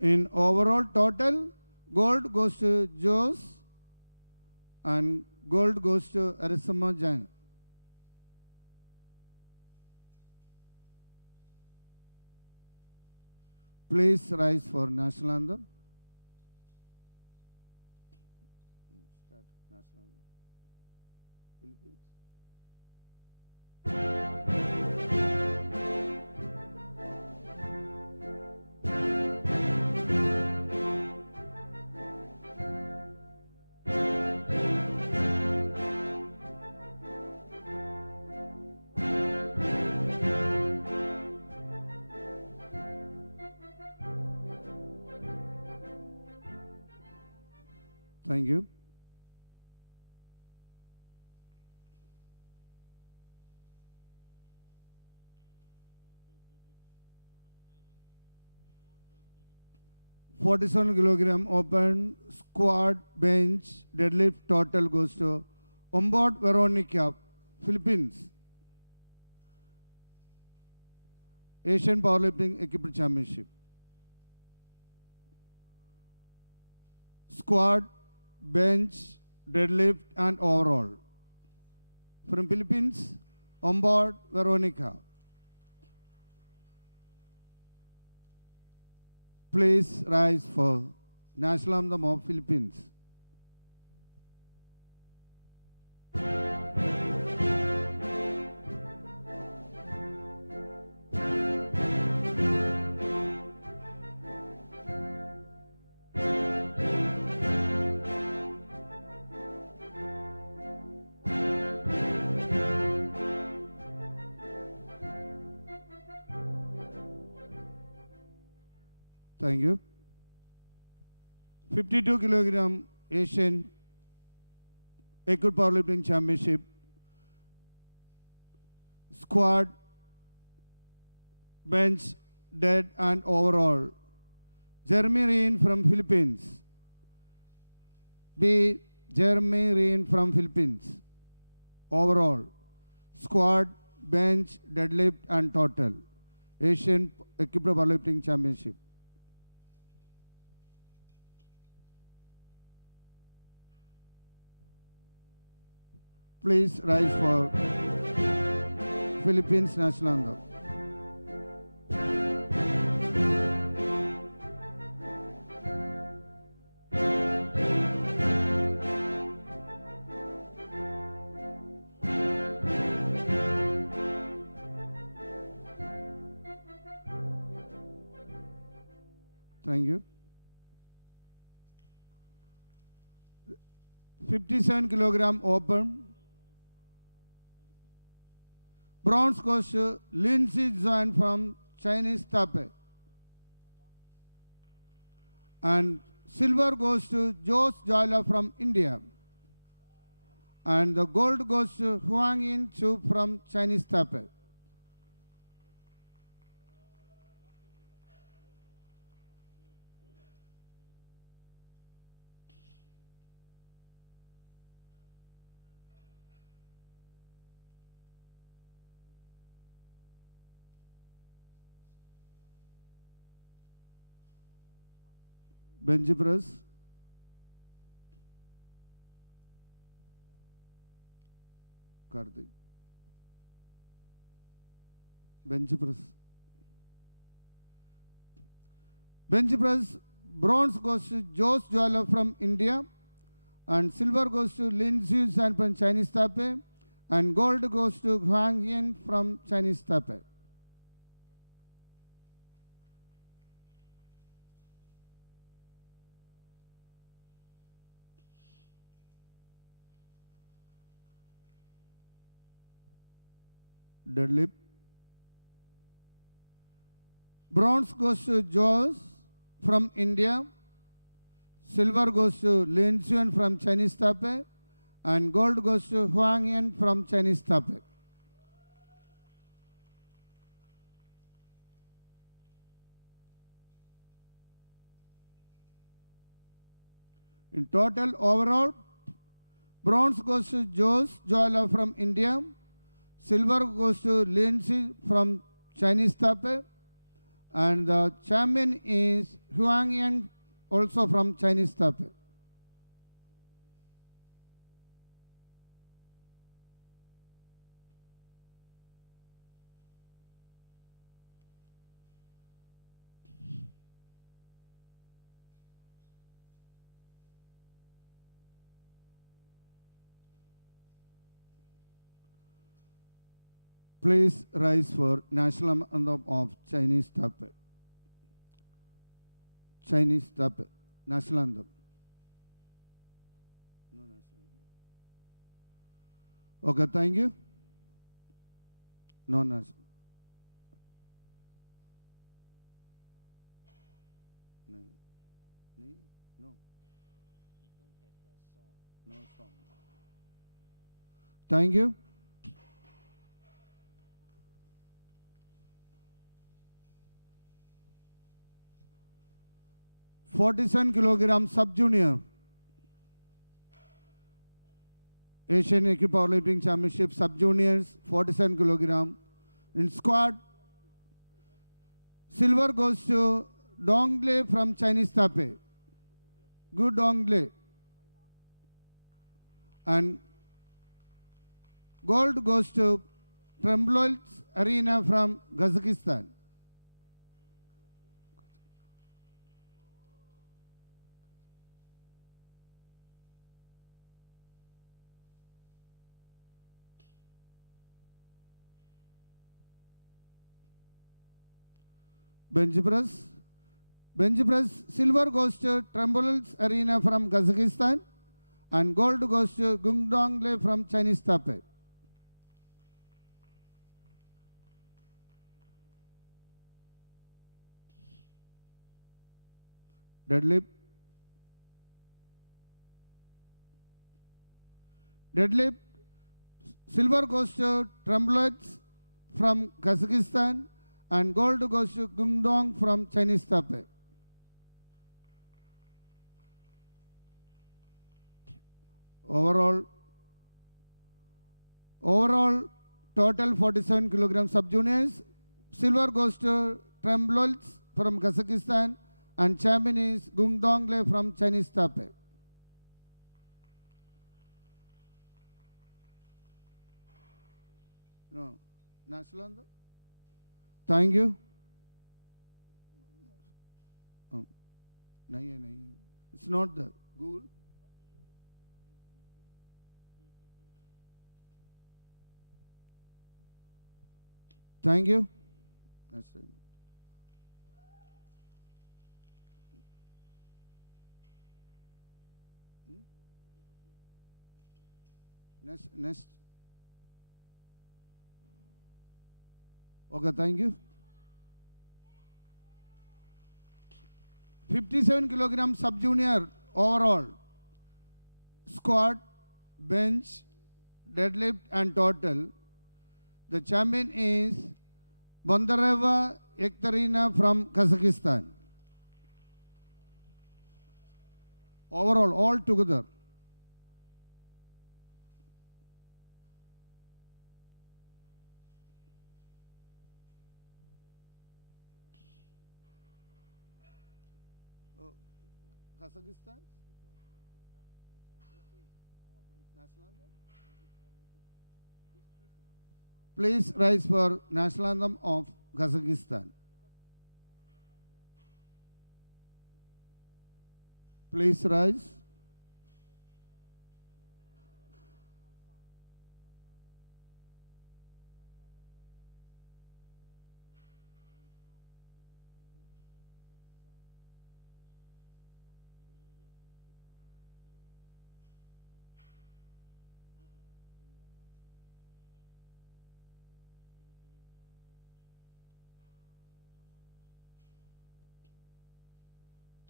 In overall total, gold goes to Josh and gold goes to Erasmo Jain. Please rise for national anthem. Start national anthem. Philippines. Thank you. $47 kilogram open squat bench deadlift total goes to Ombot Veronica, Philippines. Asian Powerlifting Equipped Championship. Squat, bench, deadlift, and overall. From Philippines, Ombot Veronica. Please rise for national anthem of Philippines. Thank you. 52 kilogram Asian Equipped Powerlifting Championship. Squat, bench, dead, and overall. Jeremy Reen from Philippines. B. Jeremy Reen from Philippines. Overall. Squat, bench, deadlift, and total. Asian Equipped Powerlifting Championship. Please rise for Philippines national anthem. Thank you. 57 kilogram open. Bronze goes to Lindsay Zhuan from Chinese Taipei. And silver goes to Josh Joyla from India. And the gold goes to Huang Yin Chu from Chinese Taipei. bench press, Karthik, bench press. Bench press, bronze goes to Jose Jwala from India, and silver goes to Lin Xuzhan from Chinese Taipei, and gold goes to Huang Yin from Chinese Taipei. Deadlift. Bronze goes to Jose from India, silver goes to Lin Xuan from Chinese Taipei, and gold goes to Huang Yan from Chinese Taipei. In total, overall, bronze goes to Jose Jwala from India, silver goes to Lin Xi from Chinese Taipei, and the champion is Huang Yan, also from Chinese Taipei. Please rise for national anthem of Chinese Taipei. Chinese Taipei, national anthem. No national anthem. Okay, thank you. No national. No. No. No song. Thank you. $47 kilogram sub-junior Asian Equipe Powerlifting Championship sub-juniors, 47 kilogram. In squad, silver goes to Dongle from Chinese Taipei. Good Dongle. And gold goes to Tremblois Arena from Kazakhstan. Bench press. Bench press, silver goes to Tremblois Arena from Kazakhstan, and gold goes to Gungdongle from Chinese Taipei. Deadlift. Deadlift, silver goes to Tremblois from Kazakhstan, and gold goes to Gungdong from Chinese Taipei. Overall, total 47 kilogram sub-juniors. Silver goes to Tremblois from Kazakhstan, and champion is Gungdongle from Chinese Taipei. No, national anthem. Thank you. It's not the Google. Thank you. That's it. Next. Okay, thank you. 57 kilogram sub-junior overall. Squat, bench, deadlift and total. The champion is Bondareva Ekterina from Kazakhstan. Overall, all together. Kazakhstan. National anthem. Please rise for national anthem of Kazakhstan. Please rise.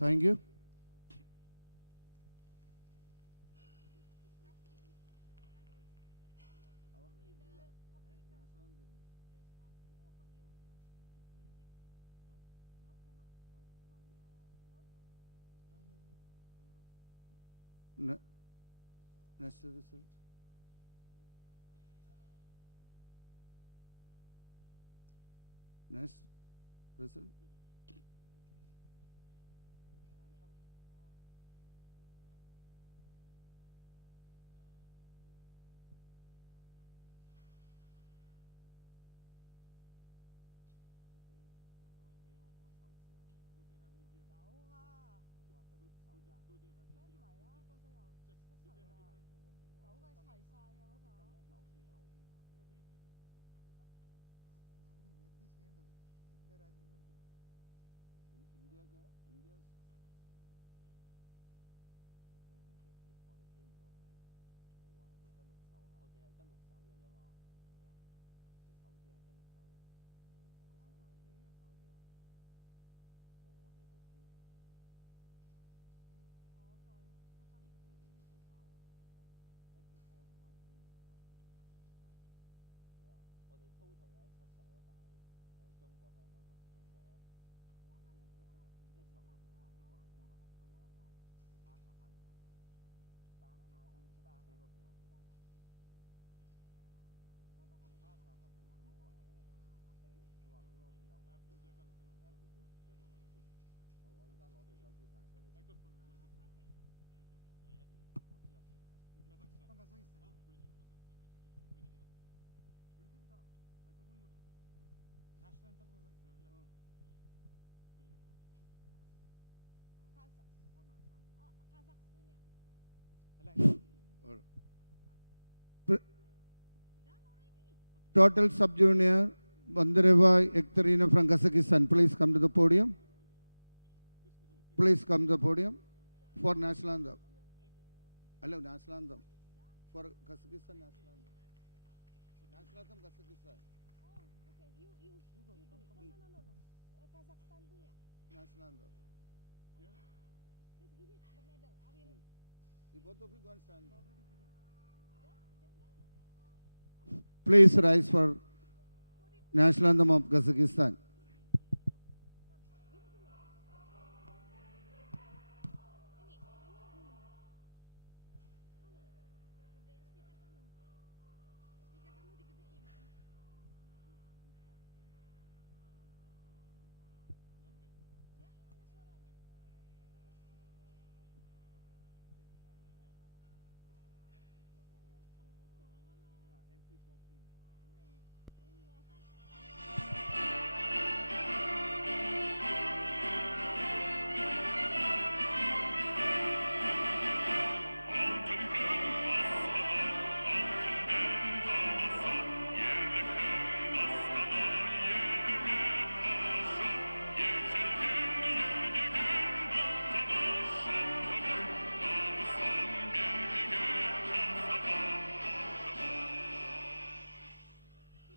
Thank you. Next result. Next result. Total sub-junior, Bandareva Ekterina from Kazakhstan, please come to the podium. Please come to the podium for national anthem. Hello, national anthem. For Kazakhstan, national anthem. National anthem, Kazakhstan. Oh, okay. You go. Come. No. Kazakhstan punya. National anthem. Just give it the medal. I will. You both of you go and stand. Done. Please rise for national anthem of Kazakhstan.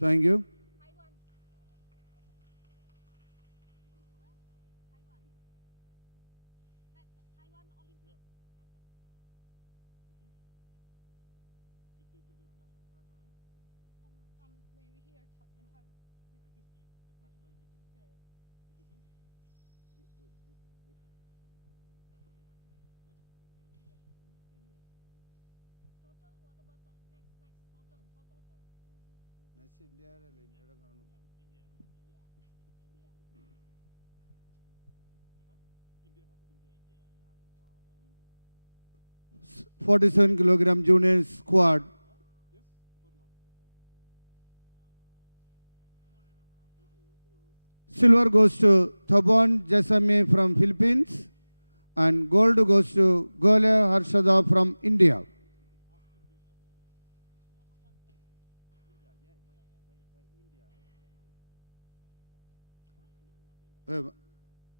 Thank you. Taiwan Olympic. Maybe here. Total, what about next total. Next India, India കാണും. 47 kilogram junior squad. Silver goes to Thabon Jasame from Philippines, and gold goes to Gole Harshada from India.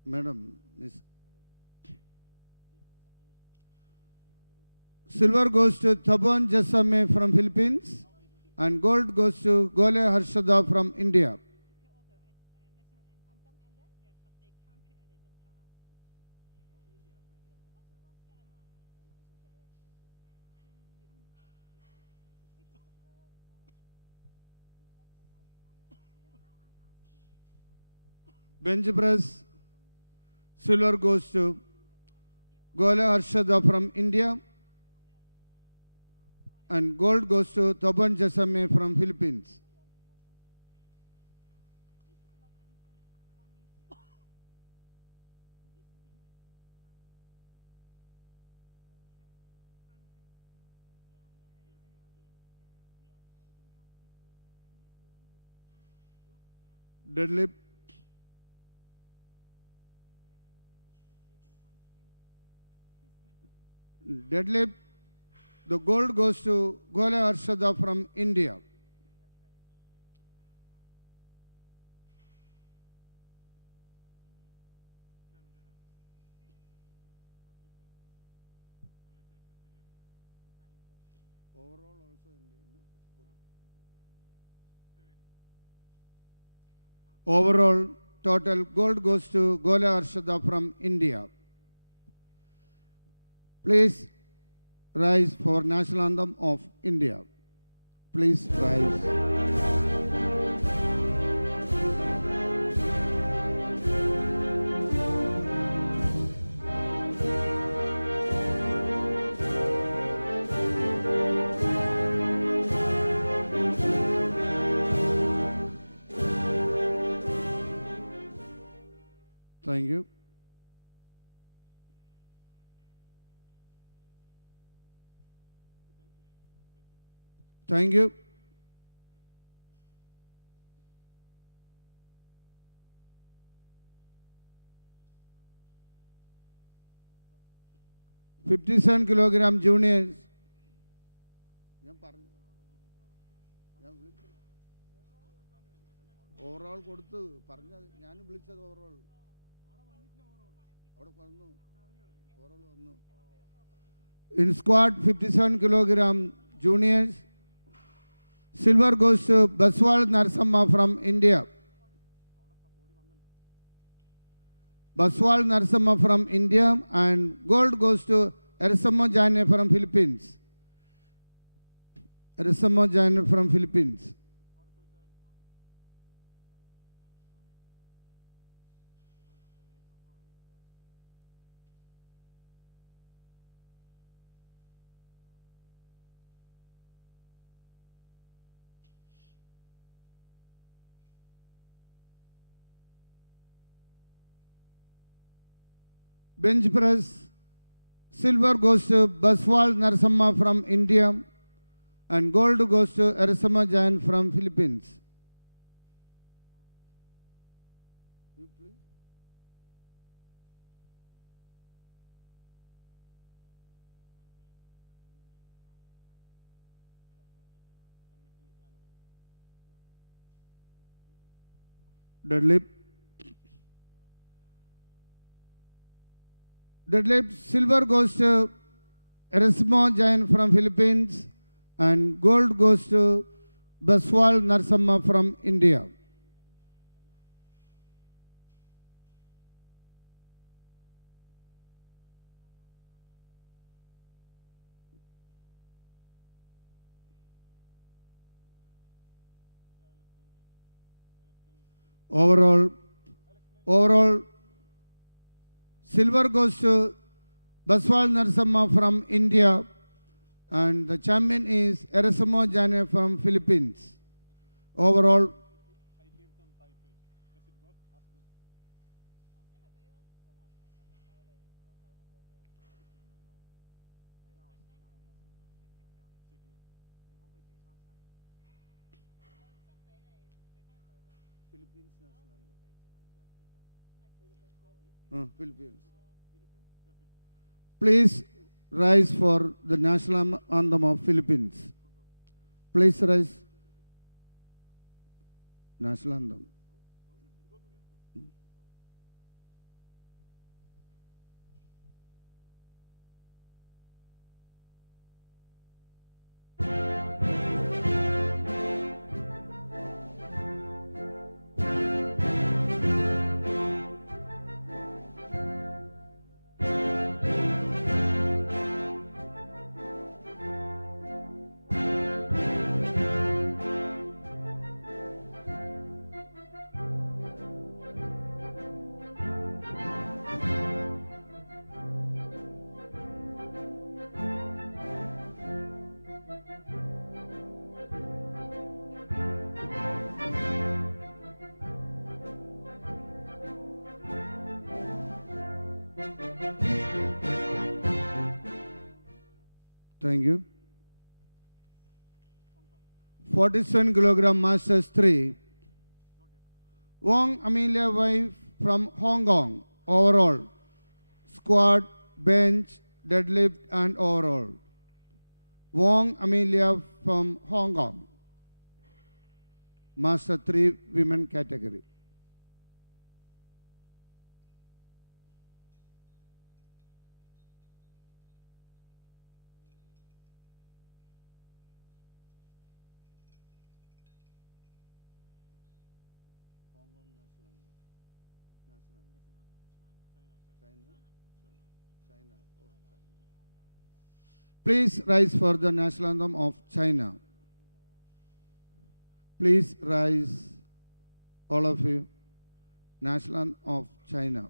Madam, silver goes to Thabon Jasame from Philippines, and gold goes to Gole Harshada from India. Bench press, silver goes to Gole Harshada from India, and gold goes to Thabon Jasame from Philippines. Deadlift. Deadlift, the gold goes to Gole Harshada from India. Overall also Indian. Overall total gold goes to Gole Harshada from India. Please rise for National Anthem of India. Please rise. Thank you. Thank you. $57 kilogram juniors. Overall in squad 57 kilogram juniors. Silver goes to Baswal Narsamma from India. Baswal Narsamma from India, and gold goes to Eresamo Jane from Philippines. Eresamo Jane from Philippines. Bench press, silver goes to Baswal Narsamma from India, and gold goes to Eresama Jain from Philippines. Deadlift. Deadlift, silver goes to Eresmo Jain from Philippines, and gold goes to Baswal Narsamma from India. Overall, silver goes to Baswal Narsamma from India, and the champion is Eresamo Jane from Philippines. Overall, Philippines. Please rise for the national anthem of Philippines. Please rise. National anthem. Thank you. 47 kilogram masters 3. Wong Amelia Wai from Hong Kong. Overall. Squat, bench, deadlift and overall. Wong Amelia from Hong Kong. Master 3 women category. Please rise for the national anthem of China. Please rise, all of you. National anthem of China.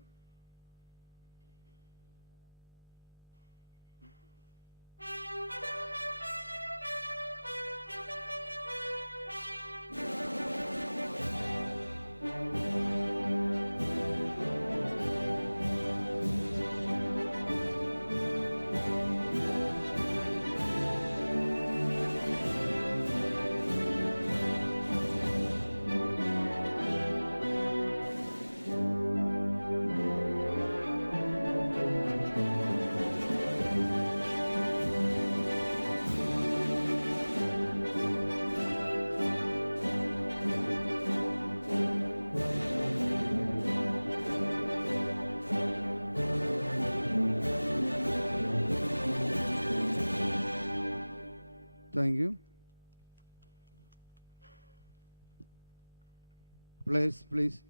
Thank you. Please.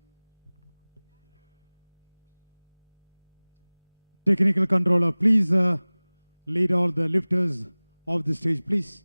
Technical controller, please lead all the lifters off the stage, please.